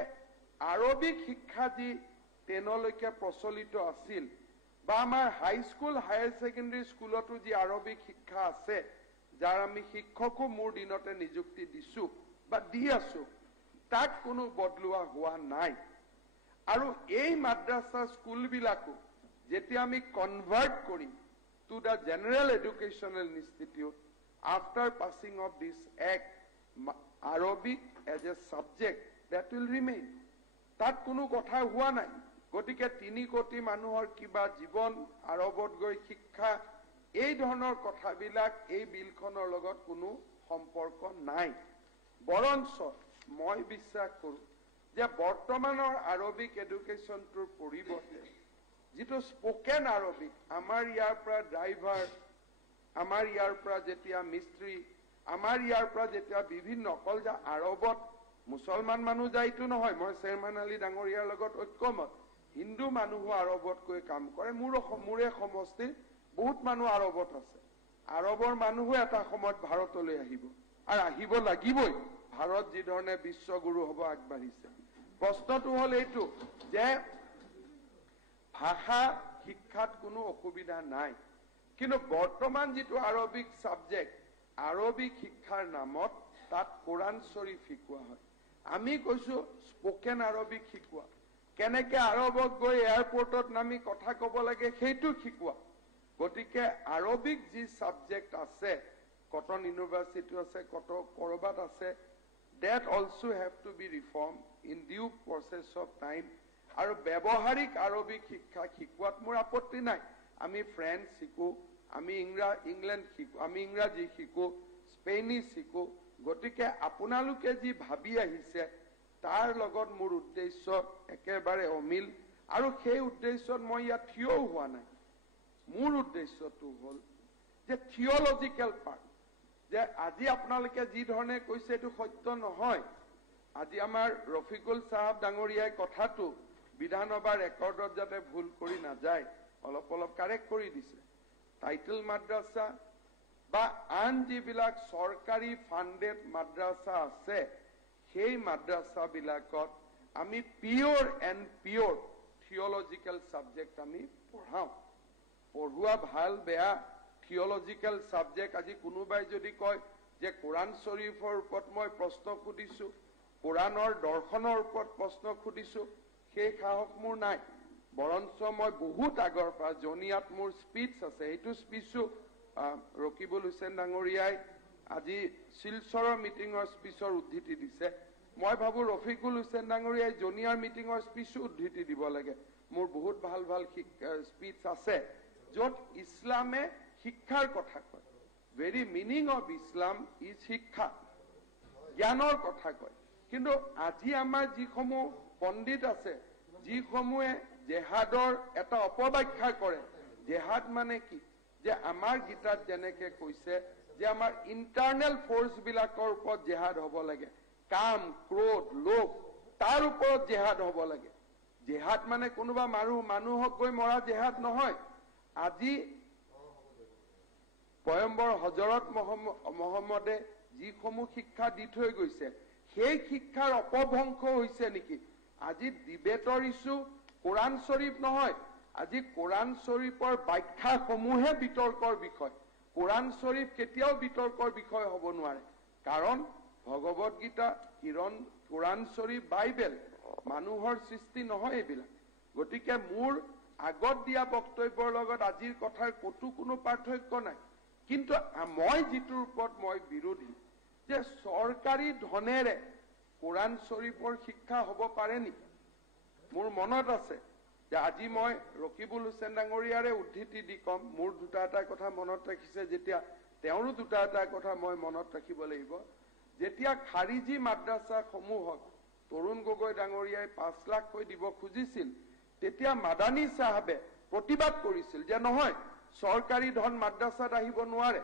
আৰবিক শিক্ষা যি 10 লৈকে প্ৰচলিত আছিল বা আমাৰ হাই স্কুল হায়াৰ সেকেন্ডাৰী স্কুলতো যি আৰবিক শিক্ষা আছে, যাৰ আমি শিক্ষকো মোৰ দিনতে নিযুক্তি দিছো বা দি আছো, তাক কোনো বদলোৱা হোৱা নাই। আৰু এই মাদ্ৰাসা স্কুলবিলাকো যেতিয়া আমি কনভাৰ্ট কৰিম to the general educational institute after passing of this act, Arabic as a subject that will remain. তাত কোনো কথা হোৱা নাই। গতিকে 3 কোটি মানুহৰ কিবা জীৱন আৰবত গৈ শিক্ষা, এই ধৰণৰ কথাবিলাক এই বিলখনৰ লগত কোনো সম্পৰ্ক নাই। বৰঞ্চ মই বিশ্বাস কৰো যে বৰ্তমানৰ আৰবিক এডুকেশ্যনটোৰ পৰিৱৰ্তে যিটো স্পোকেন আৰবিক, আমাৰ ইয়াৰ পৰা ড্ৰাইভাৰ, আমাৰ ইয়াৰ পৰা যেতিয়া মিস্ত্ৰী, আমাৰ ইয়াৰ পৰা যেতিয়া বিভিন্ন, অকল যে আৰবত মুছলমান মানুহ যায়তো নহয়, মই চেয়াৰমেন আলী ডাঙৰীয়াৰ লগত ঐক্যমত, হিন্দু মানুহো আৰবত গৈ কাম কৰে। মোৰে সমষ্টিৰ বহুত মানুহ আৰবত আছে। আৰবৰ মানুহো এটা সময়ত ভাৰতলৈ আহিব আৰু আহিব লাগিবই, ভাৰত যি ধৰণে বিশ্বগুৰু হ'ব আগবাঢ়িছে। প্ৰশ্নটো হ'ল এইটো যে ভাষা শিক্ষাত কোনো অসুবিধা নাই, কিন্তু বৰ্তমান যিটো আৰবিক সাবজেক্ট, আৰবিক শিক্ষাৰ নামত তাত কোৰাণ শৰীফ শিকোৱা হয়। আমি কৈছো স্পোকেন আৰবিক শিকোৱা, কেনেকে আৰবত গৈ এয়াৰপোৰ্টত নামি কথা ক'ব লাগে সেইটো শিকোৱা। গতিকে আৰবিক যি সাবজেক্ট আছে, কটন ইউনিভাৰ্চিটি আছে, কৰবাত আছে, that also have to be reformed in due process of time. আৰু ব্যৱহাৰিক আৰবিক শিক্ষা শিকোৱাত মোৰ আপত্তি নাই। আমি ফ্ৰেঞ্চ শিকো, আমি ইংলেণ্ড শিকো, আমি ইংৰাজী শিকো, স্পেনিছ শিকো। গতিকে আপোনালোকে যি ভাবি আহিছে তাৰ লগত মোৰ উদ্দেশ্য একেবাৰে অমিল। আৰু সেই উদ্দেশ্যত মই ইয়াত থিয় হোৱা নাই। মোৰ উদ্দেশ্যটো হ'ল যে থিয়লজিকেল পাৰ্ট, যে আজি আপোনালোকে যি ধৰণে কৈছে এইটো সত্য নহয়। আজি আমাৰ ৰফিকুল চাহাব ডাঙৰীয়াই কথাটো বিধানসভাৰ ৰেকৰ্ডত যাতে ভুল কৰি নাযায় অলপ অলপ কাৰেক্ট কৰি দিছে। টাইটেল মাদ্ৰাছা বা আন যিবিলাক চৰকাৰী ফাণ্ডেড মাদ্ৰাছা আছে সেই মাদ্ৰাছাবিলাকত আমি পিয়ৰ এণ্ড পিয়ৰ থিয়লজিকেল ছাবজেক্ট আমি পঢ়াওঁ। পঢ়োৱা ভাল বেয়া থিয়লজিকেল ছাবজেক্ট, আজি কোনোবাই যদি কয় যে কোৰাণ শ্বৰীফৰ ওপৰত মই প্ৰশ্ন সুধিছো, কোৰাণৰ দৰ্শনৰ ওপৰত প্ৰশ্ন সুধিছো, সেই সাহস মোৰ নাই। বৰঞ্চ মই বহুত আগৰ পৰা জনিয়াত মোৰ স্পীচ আছে, সেইটো স্পীচো ৰকিবুল হুছেইন ডাঙৰীয়াই আজি শিলচৰৰ মিটিঙৰ স্পীচৰ উদ্ধৃতি দিছে। মই ভাবো ৰফিকুল হুছেইন ডাঙৰীয়াই জনিয়াৰ মিটিঙৰ স্পীচো উদ্ধৃতি দিব লাগে। মোৰ বহুত ভাল ভাল স্পীচ আছে য'ত ইছলামে শিক্ষাৰ কথা কয়। Very meaning of Islam is শিক্ষা, জ্ঞানৰ কথা কয়। কিন্তু আজি আমাৰ যিসমূহ পণ্ডিত আছে, যিসমূহে জেহাদৰ এটা অপব্যাখ্যা কৰে, জেহাদ মানে কি, যে আমাৰ গীতাত যেনেকে কৈছে যে আমাৰ ইণ্টাৰনেল ফৰ্চ বিলাকৰ ওপৰত জেহাদ হ'ব লাগে, কাম ক্ৰোধ লোভ তাৰ ওপৰত জেহাদ হ'ব লাগে। জেহাদ মানে কোনোবা মানুহক গৈ মৰা জেহাদ নহয়। আজি পয়ম্বৰ হজৰত মহম্মদে যিসমূহ শিক্ষা দি থৈ গৈছে সেই শিক্ষাৰ অপভ্ৰংশ হৈছে নেকি? আজি ডিবেটৰ ইছ্যু কোৰাণ শ্বৰীফ নহয়, আজি কোৰাণ শ্বৰীফৰ ব্যাখ্যাসমূহে বিতৰ্কৰ বিষয়। কোৰাণ শ্বৰীফ কেতিয়াও বিতৰ্কৰ বিষয় হ'ব নোৱাৰে, কাৰণ ভগৱত গীতা, কোৰাণ শ্বৰীফ, বাইবেল মানুহৰ সৃষ্টি নহয় এইবিলাক। গতিকে মোৰ আগত দিয়া বক্তব্যৰ লগত আজিৰ কথাৰ কতো কোনো পাৰ্থক্য নাই। কিন্তু মই যিটোৰ ওপৰত মই বিৰোধী, যে চৰকাৰী ধনেৰে কোৰাণ শ্বৰীফৰ শিক্ষা হ'ব পাৰে নেকি? মোৰ মনত আছে যে আজি মই ৰকিবুল হুছেইন ডাঙৰীয়াৰে উদ্ধৃতি দি কম, মোৰ দুটা এটা কথা মনত ৰাখিছে, যেতিয়া তেওঁৰো দুটা এটা কথা মই মনত ৰাখিব লাগিব। যেতিয়া খাৰিজী মাদ্ৰাছাসমূহক তৰুণ গগৈ ডাঙৰীয়াই 5 লাখকৈ দিব খুজিছিল, তেতিয়া মাদানী চাহাবে প্ৰতিবাদ কৰিছিল যে নহয়, চৰকাৰী ধন মাদ্ৰাছাত আহিব নোৱাৰে,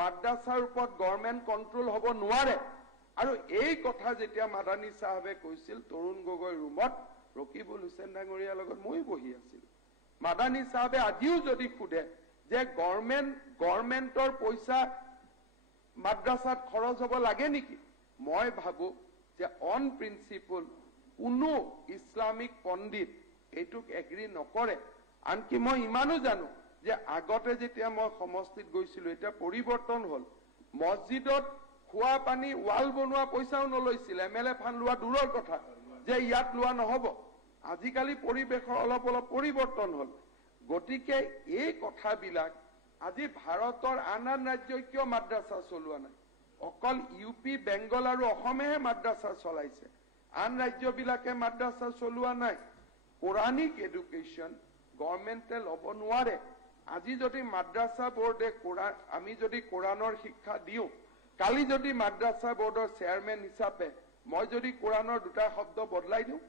মাদ্ৰাছাৰ ওপৰত গভৰ্ণমেণ্ট কণ্ট্ৰোল হ'ব নোৱাৰে। আৰু এই কথা যেতিয়া মাদানী চাহাবে কৈছিল, তৰুণ গগৈ ৰুমত ৰকিবুল হুছেইন ডাঙৰীয়াৰ লগত ময়ো বহি আছিলো। মাদানী চাহাবে আজিও যদি সোধে যে গভৰ্ণমেণ্টৰ পইচা মাদ্ৰাছাত খৰচ হ'ব লাগে নেকি, মই ভাবো যে অন প্ৰিন্সিপল কোনো ইছলামিক পণ্ডিত এইটোক এগ্ৰী নকৰে। আনকি মই ইমানো জানো যে আগতে যেতিয়া মই সমষ্টিত গৈছিলো, এতিয়া পৰিৱৰ্তন হ'ল, মছজিদত খোৱা পানী ৱাল বনোৱা পইচাও নলৈছিল, MLA ফাণ্ড লোৱা দূৰৰ কথা, যে ইয়াত লোৱা নহব। আজিকালি পৰিৱেশৰ অলপ অলপ পৰিৱৰ্তন হ'ল। গতিকে এই কথাবিলাক আজি ভাৰতৰ আন ৰাজ্যই কিয় মাদ্ৰাছা চলোৱা নাই? অকল UP, বেংগল আৰু অসমেহে মাদ্ৰাছা চলাইছে, আন ৰাজ্যবিলাকে মাদ্ৰাছা চলোৱা নাই। কোৰানিক এডুকেশ্যন গভৰ্ণমেণ্টে ল'ব নোৱাৰে। আজি যদি মাদ্ৰাছা বোৰ্ডে আমি যদি কোৰাণৰ শিক্ষা দিওঁ, কালি যদি মাদ্ৰাছা বোৰ্ডৰ চেয়াৰমেন হিচাপে মই যদি কোৰাণৰ দুটা শব্দ বদলাই দিওঁ,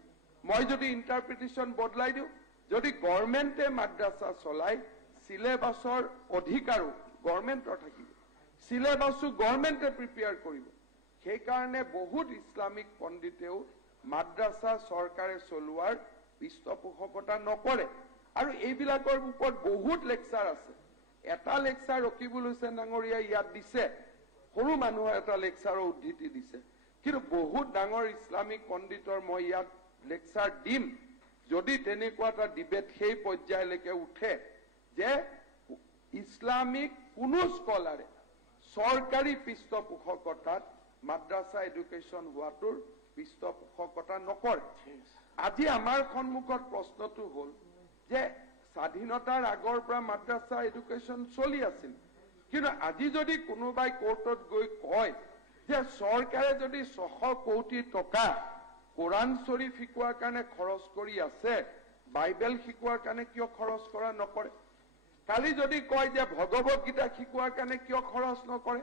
মই যদি ইণ্টাৰপ্ৰিটেশ্যন বদলাই দিওঁ, যদি গভৰ্ণমেণ্টে মাদ্ৰাছা চলাই, চিলেবাছৰ অধিকাৰো গভৰ্ণমেণ্টৰ থাকিব, চিলেবাছো গভৰ্ণমেণ্টে প্ৰিপেয়াৰ কৰিব। সেইকাৰণে বহুত ইছলামিক পণ্ডিতেও মাদ্ৰাছা চৰকাৰে চলোৱাৰ পৃষ্ঠপোষকতা নকৰে। আৰু এইবিলাকৰ ওপৰত বহুত লেকচাৰ আছে। এটা লেকচাৰ ৰকিবুল হুছেইন ডাঙৰীয়াই ইয়াত দিছে, সৰু মানুহৰ এটা লেকচাৰৰ উদ্ধৃতি দিছে। কিন্তু বহুত ডাঙৰ ইছলামিক পণ্ডিতৰ মই ইয়াত লেকচাৰ দিম, যদি তেনেকুৱা এটা ডিবেট সেই পৰ্যায়লৈকে উঠে যে ইছলামিক কোনো স্কলাৰে চৰকাৰী পৃষ্ঠপোষকতাত মাদ্ৰাছা এডুকেশ্যন হোৱাটোৰ পৃষ্ঠপোষকতা নকৰে। আজি আমাৰ সন্মুখত প্ৰশ্নটো হ'ল যে স্বাধীনতাৰ আগৰ পৰা মাদ্ৰাছা এডুকেশ্যন চলি আছিল, কিন্তু আজি যদি কোনোবাই কোৰ্টত গৈ কয় যে চৰকাৰে যদি 600 কোটি টকা কোৰাণ শ্বৰীফ শিকোৱাৰ কাৰণে খৰচ কৰি আছে, বাইবেল শিকোৱাৰ কাৰণে কিয় খৰচ কৰা নকৰে? কালি যদি কয় যে ভগৱত গীতা শিকোৱাৰ কাৰণে কিয় খৰচ নকৰে?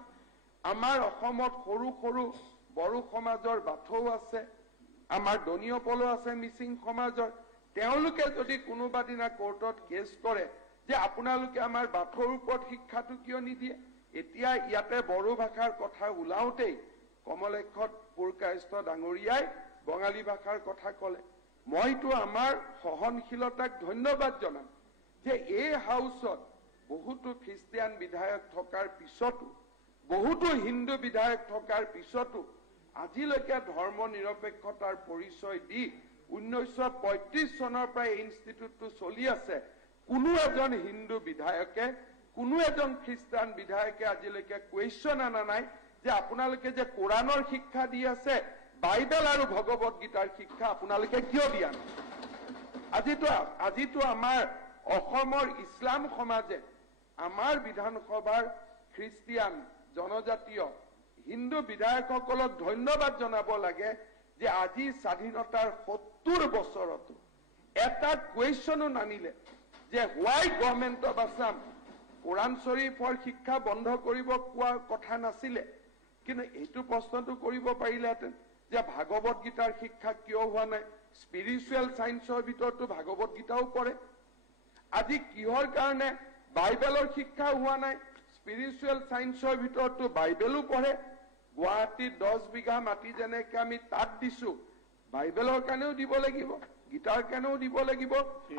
আমাৰ অসমত সৰু সৰু বড়ো সমাজৰ বাথৌ আছে, আমাৰ দনীয়পল আছে মিচিং সমাজৰ, তেওঁলোকে যদি কোনোবা দিনা কোৰ্টত কেছ কৰে যে আপোনালোকে আমাৰ বাথৰ ওপৰত শিক্ষাটো কিয় নিদিয়ে, এতিয়া ইয়াতে বড়ো ভাষাৰ কথা ওলাওতেই কমলেশ্বৰ পুৰকায়স্থ ডাঙৰীয়াই বঙালী ভাষাৰ কথা ক'লে। মইতো আমাৰ সহনশীলতাক ধন্যবাদ জনাম যে এই হাউচত বহুতো খ্ৰীষ্টিয়ান বিধায়ক থকাৰ পিছতো, বহুতো হিন্দু বিধায়ক থকাৰ পিছতো আজিলৈকে ধৰ্ম নিৰপেক্ষতাৰ পৰিচয় দি 1935 চনৰ পৰা এই ইনষ্টিটিউটটো চলি আছে। কোনো এজন হিন্দু বিধায়কে, কোনো এজন খ্ৰীষ্টান বিধায়কে আজিলৈকে কুৱেশ্যন আনা নাই যে আপোনালোকে যে কোৰাণৰ শিক্ষা দি আছে, বাইবেল আৰু ভগৱত গীতাৰ শিক্ষা আপোনালোকে কিয় দিয়া নাই? আজিতো আমাৰ অসমৰ ইছলাম সমাজে আমাৰ বিধানসভাৰ খ্ৰীষ্টিয়ান, জনজাতীয়, হিন্দু বিধায়কসকলক ধন্যবাদ জনাব লাগে যে আজি স্বাধীনতাৰ 70 বছৰতো এটা কুৱেশ্যনো নানিলে যে হোৱাই গভৰ্ণমেণ্ট অফ আছাম কোৰাণ শ্বৰীফৰ শিক্ষা বন্ধ কৰিব কোৱাৰ কথা নাছিলে, কিন্তু এইটো প্ৰশ্নটো কৰিব পাৰিলেহেঁতেন যে ভাগৱত গীতাৰ শিক্ষা কিয় হোৱা নাই? স্পিৰিচুৱেল চাইন্সৰ ভিতৰতো ভাগৱত গীতাও পৰে। আজি কিহৰ কাৰণে বাইবেলৰ শিক্ষা হোৱা নাই? স্পিৰিচুৱেল চাইন্সৰ ভিতৰতো বাইবেলো পঢ়ে। গুৱাহাটীত 10 বিঘা মাটি যেনেকে আমি তাত দিছো, বাইবেলৰ কাৰণেও দিব লাগিব, গীতাৰ কাৰণেও দিব লাগিব।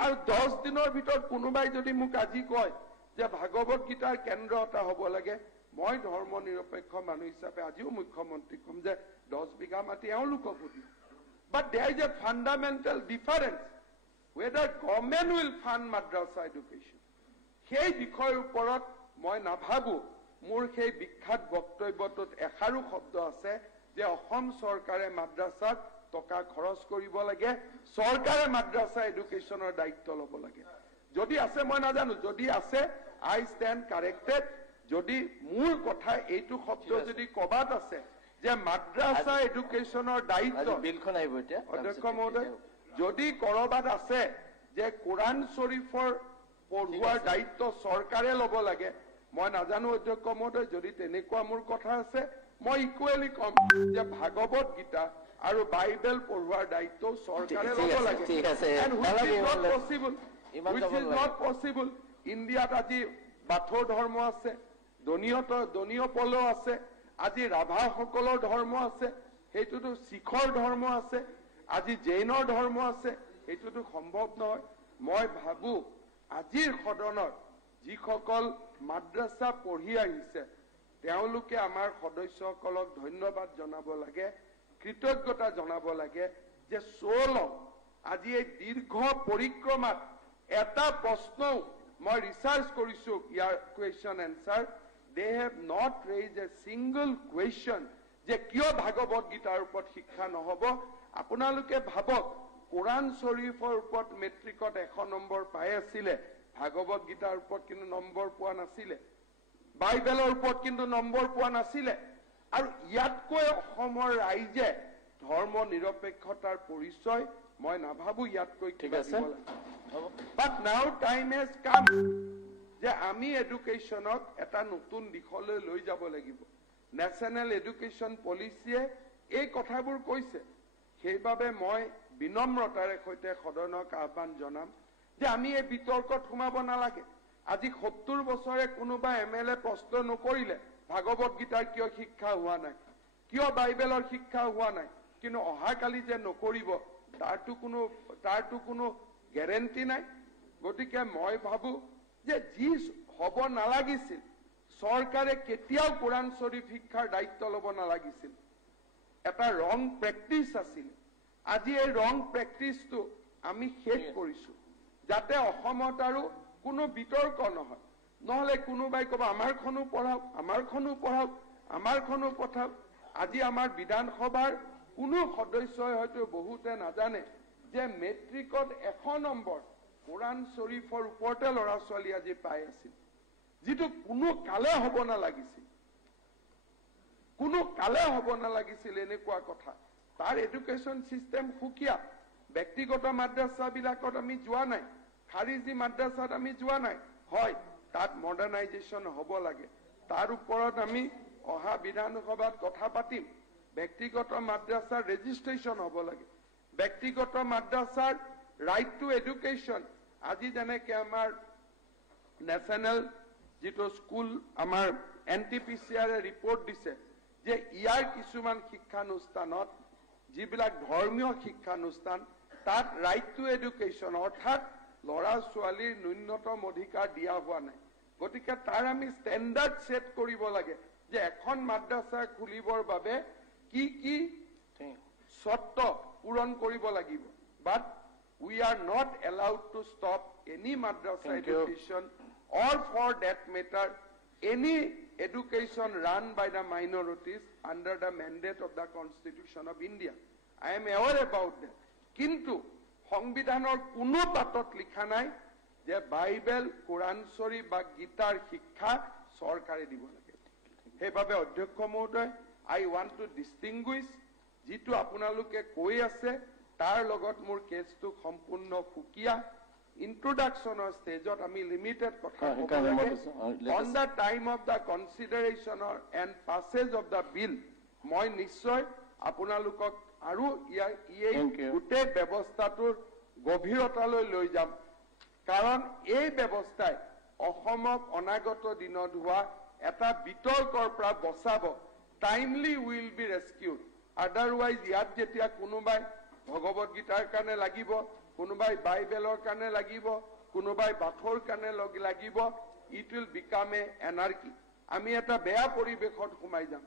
আৰু 10 দিনৰ ভিতৰত কোনোবাই যদি মোক আজি কয় যে ভাগৱত গীতাৰ কেন্দ্ৰ এটা হ'ব লাগে, মই ধৰ্ম নিৰপেক্ষ মানুহ হিচাপে আজিও মুখ্যমন্ত্ৰীক কম যে 10 বিঘা মাটি এওঁলোকক দিওঁ। But there is a fundamental difference whether government will fund madrasa education. সেই বিষয়ৰ ওপৰত মই নাভাবো। মোৰ সেই বিখ্যাত বক্তব্যটোত এষাৰো শব্দ আছে যে অসম চৰকাৰে মাদ্ৰাছাত টকা খৰচ কৰিব লাগে, চৰকাৰে মাদ্ৰাছা এডুকেশ্যনৰ দায়িত্ব ল'ব লাগে। যদি আছে মই নাজানো, যদি আছে আই ষ্টেণ্ড কাৰেক্টেড। যদি মোৰ কথা এইটো শব্দ যদি কবাত আছে যে মাদ্ৰাছা এডুকেশ্যনৰ দায়িত্ব, বিলখন আহিব এতিয়া অধ্যক্ষ মহোদয়, যদি কৰবাত আছে যে কোৰাণ শ্বৰীফৰ পঢ়োৱাৰ দায়িত্ব চৰকাৰে ল'ব লাগে, মই নাজানো অধ্যক্ষ মহোদয়। যদি তেনেকুৱা মোৰ কথা আছে, মই ইকুৱেলি কম যে ভাগৱত গীতা আৰু বাইবেল পঢ়োৱাৰ দায়িত্ব চৰকাৰে ল'ব লাগে। And which is not possible. ইণ্ডিয়াত আজি বাথৌ ধৰ্ম আছে, দনীয় পল আছে, আজি ৰাভাসকলৰ ধৰ্ম আছে, সেইটোতো শিখৰ ধৰ্ম আছে, আজি জৈনৰ ধৰ্ম আছে, সেইটোতো সম্ভৱ নহয়। মই ভাবো আজিৰ সদনত যিসকল মাদ্ৰাছা পঢ়ি আহিছে তেওঁলোকে আমাৰ সদস্যসকলক ধন্যবাদ জনাব লাগে, কৃতজ্ঞতা জনাব লাগে যে আজি এই দীৰ্ঘ পৰিক্ৰমাত এটা প্ৰশ্নও মই ৰিচাৰ্চ কৰিছো year question answer, they have not raised a single question যে কিয় ভাগৱত গীতাৰ ওপৰত শিক্ষা নহব। আপোনালোকে ভাবক, কোৰাণ শ্বৰীফৰ ওপৰত মেট্ৰিকত 100 নম্বৰ পাই আছিলে, ভাগৱত গীতাৰ ওপৰত কিন্তু নম্বৰ পোৱা নাছিলে, বাইবেলৰ ওপৰত কিন্তু নম্বৰ পোৱা নাছিলে। আৰু ইয়াতকৈ অসমৰ ৰাইজে ধৰ্ম নিৰপেক্ষতাৰ পৰিচয় মই নাভাবো ইয়াতকৈ কিবা দিব লাগে। But now time has come যে আমি এডুকেশ্যনক এটা নতুন দিশলৈ লৈ যাব লাগিব। নেশ্যনেল এডুকেশ্যন পলিচিয়ে এই কথাবোৰ কৈছে। সেইবাবে মই বিনম্ৰতাৰে সৈতে সদনক আহ্বান জনাম যে আমি এই বিতৰ্কত সোমাব নালাগে। আজি 70 বছৰে কোনোবা MLA প্ৰশ্ন নকৰিলে ভাগৱত গীতাৰ কিয় শিক্ষা হোৱা নাই, কিয় বাইবেলৰ শিক্ষা হোৱা নাই, কিন্তু অহাকালি যে নকৰিব তাৰটো কোনো গেৰেণ্টি নাই। গতিকে মই ভাবো যে যি হ'ব নালাগিছিল, চৰকাৰে কেতিয়াও কোৰাণ শ্বৰীফ শিক্ষাৰ দায়িত্ব ল'ব নালাগিছিল। এটা ৰং প্ৰেক্টিচ আছিল। আজি এই ৰং প্ৰেক্টিচটো আমি শেষ কৰিছো যাতে অসমত আৰু কোনো বিতৰ্ক নহয়। নহলে কোনোবাই ক'ব আমাৰখনো পঢ়াওক, আমাৰখনো পঢ়াওক, আমাৰখনো পঠাওক। আজি আমাৰ বিধানসভাৰ কোনো সদস্যই হয়তো বহুতে নাজানে যে মেট্ৰিকত 100 নম্বৰ কোৰাণ শ্বৰীফৰ ওপৰতে ল'ৰা ছোৱালী আজি পাই আছিল, যিটো কোনো কালে হ'ব নালাগিছিল, এনেকুৱা কথা। তাৰ এডুকেশ্যন চিষ্টেম সুকীয়া। ব্যক্তিগত মাদ্ৰাছাবিলাকত আমি যোৱা নাই, খাৰিজি মাদ্ৰাছাত আমি যোৱা নাই। হয়, তাত মডাৰ্ণাইজেশ্যন হ'ব লাগে, তাৰ ওপৰত আমি অহা বিধানসভাত কথা পাতিম। ব্যক্তিগত মাদ্ৰাছাৰ ৰেজিষ্ট্ৰেশ্যন হ'ব লাগে, ব্যক্তিগত মাদ্ৰাছাৰ ৰাইট টু এডুকেশ্যন আজি যেনেকে আমাৰ নেশ্যনেল যিটো স্কুল আমাৰ NTPCR ৰিপৰ্ট দিছে যে ইয়াৰ কিছুমান শিক্ষানুষ্ঠানত যিবিলাক ধৰ্মীয় শিক্ষানুষ্ঠান তাত ৰাইট টু এডুকেশ্যন অৰ্থাৎ ল'ৰা ছোৱালীৰ ন্যূনতম অধিকাৰ দিয়া হোৱা নাই গতিকে তাৰ আমি ষ্টেণ্ডাৰ্ড ছেট কৰিব লাগে যে এখন মাদ্ৰাছা খুলিবৰ বাবে কি কি চৰ্ত পূৰণ কৰিব লাগিব বাট we are not allowed to stop any madrasa education or for that matter any education run by the minorities under the mandate of the Constitution of India. I am aware about that. Kintu সংবিধানৰ কোনো পাতত লিখা নাই যে Bible কোৰাণ শৰীফ বা গীতাৰ শিক্ষা চৰকাৰে দিব লাগে সেইভাবে অধ্যক্ষ মহোদয় I want to distinguish যিটো আপোনালোকে কৈ আছে তাৰ লগত মোৰ কেছটো সম্পূৰ্ণ ফুকিয়া ইন্ট্ৰোডাকশনৰ ষ্টেজত আমি লিমিটেড কথা ক'ব লাগে on the time of the consideration and passage of the bill মই নিশ্চয় আপোনালোকক আৰু এই গোটেই ব্যৱস্থাটোৰ গভীৰতালৈ লৈ যাম কাৰণ এই ব্যৱস্থাই অসমক অনাগত দিনত হোৱা এটা বিতৰ্কৰ পৰা বচাব টাইমলি উইল বি ৰেস্কিউড আদাৰৱাইজ ইয়াত যেতিয়া কোনোবাই ভগৱত গীতাৰ কাৰণে লাগিব কোনোবাই বাইবেলৰ কাৰণে লাগিব কোনোবাই বাথৰ কাৰণে লাগিব ইট উইল বিকাম এ এনাৰ্কি আমি এটা বেয়া পৰিৱেশত সোমাই যাম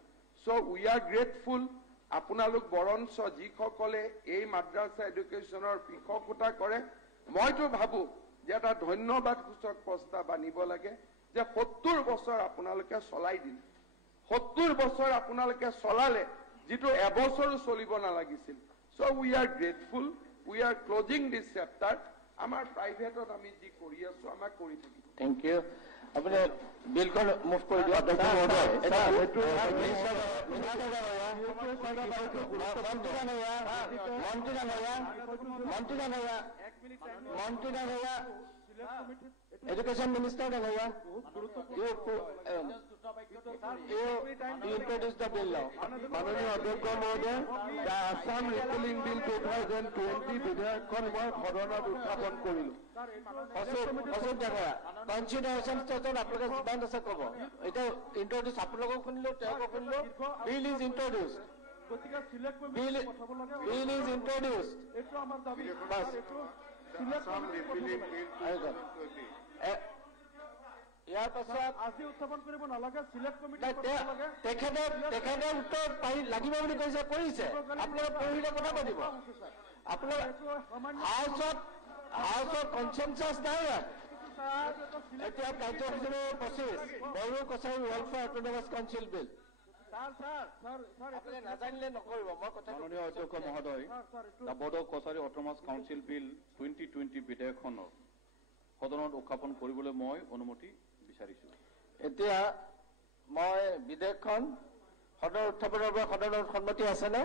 সো উই আৰ গ্ৰেটফুল আপোনালোক বৰঞ্চ যিসকলে এই মাদ্ৰাছা এডুকেশ্যনৰ পৃষ্ঠপোষকতা কৰে মইতো ভাবো যে এটা ধন্যবাদ সূচক প্ৰস্তাৱ আনিব লাগে যে 70 বছৰ আপোনালোকে চলাই দিলে 70 বছৰ আপোনালোকে চলালে যিটো এবছৰো চলিব নালাগিছিল So we are grateful. We are closing this chapter. Amar private or ami ji kori aso amar kori thaki. Thank you. Apne bill ko move kori diya doctor mohoday. Eta monti na hoya. Education Minister you introduce the bill now. Mananiya Adhyaksh Mohoday, the Assam Repealing Bill 2020 বিধেয়কখন মই সদনত উত্থাপন কৰিলো অশোক ডাঙৰীয়া কনসিডাৰেশন ষ্টেজত আপোনালোকে যিমান আছে ক'ব এতিয়া ইন্ট্ৰোডিউচ আপোনালোকক শুনিলো তেওঁকো শুনিলো বিল ইজ ইন্ট্ৰোডিউচড বিল ইজ ইন্ট্ৰোডিউচড এইটো আমাৰ দাবী Assam Repealing Bill 2020 ইয়াৰ পাছত আজি উত্থাপন কৰিব নালাগে সিলেক্ট কমিটি তেখেতে উত্তৰ পাই লাগিব বুলি কৈছে কৰিছে আপোনালোকে পঢ়িলে কথা পাতিব আপোনালোকে হাউচত কনসেনসাস নাই এতিয়া কাৰ্যসূচীৰ 25 Bodo Kachari welfare autonomous council bill নাজানিলে নকৰিব মই কথা মাননীয় অধ্যক্ষ মহোদয় Bodo Kachari autonomous council bill 2020 বিধেয়কখনৰ সদনত উত্থাপন কৰিবলৈ মই অনুমতি বিচাৰিছো এতিয়া মই বিধেয়কখন সদনৰ উত্থাপনৰ পৰা সদনৰ সন্মতি আছেনে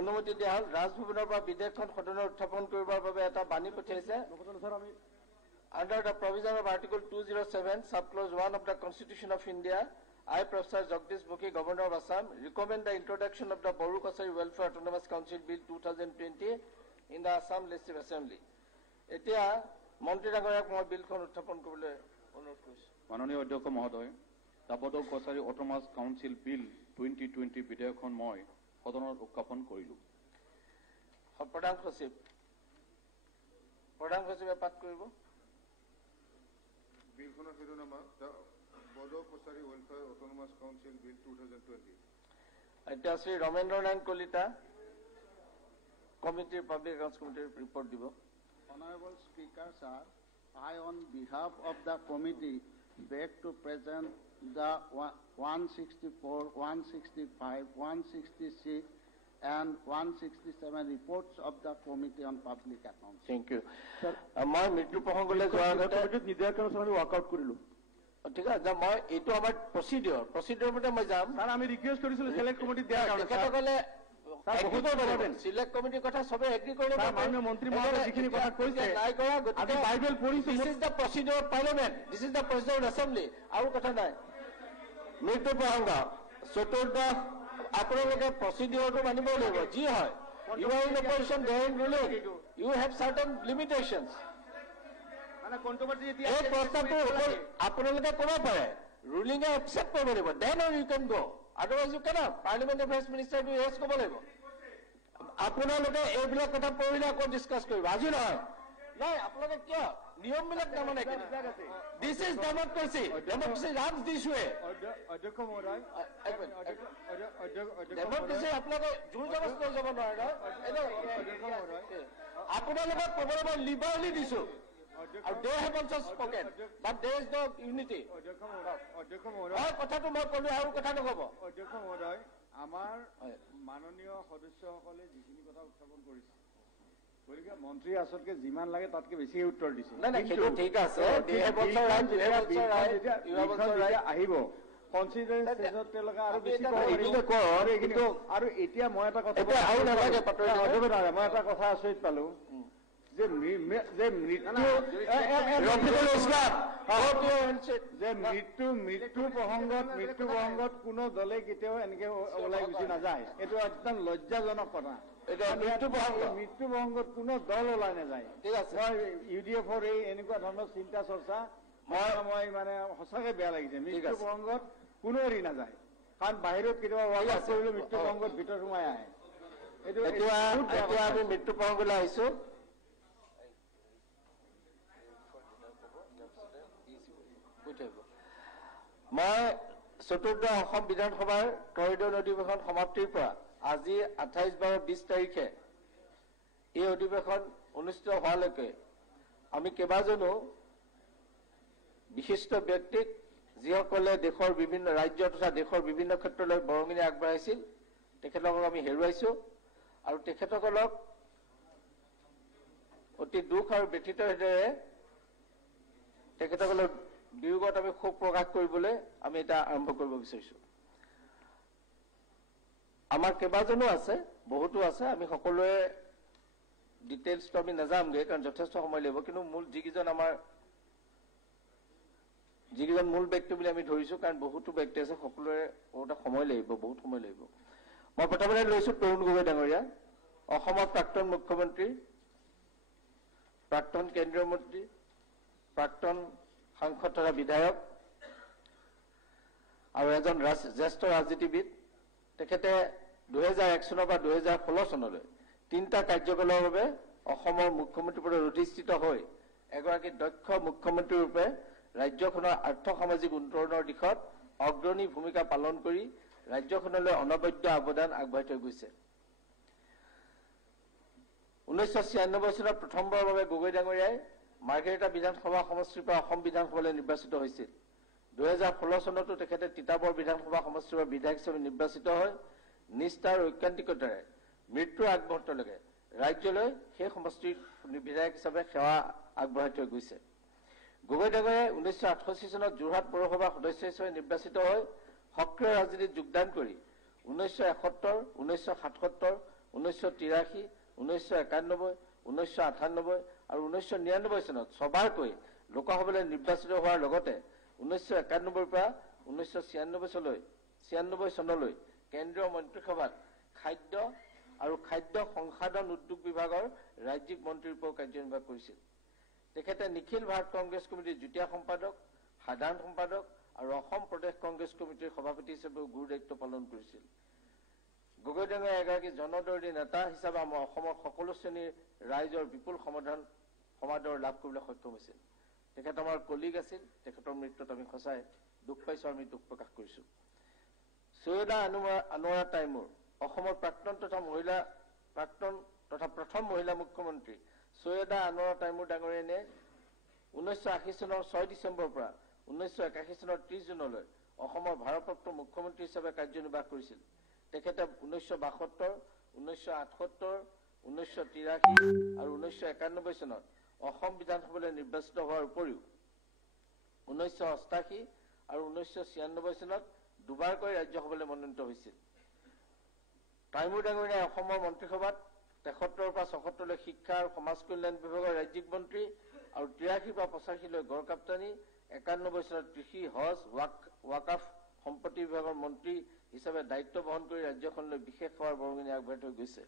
অনুমতি দিয়া হ'ল ৰাজভৱনৰ পৰা বিধেয়কখন সদনৰ উত্থাপন কৰিবৰ বাবে এটা বাণী পঠিয়াইছে Under the provision of Article 207, Subclause 1 of the Constitution of India, I, Professor Jagdish Mukhi, Governor of Assam, recommend the introduction of the Boru Kosari Welfare Autonomous Council Bill 2020 in the Assam Legislative Assembly. এতিয়া মন্ত্ৰী ডাঙৰীয়াক মই বিলখন উত্থাপন কৰিবলৈ অনুৰোধ কৰিছো মাননীয় অধ্যক্ষ মহোদয় Bodo Kachari autonomous council bill 2020 বিধেয়কখন মই সদনত উত্থাপন কৰিলো প্ৰধান সচিবে পাঠ কৰিব বিলখনৰ শিৰোনামা the Bodo Kachari welfare autonomous council bill 2020 এতিয়া শ্ৰী ৰমেন্দ্ৰ নাৰায়ণ কলিতা কমিটিৰ পাব্লিক একাউণ্টছ কমিটিৰ ৰিপৰ্ট দিব Honorable Speaker, sir, I on behalf of the committee beg to present the 164, 165, 166 and 167 reports of the Committee on Public Accounts. Thank you. মই মৃত্যু প্ৰসংগলৈ যোৱাৰ আগতে নিৰ্দেশন আমি workout কৰিলো ঠিক আছে মই এইটো আমাৰ প্ৰচিডিউৰ মতে মই যাম স্যাৰ আমি ৰিকুৱেষ্ট কৰিছিলো সিলেক্ট কমিটি দিয়াৰ কাৰণে তেখেতসকলে সিলেক্ট কমিটিৰ কথা সবে এগ্ৰি কৰিব মাননীয় মন্ত্ৰী মহোদয় যিখিনি কথা কৈছে নাই কৰা আমি বাইবেল পঢ়িছো this is the procedure of parliament this is the procedure of assembly আৰু কথা নাই মৃত্যু প্ৰসংগ চতুৰ্দশ আপোনালোকে প্ৰচিডিউৰটো মানিব লাগিব যি হয় you are in opposition they in ruling You have certain limitations. মানে কন্ট্ৰোভাৰ্সি যদি এই প্ৰস্তাৱটো আপোনালোকে ক'ব পাৰে ৰুলিঙে একচেপ্ট কৰিব লাগিব then you can go otherwise you cannot parliament affairs মিনিষ্টাৰটো ইয়েছ ক'ব লাগিব আপোনালোকে এইবিলাক কথা পঢ়িলে আকৌ ডিছকাছ কৰিব আজি নহয় নাই আপোনালোকে কিয় নিয়মবিলাক নামানে this is democracy democracy runs this way অধ্যক্ষ মহোদয় ডেমক্ৰেচি আপোনালোকে জোৰ জবস্তি লৈ যাব নোৱাৰে আপোনালোকক ক'বলৈ মই লিবাৰলি দিছো আৰু they have also spoken but there is no unity অধ্যক্ষ মহোদয় কথাটো মই ক'লো আৰু কথা নক'ব অধ্যক্ষ মহোদয় আমাৰ মাননীয় সদস্যসকলে যিখিনি কথা উত্থাপন কৰিছে গতিকে মন্ত্ৰী আচলতে যিমান লাগে তাতকে বেছি উত্তৰ দিছে ঠিক আছে আহিব কনচিডাৰেঞ্চ ষ্টেজত তেওঁলোকে আৰু বেছি আৰু এতিয়া মই এটা কথা মই এটা কথা আচৰিত পালো যে মৃত্যু প্ৰসংগত কোনো দলে কেতিয়াও এনেকে ওলাই গুচি নাযায় এইটো একদম লজ্জাজনক কথা মৃত্যু প্ৰসংগত কোনো দল ওলাই নাযায় মই UDF-ৰ এই এনেকুৱা ধৰণৰ চিন্তা চৰ্চা মই মানে সঁচাকে বেয়া লাগিছে মৃত্যু প্ৰসংগত কোনো এৰি নাযায় কাৰণ বাহিৰত কেতিয়াবা ৱাক কৰিলে মৃত্যু প্ৰসংগত ভিতৰত সোমাই আহে এইটো আমি মৃত্যু প্ৰসংগলৈ আহিছো মই চতুৰ্থ অসম বিধানসভাৰ ত্ৰয়োদশ অধিৱেশন সমাপ্তিৰ পৰা আজি 28-20 তাৰিখে এই অধিৱেশন অনুষ্ঠিত হোৱালৈকে আমি কেইবাজনো বিশিষ্ট ব্যক্তিক যিসকলে দেশৰ বিভিন্ন ৰাজ্য তথা দেশৰ বিভিন্ন ক্ষেত্ৰলৈ বৰঙণি আগবঢ়াইছিল তেখেতসকলক আমি হেৰুৱাইছো আৰু তেখেতসকলক অতি দুখ আৰু ব্যথিত হৃদয়েৰে তেখেতসকলৰ বিয়োগত আমি শোক প্ৰকাশ কৰিবলৈ আমি এটা আৰম্ভ কৰিব বিচাৰিছো আমাৰ কেইবাজনো আছে বহুতো আছে আমি সকলোৱে ডিটেইলছটো আমি নাজামগে কাৰণ যথেষ্ট সময় লাগিব কিন্তু মূল যিকেইজন মূল ব্যক্তি বুলি আমি ধৰিছো কাৰণ বহুতো ব্যক্তি আছে সকলোৰে বহুত সময় লাগিব মই প্ৰথমতে লৈছো তৰুণ গগৈ ডাঙৰীয়া অসমৰ প্ৰাক্তন মুখ্যমন্ত্ৰী প্ৰাক্তন কেন্দ্ৰীয় মন্ত্ৰী প্ৰাক্তন সাংসদ তথা বিধায়ক আৰু এজন জ্যেষ্ঠ ৰাজনীতিবিদ তেখেতে 2001 চনৰ পৰা 2016 চনলৈ 3টা কাৰ্যকালৰ বাবে অসমৰ মুখ্যমন্ত্ৰী পদত অধিষ্ঠিত হৈ এগৰাকী দক্ষ মুখ্যমন্ত্ৰী ৰূপে ৰাজ্যখনৰ আৰ্থ সামাজিক উন্নয়নৰ দিশত অগ্ৰণী ভূমিকা পালন কৰি ৰাজ্যখনলৈ অনবদ্য অৱদান আগবঢ়াই থৈ গৈছে 1996 চনত প্ৰথমবাৰৰ বাবে গগৈ ডাঙৰীয়াই মাৰ্ঘেৰিটা বিধানসভা সমষ্টিৰ পৰা অসম বিধানসভালৈ নিৰ্বাচিত হৈছিল 2016 চনতো তেখেতে তিতাবৰ বিধানসভা সমষ্টিৰ পৰা বিধায়ক হিচাপে নিৰ্বাচিত হৈ নিষ্ঠা আৰু ঐকান্তিকতাৰে মৃত্যুৰ আগমুহূৰ্তলৈকে ৰাজ্যলৈ সেই সমষ্টিৰ বিধায়ক হিচাপে সেৱা আগবঢ়াই থৈ গৈছে গগৈ ডাঙৰীয়াই 1968 চনত যোৰহাট পৌৰসভাৰ সদস্য হিচাপে নিৰ্বাচিত হৈ সক্ৰিয় ৰাজনীতিত যোগদান কৰি 1971 1977 1983 1991 1998 আৰু 1999 চনত সবাৰকৈ লোকসভালৈ নিৰ্বাচিত হোৱাৰ লগতে 1991 পৰা 1996 চনলৈ কেন্দ্ৰীয় মন্ত্ৰীসভাত খাদ্য আৰু খাদ্য সংসাধন উদ্যোগ বিভাগৰ ৰাজ্যিক মন্ত্ৰীৰূপে কাৰ্যনিৰ্বাহ কৰিছিল তেখেতে নিখিল ভাৰত কংগ্ৰেছ কমিটিৰ যুটীয়া সম্পাদক সাধাৰণ সম্পাদক আৰু অসম প্ৰদেশ কংগ্ৰেছ কমিটিৰ সভাপতি হিচাপে গুৰু দায়িত্ব পালন কৰিছিল গগৈ ডাঙৰীয়া এগৰাকী জনদৰ্দী নেতা হিচাপে আমাৰ অসমৰ সকলো শ্ৰেণীৰ ৰাইজৰ বিপুল সমাদৰ লাভ কৰিবলৈ সক্ষম হৈছিল তেখেত আমাৰ কলিগ আছিল তেখেতৰ মৃত্যুত আমি সঁচাই দুখ পাইছো আমি দুখ প্ৰকাশ কৰিছো সৈয়দা আনোৱাৰা টাইমুৰ অসমৰ প্ৰাক্তন তথা প্ৰথম মহিলা মুখ্যমন্ত্ৰী সৈয়দা আনোৱাৰা টাইমুৰ ডাঙৰীয়ানে 1980 চনৰ 6 ডিচেম্বৰৰ পৰা 1981 চনৰ 30 জুনলৈ অসমৰ ভাৰপ্ৰাপ্ত মুখ্যমন্ত্ৰী হিচাপে কাৰ্যনিৰ্বাহ কৰিছিল তেখেতে 1972 1978 1983 আৰু 1991 চনত অসম বিধানসভালৈ নিৰ্বাচিত হোৱাৰ উপৰিও 1988 আৰু 1996 চনত দুবাৰকৈ ৰাজ্যসভালৈ মনোনীত হৈছিল টাইমুৰ ডাঙৰীয়াই অসমৰ মন্ত্ৰীসভাত 73 পৰা 74 লৈ শিক্ষা আৰু সমাজ কল্যাণ বিভাগৰ ৰাজ্যিক মন্ত্ৰী আৰু 83 পৰা 85 লৈ গড়কাপ্তানি 91 চনত কৃষি হজ ৱাকাফ সম্পত্তি বিভাগৰ মন্ত্ৰী হিচাপে দায়িত্ব বহন কৰি ৰাজ্যখনলৈ বিশেষ সেৱাৰ বৰঙণি আগবঢ়াই থৈ গৈছে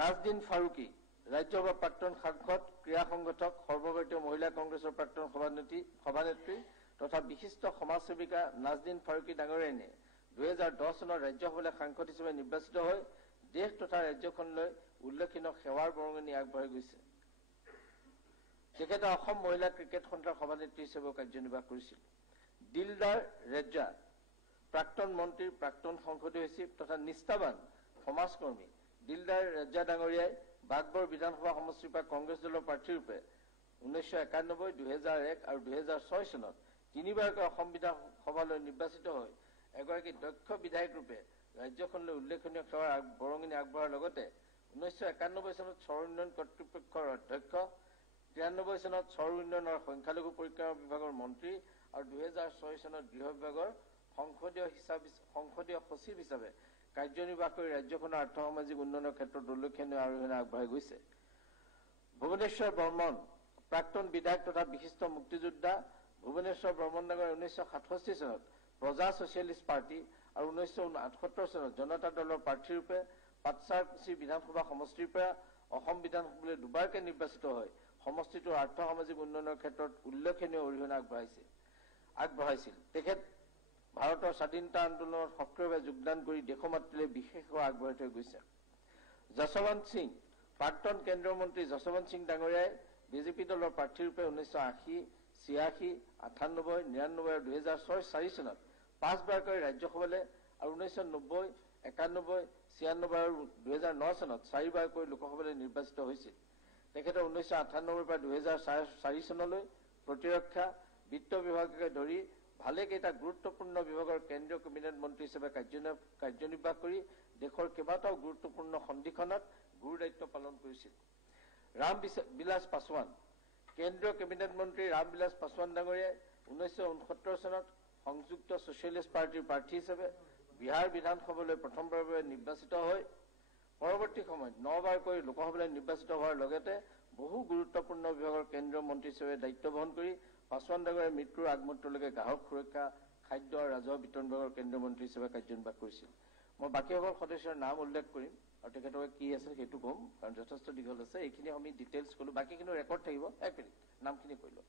নাজদিন ফাৰুকী, ৰাজ্যসভাৰ প্ৰাক্তন সাংসদ, ক্ৰীড়া সংগঠক, সৰ্বভাৰতীয় মহিলা কংগ্ৰেছৰ প্ৰাক্তন সভানেত্ৰী তথা বিশিষ্ট সমাজসেৱিকা নাজদিন ফাৰুকী ডাঙৰীয়ানীয়ে 2010 চনত ৰাজ্যসভালৈ সাংসদ হিচাপে নিৰ্বাচিত হৈ দেশ তথা ৰাজ্যখনলৈ উল্লেখনীয় সেৱাৰ বৰঙণি আগবঢ়াই গৈছে। তেখেতে অসম মহিলা ক্ৰিকেট সন্থাৰ সভানেত্ৰী হিচাপেও কাৰ্যনিৰ্বাহ কৰিছিল। দিলদাৰ ৰেজ্জা, প্ৰাক্তন মন্ত্ৰী, প্ৰাক্তন সংসদীয় সচিব তথা নিষ্ঠাবান সমাজকৰ্মী দিলদাৰ ৰেজ্জা ডাঙৰীয়াই বাগবৰ বিধানসভা সমষ্টিৰ পৰা কংগ্ৰেছ দলৰ প্ৰাৰ্থীৰূপে 1991, 2001 আৰু 2006 চনত তিনিবাৰকৈ অসম বিধানসভালৈ নিৰ্বাচিত হৈ এগৰাকী দক্ষ বিধায়ক ৰূপে ৰাজ্যখনলৈ উল্লেখনীয় সেৱাৰ বৰঙণি আগবঢ়াৰ লগতে 1991 চনত চহৰ উন্নয়ন কৰ্তৃপক্ষৰ অধ্যক্ষ, 93 চনত চহৰ উন্নয়ন আৰু সংখ্যালঘু পৰিক্ৰমা বিভাগৰ মন্ত্ৰী আৰু 2006 চনত গৃহ বিভাগৰ সংসদীয় সচিব হিচাপে কাৰ্যনিৰ্বাহ কৰি ৰাজ্যখনৰ আৰ্থ-সামাজিক উন্নয়নৰ ক্ষেত্ৰত উল্লেখনীয় অৰিহণা আগবঢ়াই গৈছে। ভুৱনেশ্বৰ বৰ্মন, প্ৰাক্তন বিধায়ক তথা বিশিষ্ট মুক্তিযোদ্ধা, ভুৱনেশ্বৰ বৰ্মন ডাঙৰীয়াই 1967 চনত প্ৰজা ছচিয়েলিষ্ট পাৰ্টি আৰু 1968 চনত জনতা দলৰ প্ৰাৰ্থীৰূপে পাটচাৰকুছি বিধানসভা সমষ্টিৰ পৰা অসম বিধানসভালৈ দুবাৰকৈ নিৰ্বাচিত হৈ সমষ্টিটোৰ আৰ্থ-সামাজিক উন্নয়নৰ ক্ষেত্ৰত উল্লেখনীয় অৰিহণা আগবঢ়াইছিল। তেখেত ভাৰতৰ স্বাধীনতা আন্দোলনত সক্ৰিয়ভাৱে যোগদান কৰি দেশমাতৃলৈ বিশেষ সেৱা আগবঢ়াই থৈ গৈছে। যশৱন্ত সিং, প্ৰাক্তন কেন্দ্ৰীয় মন্ত্ৰী যশৱন্ত সিং ডাঙৰীয়াই বিজেপি দলৰ প্ৰাৰ্থীৰূপে 1980, 86, 98, 99 আৰু 2004 চনত 5 বাৰকৈ ৰাজ্যসভালৈ আৰু 1990, 91, 96 আৰু 2009 চনত 4 বাৰকৈ লোকসভালৈ নিৰ্বাচিত হৈছিল। তেখেতে 1998 পৰা 2004 চনলৈ প্ৰতিৰক্ষা, বিত্ত বিভাগকে ধৰি ভালেকেইটা গুৰুত্বপূৰ্ণ বিভাগৰ কেন্দ্ৰীয় কেবিনেট মন্ত্ৰী হিচাপে কাৰ্যনিৰ্বাহ কৰি দেশৰ কেইবাটাও গুৰুত্বপূৰ্ণ সন্ধিখনত গুৰু দায়িত্ব পালন কৰিছিল। ৰামবিলাস পাছোৱান, কেন্দ্ৰীয় কেবিনেট মন্ত্ৰী ৰামবিলাস পাছোৱান ডাঙৰীয়াই 1969 চনত সংযুক্ত ছচিয়েলিষ্ট পাৰ্টীৰ প্ৰাৰ্থী হিচাপে বিহাৰ বিধানসভালৈ প্ৰথমবাৰৰ বাবে নিৰ্বাচিত হৈ পৰৱৰ্তী সময়ত 9 বাৰকৈ লোকসভালৈ নিৰ্বাচিত হোৱাৰ লগতে বহু গুৰুত্বপূৰ্ণ বিভাগৰ কেন্দ্ৰীয় মন্ত্ৰী হিচাপে দায়িত্ব বহন কৰি পাছোৱান ডাঙৰীয়াই মৃত্যুৰ আগমুহূৰ্তলৈকে গ্ৰাহক সুৰক্ষা, খাদ্য আৰু ৰাজহুৱা বিতৰণ বিভাগৰ কেন্দ্ৰীয় মন্ত্ৰী হিচাপে কাৰ্যনিৰ্বাহ কৰিছিল। মই বাকীসকল সদস্যৰ নাম উল্লেখ কৰিম আৰু তেখেতক কি আছে সেইটো কম, কাৰণ যথেষ্ট দীঘল আছে। এইখিনি আমি ডিটেইলছ ক'লো, বাকীখিনি ৰেকৰ্ড থাকিব। এক মিনিট, নামখিনি কৈ লওঁ।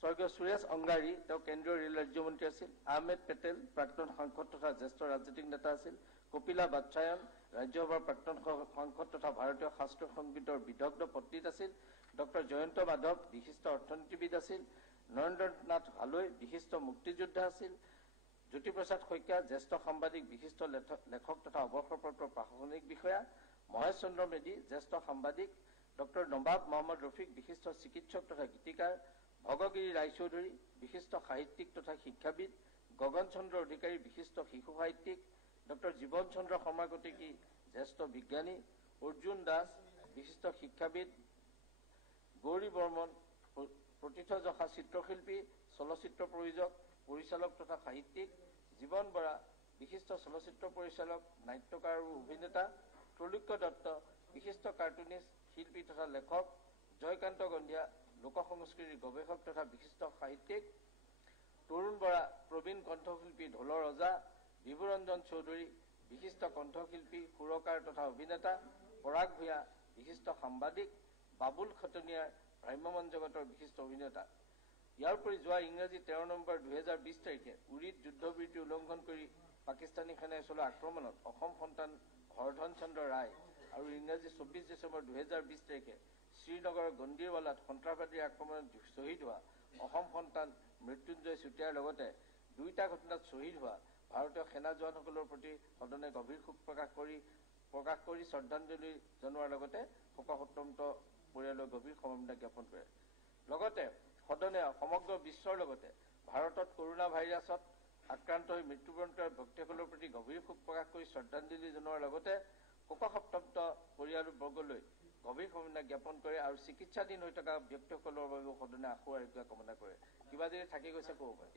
স্বৰ্গীয় সুৰেশ অংগাৰী, তেওঁ কেন্দ্ৰীয় ৰেল ৰাজ্যমন্ত্ৰী আছিল। আহমেদ পেটেল, প্ৰাক্তন সাংসদ তথা জ্যেষ্ঠ ৰাজনৈতিক নেতা আছিল। কপিলা বাৎসায়ন, ৰাজ্যসভাৰ প্ৰাক্তন সাংসদ তথা ভাৰতীয় শাস্ত্ৰীয় সংগীতৰ বিদগ্ধ পণ্ডিত আছিল। ডক্টৰ জয়ন্ত মাধৱ, বিশিষ্ট অৰ্থনীতিবিদ আছিল। নৰেন্দ্ৰনাথ হালৈ, বিশিষ্ট মুক্তিযোদ্ধা আছিল। জ্যোতিপ্ৰসাদ শইকীয়া, জ্যেষ্ঠ সাংবাদিক, বিশিষ্ট লেখক তথা অৱসৰপ্ৰাপ্ত প্ৰশাসনিক বিষয়া। মহেশ চন্দ্ৰ মেধি, জ্যেষ্ঠ সাংবাদিক। ডক্টৰ নবাব মহম্মদ ৰফিক, বিশিষ্ট চিকিৎসক তথা গীতিকাৰ। ভগগিৰি ৰায়চৌধুৰী, বিশিষ্ট সাহিত্যিক তথা শিক্ষাবিদ। গগন চন্দ্ৰ অধিকাৰী, বিশিষ্ট শিশু সাহিত্যিক। ডক্টৰ জীৱন চন্দ্ৰ শৰ্মা কটেকী, জ্যেষ্ঠ বিজ্ঞানী। অৰ্জুন দাস, বিশিষ্ট শিক্ষাবিদ। গৌৰী বৰ্মন, প্ৰথিতযশা চিত্ৰশিল্পী, চলচ্চিত্ৰ প্ৰযোজক, পৰিচালক তথা সাহিত্যিক। জীৱন বৰা, বিশিষ্ট চলচ্চিত্ৰ পৰিচালক, নাট্যকাৰ আৰু অভিনেতা। ত্ৰৈলোক্য দত্ত, বিশিষ্ট কাৰ্টুনিষ্ট, শিল্পী তথা লেখক। জয়কান্ত গন্ধিয়া, লোক সংস্কৃতিৰ গৱেষক তথা বিশিষ্ট সাহিত্যিক। তৰুণ বৰা, প্ৰবীণ কণ্ঠশিল্পী, ঢোলৰ ৰজা। বিভুৰঞ্জন চৌধুৰী, বিশিষ্ট কণ্ঠশিল্পী, সুৰকাৰ তথা অভিনেতা। পৰাগ ভূঞা, বিশিষ্ট সাংবাদিক। বাবুল খটনিয়াৰ, ভ্ৰাম্যমাণ জগতৰ বিশিষ্ট অভিনেতা। ইয়াৰ উপৰি যোৱা ইংৰাজী 13 নৱেম্বৰ 2020 তাৰিখে উৰিত যুদ্ধবিৰতি উল্লংঘন কৰি পাকিস্তানী সেনাই চলোৱা আক্ৰমণত অসম সন্তান হৰধন চন্দ্ৰ ৰায় আৰু ইংৰাজী 24 ডিচেম্বৰ 2020 তাৰিখে শ্ৰীনগৰৰ গণ্ডিৰৱালাত সন্ত্ৰাসবাদীৰ আক্ৰমণত শ্বহীদ হোৱা অসম সন্তান মৃত্যুঞ্জয় চুতীয়াৰ লগতে দুইটা ঘটনাত শ্বহীদ হোৱা ভাৰতীয় সেনা জোৱানসকলৰ প্ৰতি সদনে গভীৰ শোক প্ৰকাশ কৰি শ্ৰদ্ধাঞ্জলি জনোৱাৰ লগতে শোকসন্তপ্ত পৰিয়াললৈ গভীৰ সমবেদনা জ্ঞাপন কৰে। লগতে সদনে সমগ্ৰ বিশ্বৰ লগতে ভাৰতত কৰোনা ভাইৰাছত আক্ৰান্ত হৈ মৃত্যুবৰণ কৰা ব্যক্তিসকলৰ প্ৰতি গভীৰ শোক প্ৰকাশ কৰি শ্ৰদ্ধাঞ্জলি জনোৱাৰ লগতে শোকসন্তপ্ত পৰিয়ালবৰ্গলৈ গভীৰ সমবেদনা জ্ঞাপন কৰে আৰু চিকিৎসাধীন হৈ থকা ব্যক্তিসকলৰ বাবেও সদনে আশু আৰোগ্য কামনা কৰে। কিবা যদি থাকি গৈছে ক'ব পাৰে।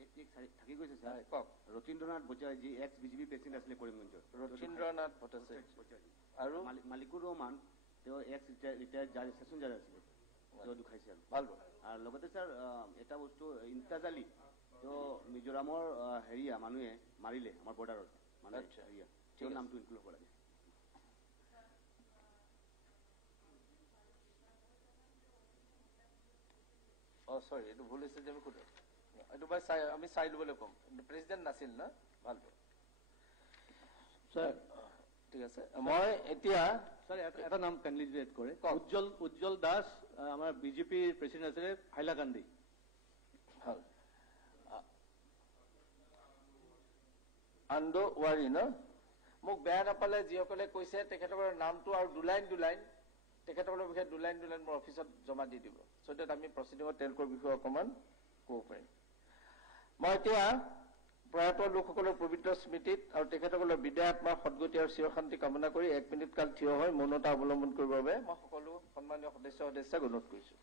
থাকি গৈছে ছাৰ, কওক। ৰতীন্দ্ৰনাথ ভট্টাচাৰ্য, যি এক্স বিজেপি প্ৰেচিডেণ্ট আছিলে কৰিমগঞ্জৰ। ৰতীন্দ্ৰনাথ ভট্টাচাৰ্য আৰু মালিকুৰ ৰহমান, তেওঁ এক্স ৰিটায়াৰ্ড জাজ, ছেছন জাজ আছিলে, তেওঁ ঢুকাইছে। আৰু ভাল লগতে ছাৰ এটা বস্তু, ইমতাজ আলী, তেওঁ মিজোৰামৰ মানুহে মাৰিলে আমাৰ বৰ্ডাৰত, মানে হেৰিয়া, তেওঁৰ নামটো ইনক্লুড হ'ব লাগে। সৰি এইটো ভুল হৈছে যে আমি সোধো এইটো আমি চাই ল'বলৈ ক'ম প্ৰেচিডেণ্ট নাছিল না ভাল স্যার ঠিক আছে মই এতিয়া স্যার এটা নাম ক্যান্ডিডেট করে উজ্জ্বল দাস আমার বিজেপি প্রেসিডেন্ট আছে হাইলাকান্দি ভাল আন্দো ওয়ারি ন মোক বেয়া নাপালে যিসকলে কৈছে তেখেতসকলৰ নামটো আৰু দুলাইন তেখেতসকলৰ বিষয়ে দুলাইন মোৰ অফিচত জমা দি দিব সৈতে আমি প্ৰচিডিঙত তেওঁলোকৰ বিষয়ে অকণমান ক'ব পাৰিম মই এতিয়া প্ৰয়াত লোকসকলৰ পবিত্ৰ স্মৃতিত আৰু তেখেতসকলৰ বিদায় আত্মাৰ সদগতি আৰু চিৰশান্তি কামনা কৰি 1 মিনিট কাল থিয় হৈ মৌনতা অৱলম্বন কৰিবৰ বাবে মই সকলো সন্মানীয় সদস্যক অনুৰোধ কৰিছোঁ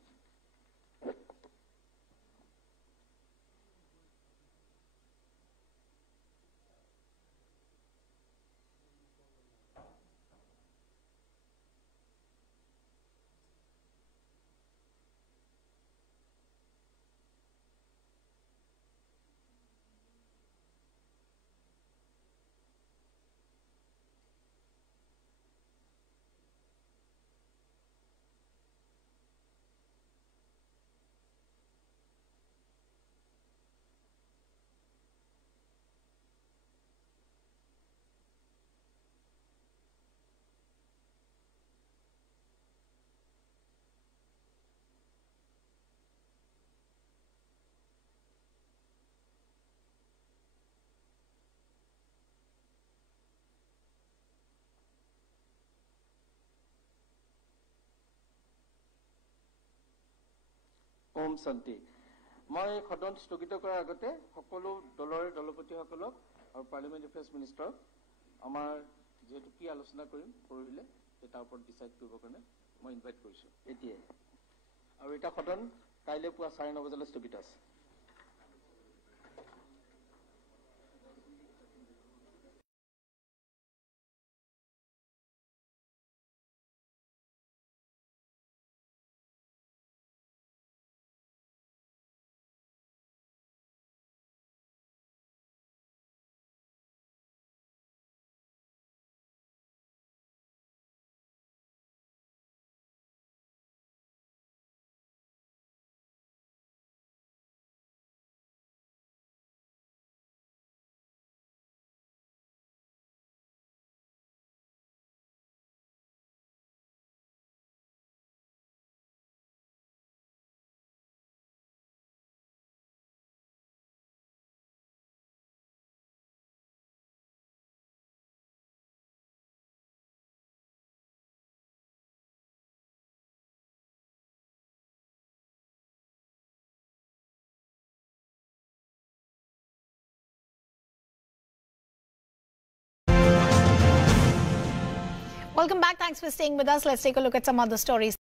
ওম শান্তি মই সদন স্থগিত কৰাৰ আগতে সকলো দলৰ দলপতিসকলক আৰু পাৰ্লিমেণ্ট এফেয়াৰ্ছ মিনিষ্টাৰক আমাৰ যেহেতু কি আলোচনা কৰিম পৰহিলে তাৰ ওপৰত ডিচাইড কৰিবৰ কাৰণে মই ইনভাইট কৰিছোঁ এতিয়াই আৰু এটা সদন কাইলৈ পুৱা 9:30 বজালৈ স্থগিত আছে Welcome back. Thanks for staying with us. Let's take a look at some other stories.